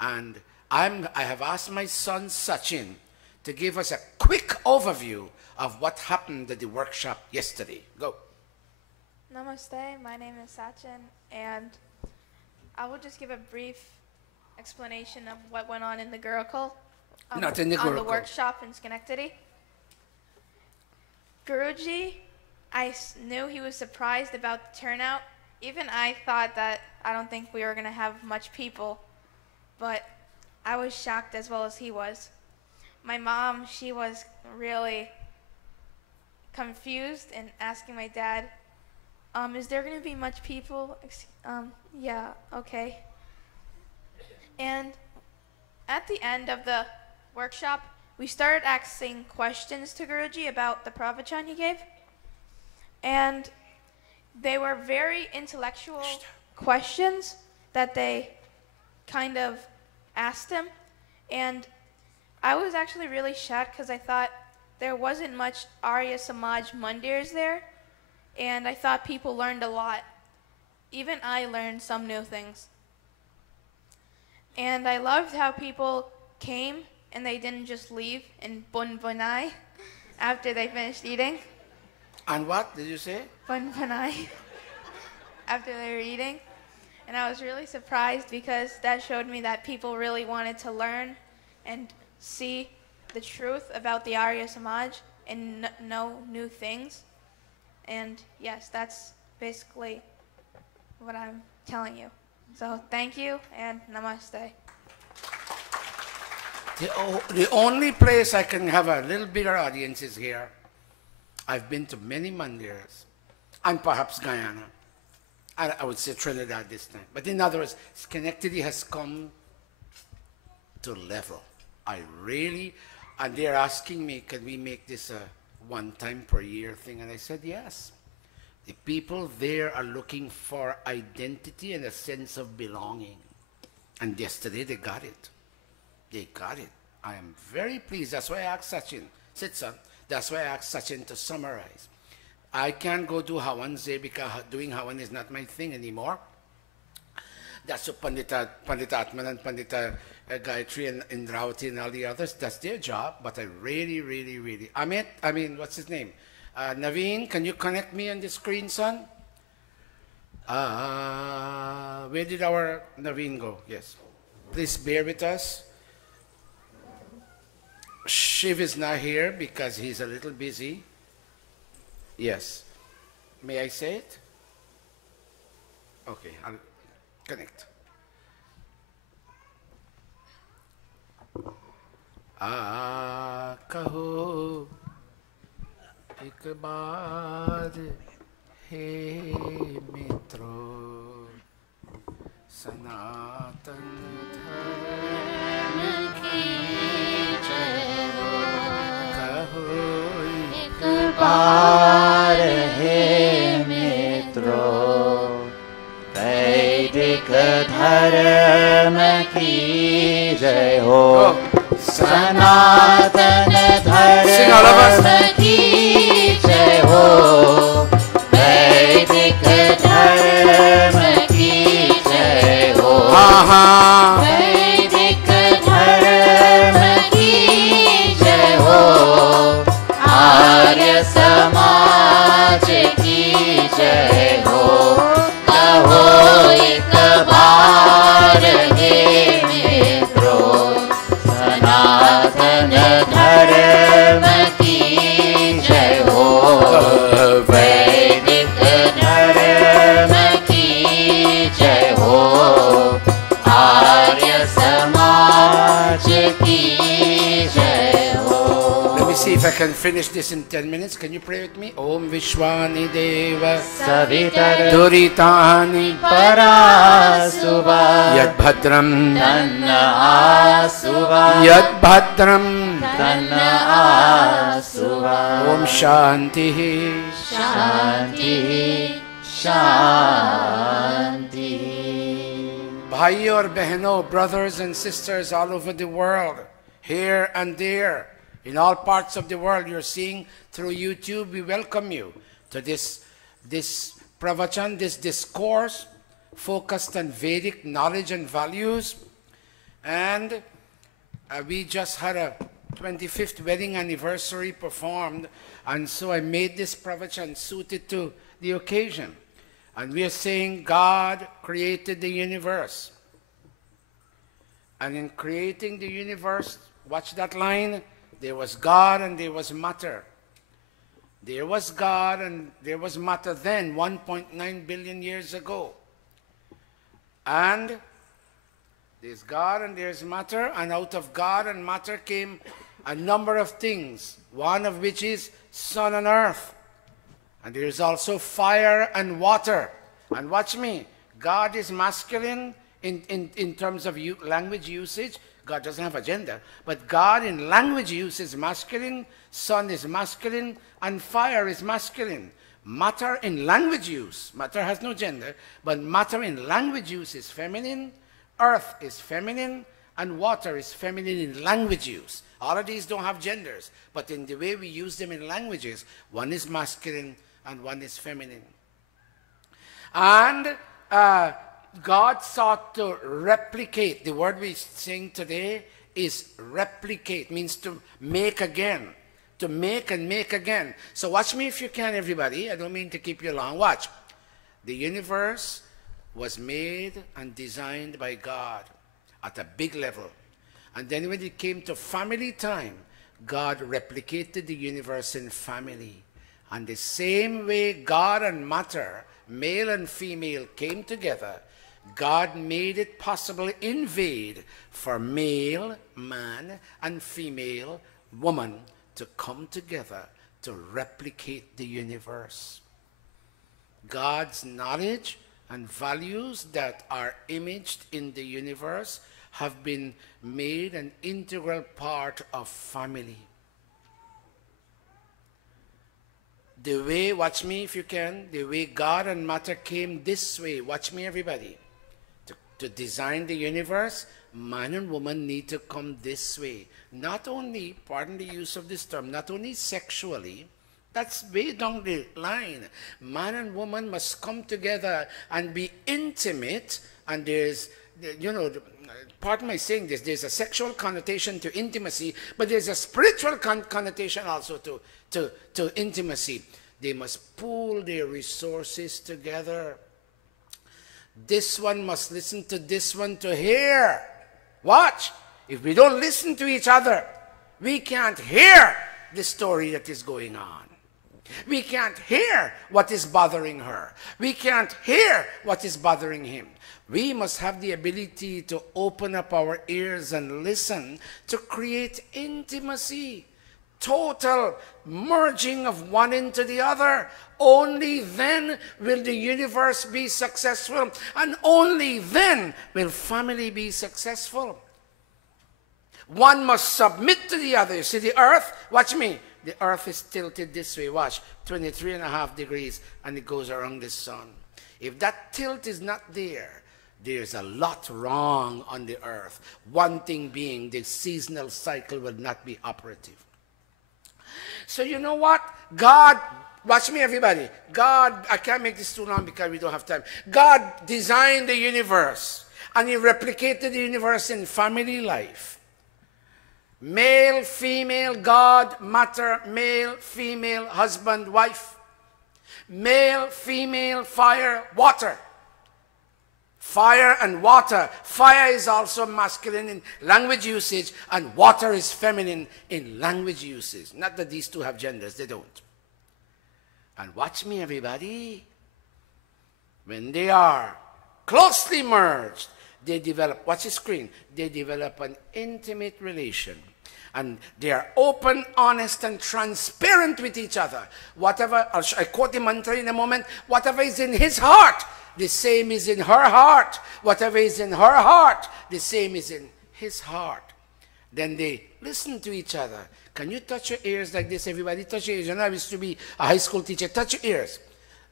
And I have asked my son Sachin to give us a quick overview of what happened at the workshop yesterday. Go. Namaste, my name is Sachin, and I will just give a brief explanation of what went on in the Gurukul. Not in the Gurukul. On the workshop in Schenectady. Guruji, knew he was surprised about the turnout. Even I thought that I don't think we were going to have much people, but I was shocked as well as he was. My mom, she was really confused and asking my dad, is there going to be much people? Yeah, okay. And at the end of the workshop, we started asking questions to Guruji about the pravachan he gave. And they were very intellectual questions that they kind of asked him. And I was actually really shocked because I thought there wasn't much Arya Samaj mandirs there, and I thought people learned a lot. Even I learned some new things. And I loved how people came and they didn't just leave in bun bunai after they finished eating. And what did you say? Bun bunai after they were eating. And I was really surprised because that showed me that people really wanted to learn and see the truth about the Arya Samaj and know new things. And yes, that's basically what I'm telling you. So thank you and namaste. The only place I can have a little bigger audience is here. I've been to many mandirs and perhaps Guyana. I would say Trinidad this time. But in other words, Schenectady has come to level. And they're asking me, can we make this a one-time per year thing? And I said, yes. The people there are looking for identity and a sense of belonging. And yesterday they got it. They got it. I am very pleased. That's why I asked Sachin. Sit, son. That's why I asked Sachin to summarize. I can't go do Hawan there because doing Hawan is not my thing anymore. That's what Pandita Atman and Pandita Gayatri and Indravati and all the others, that's their job. But I really, what's his name? Naveen, can you connect me on the screen, son? Where did our Naveen go? Yes. Please bear with us. Shiv is not here because he's a little busy. Yes. May I say it? Okay, I'll connect. Kaho ek baar he mitro sanatan dharma धर्म की जय हो, सनातन धर्म की जय हो, वैदिक धर्म की जय हो, वैदिक धर्म की जय हो, आर्य समाज की जय हो, कहो एक बार हे मित्रों, सनातन धर्म की जय हो, वैदिक धर्म की जय हो, आर्य समाज की जय हो. Let me see if I can finish this in 10 minutes. Can you pray with me? Om Vishwani Deva Savitar Duritani Parasuva Yad Bhadram Tanna Asuva Yad Bhadram Tanna Asuva Om Shanti Shanti Shanti. Bhaiyo aur Behno, brothers and sisters all over the world, here and there, in all parts of the world, you're seeing through YouTube, we welcome you to this pravachan, this discourse focused on Vedic knowledge and values. And we just had a 25th wedding anniversary performed, and so I made this pravachan suited to the occasion. And we are saying God created the universe. And in creating the universe, watch that line, there was God and there was matter. There was God and there was matter then, 1.9 billion years ago. And there's God and there's matter, and out of God and matter came a number of things, one of which is sun and earth. And there is also fire and water. And watch me, God is masculine in terms of language usage. God doesn't have a gender, but God in language use is masculine, sun is masculine, and fire is masculine. Matter in language use, matter has no gender, but matter in language use is feminine, earth is feminine, and water is feminine in language use. All of these don't have genders, but in the way we use them in languages, one is masculine and one is feminine. And God sought to replicate. The word we're saying today is replicate, means to make again, to make and make again. So watch me if you can, everybody. I don't mean to keep you long. Watch. The universe was made and designed by God at a big level. And then when it came to family time, God replicated the universe in family. And the same way God and matter, male and female, came together, God made it possible in Ved for male, man, and female, woman, to come together to replicate the universe. God's knowledge and values that are imaged in the universe have been made an integral part of family. The way, watch me if you can, the way God and matter came this way, watch me everybody, to design the universe, man and woman need to come this way. Not only, pardon the use of this term, not only sexually, that's way down the line. Man and woman must come together and be intimate, and there's, you know, pardon my saying this, there's a sexual connotation to intimacy, but there's a spiritual connotation also to intimacy. They must pool their resources together. This one must listen to this one to hear. Watch. If we don't listen to each other, we can't hear the story that is going on. We can't hear what is bothering her. We can't hear what is bothering him. We must have the ability to open up our ears and listen to create intimacy, total merging of one into the other. Only then will the universe be successful, and only then will family be successful. One must submit to the other. You see the earth? Watch me. The earth is tilted this way. Watch. 23.5 degrees, and it goes around the sun. If that tilt is not there, there's a lot wrong on the earth. One thing being the seasonal cycle will not be operative. So you know what? God, watch me everybody. God, I can't make this too long because we don't have time. God designed the universe and he replicated the universe in family life. Male, female, God, matter, male, female, husband, wife. Male, female, fire, water. Fire and water. Fire is also masculine in language usage, and water is feminine in language usage. Not that these two have genders, they don't. And watch me, everybody. When they are closely merged, they develop, watch the screen, they develop an intimate relation. And they are open, honest, and transparent with each other. Whatever, I quote the mantra in a moment, whatever is in his heart, the same is in her heart. Whatever is in her heart, the same is in his heart. Then they listen to each other. Can you touch your ears like this, everybody? Touch your ears. You know, I used to be a high school teacher. Touch your ears.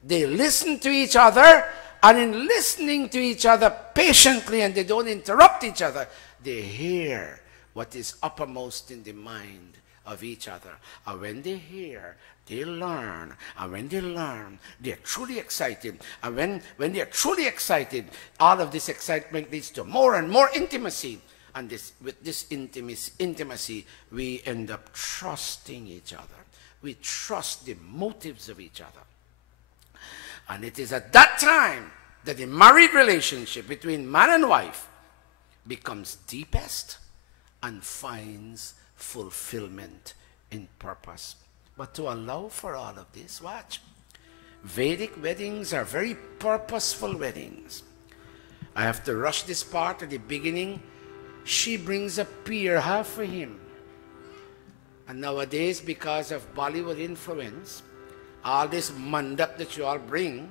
They listen to each other, and in listening to each other patiently, and they don't interrupt each other, they hear what is uppermost in the mind of each other. And when they hear, they learn. And when they learn, they're truly excited. And when they're truly excited, all of this excitement leads to more and more intimacy. And with this intimacy, we end up trusting each other. We trust the motives of each other. And it is at that time that the married relationship between man and wife becomes deepest and finds fulfillment in purpose. But to allow for all of this, watch. Vedic weddings are very purposeful weddings. I have to rush this part at the beginning. She brings a pirha for him. And nowadays, because of Bollywood influence, all this mandap that you all bring,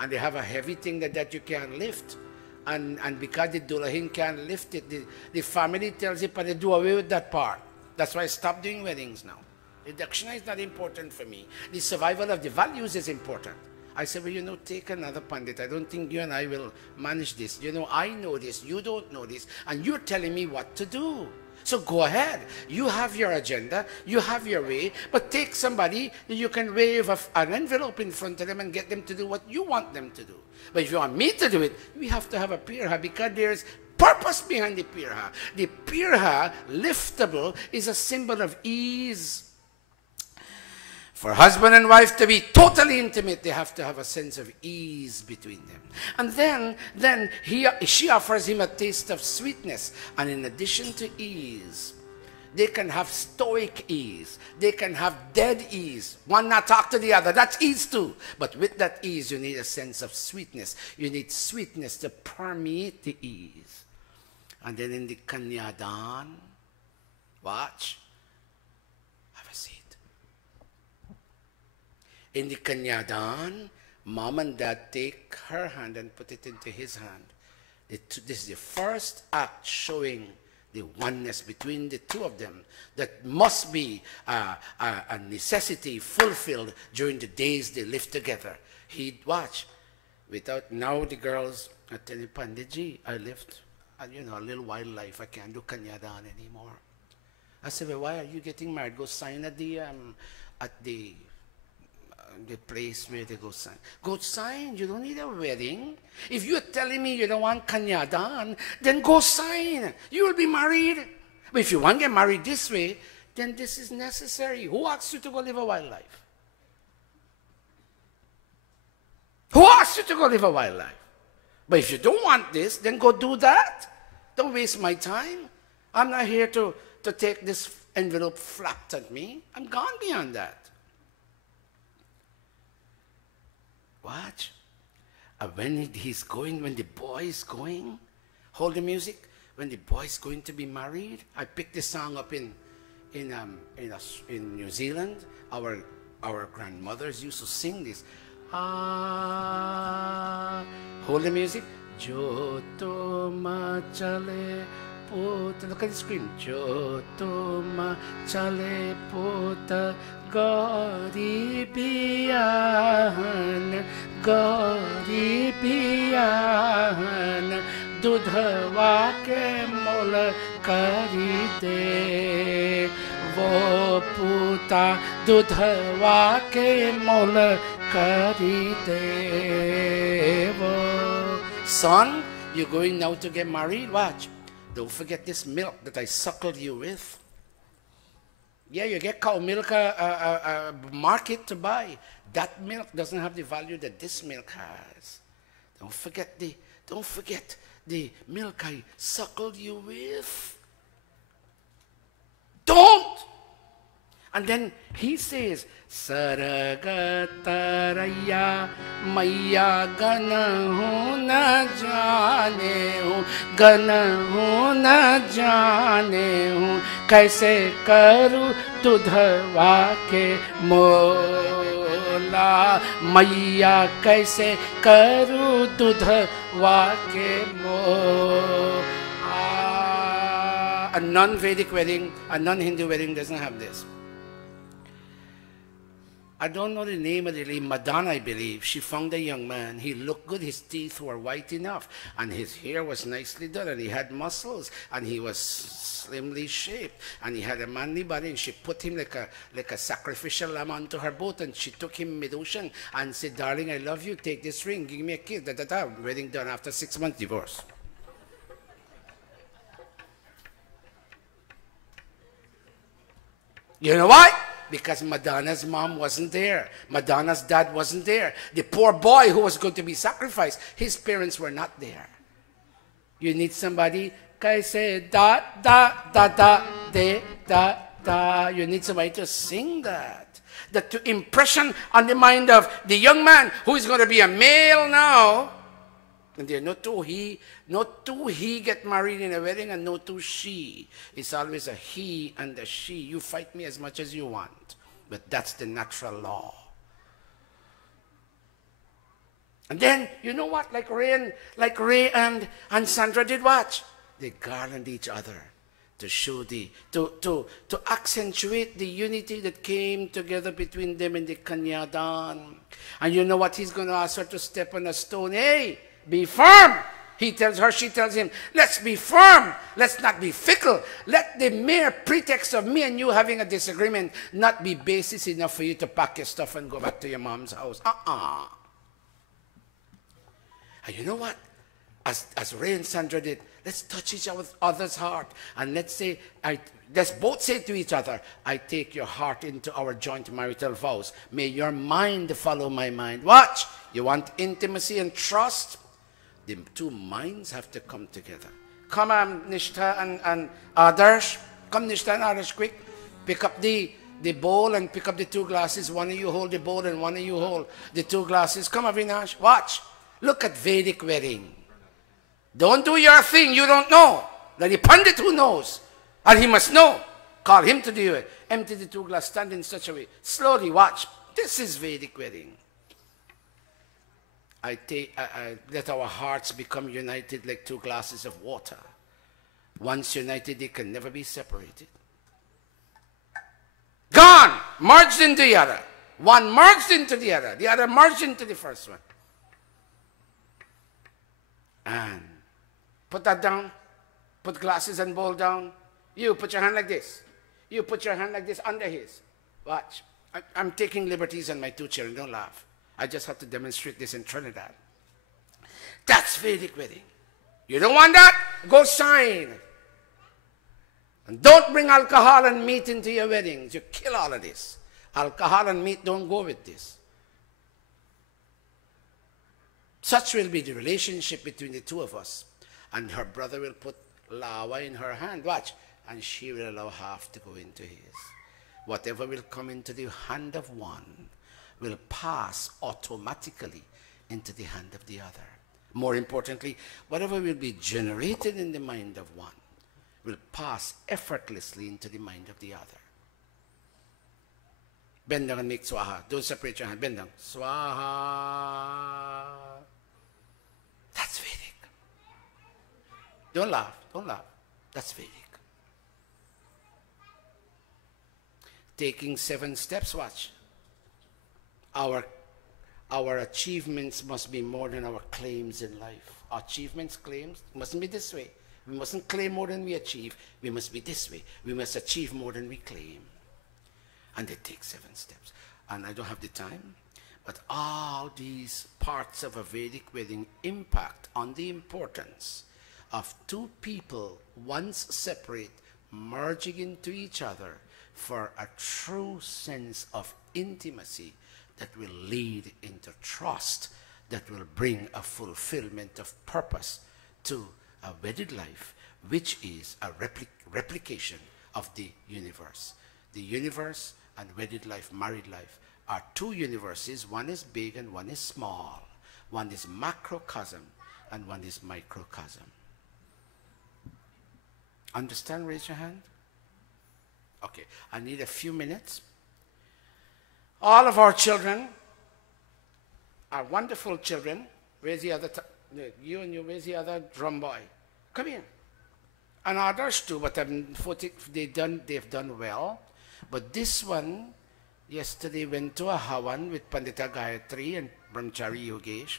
and they have a heavy thing that you can't lift. And because the dulahin can't lift it, the family tells it, but they do away with that part. That's why I stopped doing weddings now. The dakshina is not important for me. The survival of the values is important. I said, well, you know, take another pandit. I don't think you and I will manage this. You know, I know this, you don't know this, and you're telling me what to do. So go ahead. You have your agenda, you have your way, but take somebody that you can wave an envelope in front of them and get them to do what you want them to do. But if you want me to do it, we have to have a pirha, because there's purpose behind the pirha. The pirha, liftable, is a symbol of ease. For husband and wife to be totally intimate, they have to have a sense of ease between them. And then she offers him a taste of sweetness. And in addition to ease, they can have stoic ease. They can have dead ease. One not talk to the other. That's ease too. But with that ease, you need a sense of sweetness. You need sweetness to permeate the ease. And then in the Kanyadan, watch. Have a seat. In the Kanyadan, mom and dad take her hand and put it into his hand. This is the first act showing the oneness between the two of them that must be a necessity fulfilled during the days they live together. He'd watch. Without, now the girls are telling Panditji, I lived a little wild life. I can't do Kanyadan anymore. I said, well, why are you getting married? Go sign at the place where they go sign. Go sign. You don't need a wedding. If you're telling me you don't want Kanyadan, then go sign. You will be married. But if you want to get married this way, then this is necessary. Who asks you to go live a wild life? Who asks you to go live a wild life? But if you don't want this, then go do that. Don't waste my time. I'm not here to take this envelope flapped at me. I'm gone beyond that. Watch. When the boy is going, hold the music. When the boy is going to be married, I picked this song up in New Zealand. Our grandmothers used to sing this. Hold the music. Joto machale puta, look at the screen. Jotuma chale puta garibiyan, garibiyan, dudhwa ke mol karite. Wo puta dudhwa ke mol karite. Son, you're going now to get married? Watch. Don't forget this milk that I suckled you with. Yeah, you get cow milk market to buy. That milk doesn't have the value that this milk has. Don't forget the milk I suckled you with. Don't! And then he says, Saragataraya Maya Ganahu na jane Ganahu na jane Kaise karu dudhwa ke mola Maya kaise karu dudhwa ke mola. A non-Vedic wedding, a non-Hindu wedding doesn't have this. I don't know the name of the lady, Madonna, I believe. She found a young man. He looked good. His teeth were white enough. And his hair was nicely done. And he had muscles. And he was slimly shaped. And he had a manly body. And she put him like a sacrificial lamb onto her boat. And she took him mid-ocean and said, darling, I love you. Take this ring. Give me a kiss. Wedding done. After 6 months, divorce. You know why? Because Madonna's mom wasn't there. Madonna's dad wasn't there. The poor boy who was going to be sacrificed, his parents were not there. You need somebody, kaise da da da da de da da. You need somebody to sing that. The impression on the mind of the young man who is going to be a male now. And there are not two he get married in a wedding and no two she. It's always a he and a she. You fight me as much as you want. But that's the natural law. And then, you know what? Like Ray and Sandra did what? They garland each other to show to accentuate the unity that came together between them in the Kanyadan. And you know what? He's going to ask her to step on a stone. Hey! Be firm. He tells her, she tells him, let's be firm. Let's not be fickle. Let the mere pretext of me and you having a disagreement not be basis enough for you to pack your stuff and go back to your mom's house. And you know what? As Ray and Sandra did, let's touch each other's heart. And let's both say to each other, I take your heart into our joint marital vows. May your mind follow my mind. Watch. You want intimacy and trust? The two minds have to come together. Come on, Nishtha and Adarsh. Come, Nishtha and Adarsh, quick. Pick up the bowl and pick up the two glasses. One of you hold the bowl and one of you hold the two glasses. Come, Avinash. Watch. Look at Vedic wedding. Don't do your thing. You don't know. Let the Pandit who knows. And he must know. Call him to do it. Empty the two glasses. Stand in such a way. Slowly watch. This is Vedic wedding. I let our hearts become united like two glasses of water. Once united, they can never be separated. Gone! Merged into the other. One merged into the other merged into the first one. And put that down. Put glasses and bowl down. You put your hand like this. You put your hand like this under his. Watch. I'm taking liberties on my two children. Don't laugh. I just have to demonstrate this in Trinidad. That's Vedic wedding. You don't want that? Go sign. And don't bring alcohol and meat into your weddings. You kill all of this. Alcohol and meat don't go with this. Such will be the relationship between the two of us. And her brother will put lawa in her hand. Watch. And she will allow half to go into his. Whatever will come into the hand of one will pass automatically into the hand of the other. More importantly, whatever will be generated in the mind of one will pass effortlessly into the mind of the other. Bend down and make swaha. Don't separate your hand. Bend down. Swaha. That's Vedic. Don't laugh. Don't laugh. That's Vedic. Taking 7 steps, watch. Our achievements must be more than our claims in life. Our achievements, claims, mustn't be this way. We mustn't claim more than we achieve. We must be this way. We must achieve more than we claim. And they take 7 steps. And I don't have the time, but all these parts of a Vedic wedding impact on the importance of 2 people, once separate, merging into each other for a true sense of intimacy that will lead into trust, that will bring a fulfillment of purpose to a wedded life, which is a replication of the universe. The universe and wedded life, married life, are 2 universes. One is big and one is small. One is macrocosm and one is microcosm. Understand? Raise your hand. Okay, I need a few minutes. All of our children are wonderful children. Where's the other? You and you, where's the other drum boy? Come here. And others too, but they've done well. But this one, yesterday went to a Havan with Pandita Gayatri and Brahmachari Yogesh.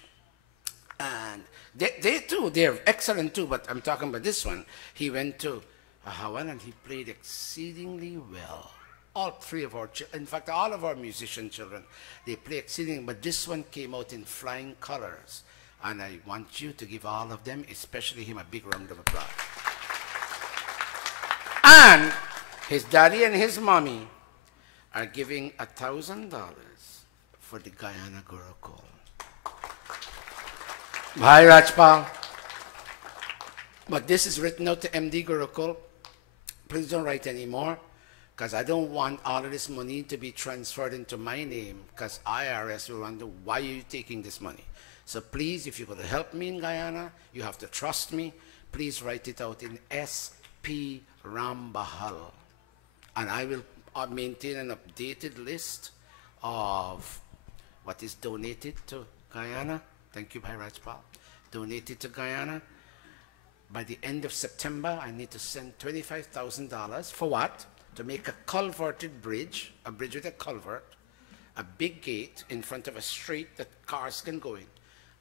And they too, they're excellent too, but I'm talking about this one. He went to a Havan and he played exceedingly well. All 3 of our children, in fact, all of our musician children, they play exceedingly, but this one came out in flying colors. And I want you to give all of them, especially him, a big round of applause. And his daddy and his mommy are giving $1,000 for the Guyana Gurukula. Bhai Rajpal. But this is written out to MD Gurukul. Please don't write anymore, because I don't want all of this money to be transferred into my name, because IRS will wonder, why are you taking this money? So please, if you're going to help me in Guyana, you have to trust me. Please write it out in SP Rambahal. And I will maintain an updated list of what is donated to Guyana. Thank you, Bhai Rajpal. Donated to Guyana. By the end of September, I need to send $25,000 for what? To make a culverted bridge, a bridge with a culvert, a big gate in front of a street that cars can go in,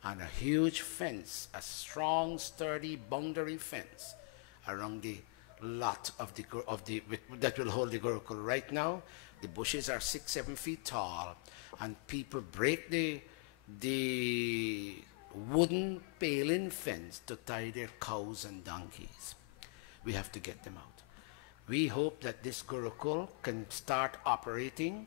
and a huge fence, a strong, sturdy boundary fence around the lot of that will hold the Gurukul. Right now, the bushes are 6-7 feet tall, and people break the wooden paling fence to tie their cows and donkeys. We have to get them out. We hope that this Gurukul can start operating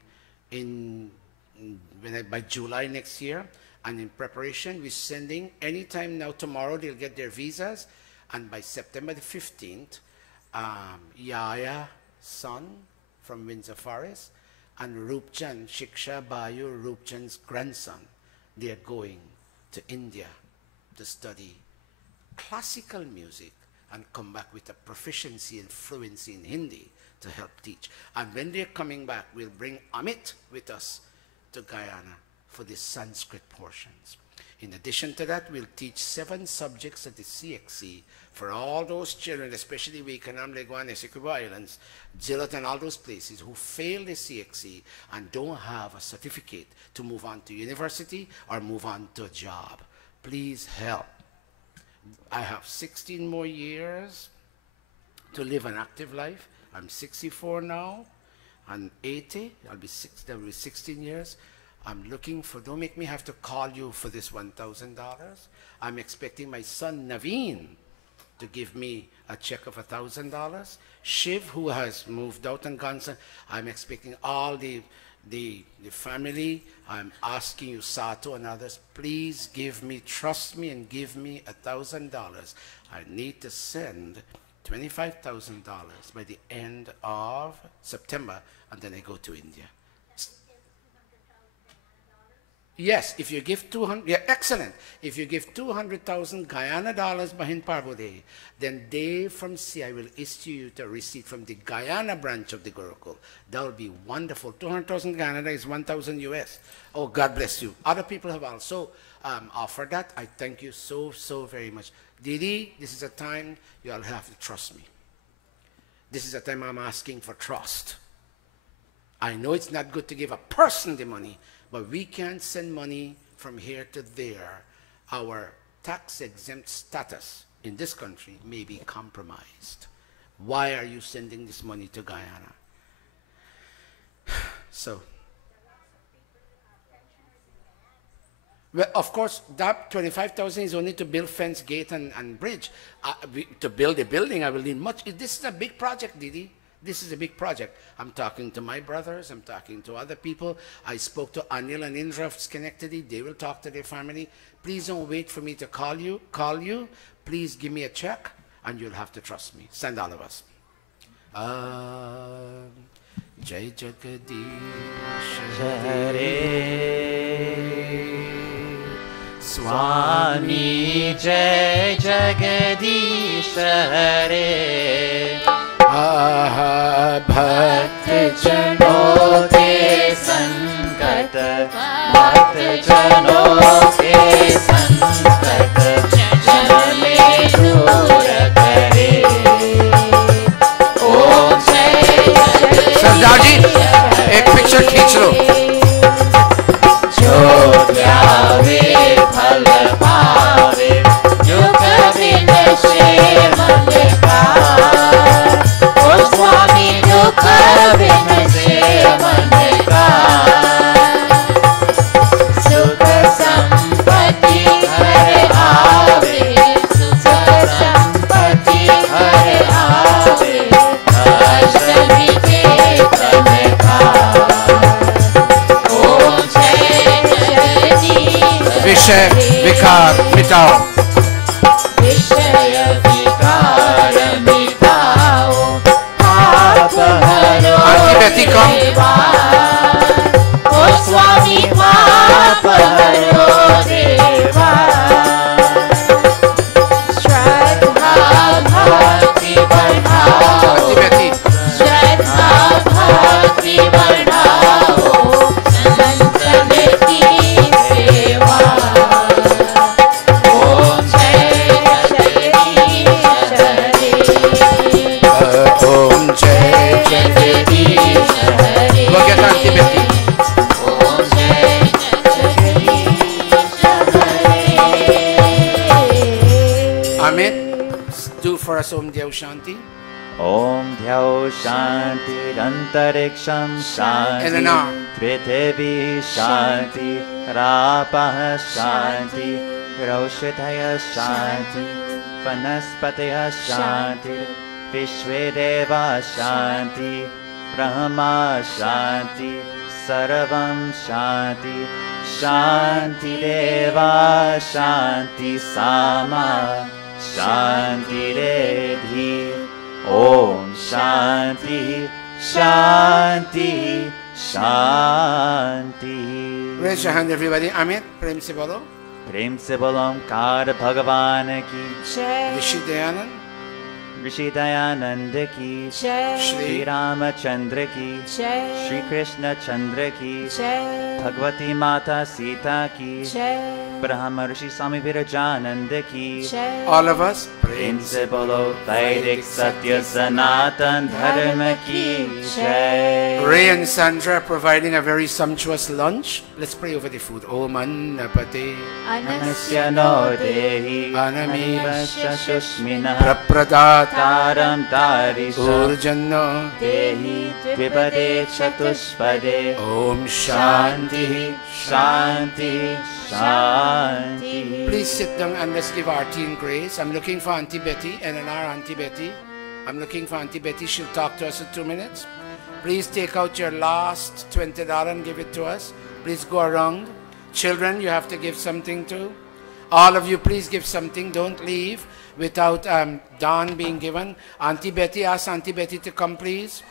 by July next year. And in preparation, we're sending anytime now, tomorrow, they'll get their visas. And by September the 15th, Yaya son from Windsor Forest and Rupchand, Shiksha Bayu, Rupchand's grandson, they're going to India to study classical music and come back with a proficiency and fluency in Hindi to help teach. And when they're coming back, we'll bring Amit with us to Guyana for the Sanskrit portions. In addition to that, we'll teach 7 subjects at the CXC for all those children, especially Vietnam, Leguan, Essequibo Islands, Gillett, and all those places who fail the CXC and don't have a certificate to move on to university or move on to a job. Please help. I have 16 more years to live an active life. I'm 64 now. I'm 80. That will be 16 years. I'm looking for, don't make me have to call you for this $1,000. I'm expecting my son Naveen to give me a check of $1,000. Shiv, who has moved out and gone, I'm expecting all the family. I'm asking you, Sato and others, please give me, trust me and give me $1,000. I need to send $25,000 by the end of September, and then I go to India. Yes, if you give 200, yeah, excellent. If you give 200,000 Guyana dollars Bahin Parvode, then they from CI will issue you a receipt from the Guyana branch of the Gurukul. That will be wonderful. 200,000 Guyana is 1,000 US. Oh, God bless you. Other people have also offered that. I thank you so, so very much. Didi, this is a time you all have to trust me. This is the time I'm asking for trust. I know it's not good to give a person the money, but we can't send money from here to there. Our tax-exempt status in this country may be compromised. Why are you sending this money to Guyana? So, well, of course, that 25,000 is only to build fence, gate, and bridge. To build a building, I will need much. This is a big project, Didi. This is a big project. I'm talking to my brothers. I'm talking to other people. I spoke to Anil and Indra of Schenectady. They will talk to their family. Please don't wait for me to call you. Please give me a check, and you'll have to trust me. Send all of us. Jai Jagadish Hare Swami Jai Jagadish Hare Bhakt Jano ke sankat Bhakt Jano ke sankat Jale dur kare Om Jai सरदार जी एक picture खींच लो जो ध्यावे फल पावे जो कभी नशे मन का ओ स्वामी जो कभी नशे मन का सुख संपत्ति घर आवे सुख संपत्ति घर आवे अष्टमी के विषय विकार मिटाओ विषय विकार मिटाओ पाप हरो देवा ओ स्वामी पाप हरो देवा श्रद्धा भक्ति बढ़ाओ श्रद्धा भक्ति बढ़ाओ संतन की सेवा ओम जय जगदीश हरे ओम जय जगदीश हरे वो क्या शांति बेटी ओम जय जगदीश हरे Amit, do for us Om Dhyau Shanti. Om Dhyau Shanti Antariksham Shanti Elena. Prithvi Shanti Rapah Shanti Roshithaya Shanti Vanaspataya Shanti Vishvedeva Shanti Brahma Shanti Sarvam Shanti Shanti Deva Shanti Sama Shanti Redhi Om Shanti Shanti Shanti Raise your hand, everybody. Amit, Prem se bolo. प्रेम से बोलो ओंकार भगवान की Rishi Dayanand, ऋषि दयानंद की श्री रामचंद्र की श्री कृष्ण चंद्र की भगवती माता सीता की ब्रह्म ऋषि स्वामी विरजानंद की all of us. प्रेम से बोलो वैदिक सत्य सनातन धर्म की जय Ray and Sandra providing a very sumptuous lunch. Let's pray over the food. Om Annapate नमस्य नो देहि Anami शुष्मिनः Prapradat तारं तारिष Urjanno देहि द्विपदे चतुष्पदे Om शान्तिः शान्तिः शान्तिः Please sit down and let's give our tea and grace. I'm looking for Auntie Betty, NNR Auntie Betty. I'm looking for Auntie Betty. She'll talk to us in 2 minutes. Please take out your last $20 and give it to us. Please go around. Children, you have to give something too. All of you, please give something. Don't leave without Don being given. Auntie Betty, ask Auntie Betty to come, please.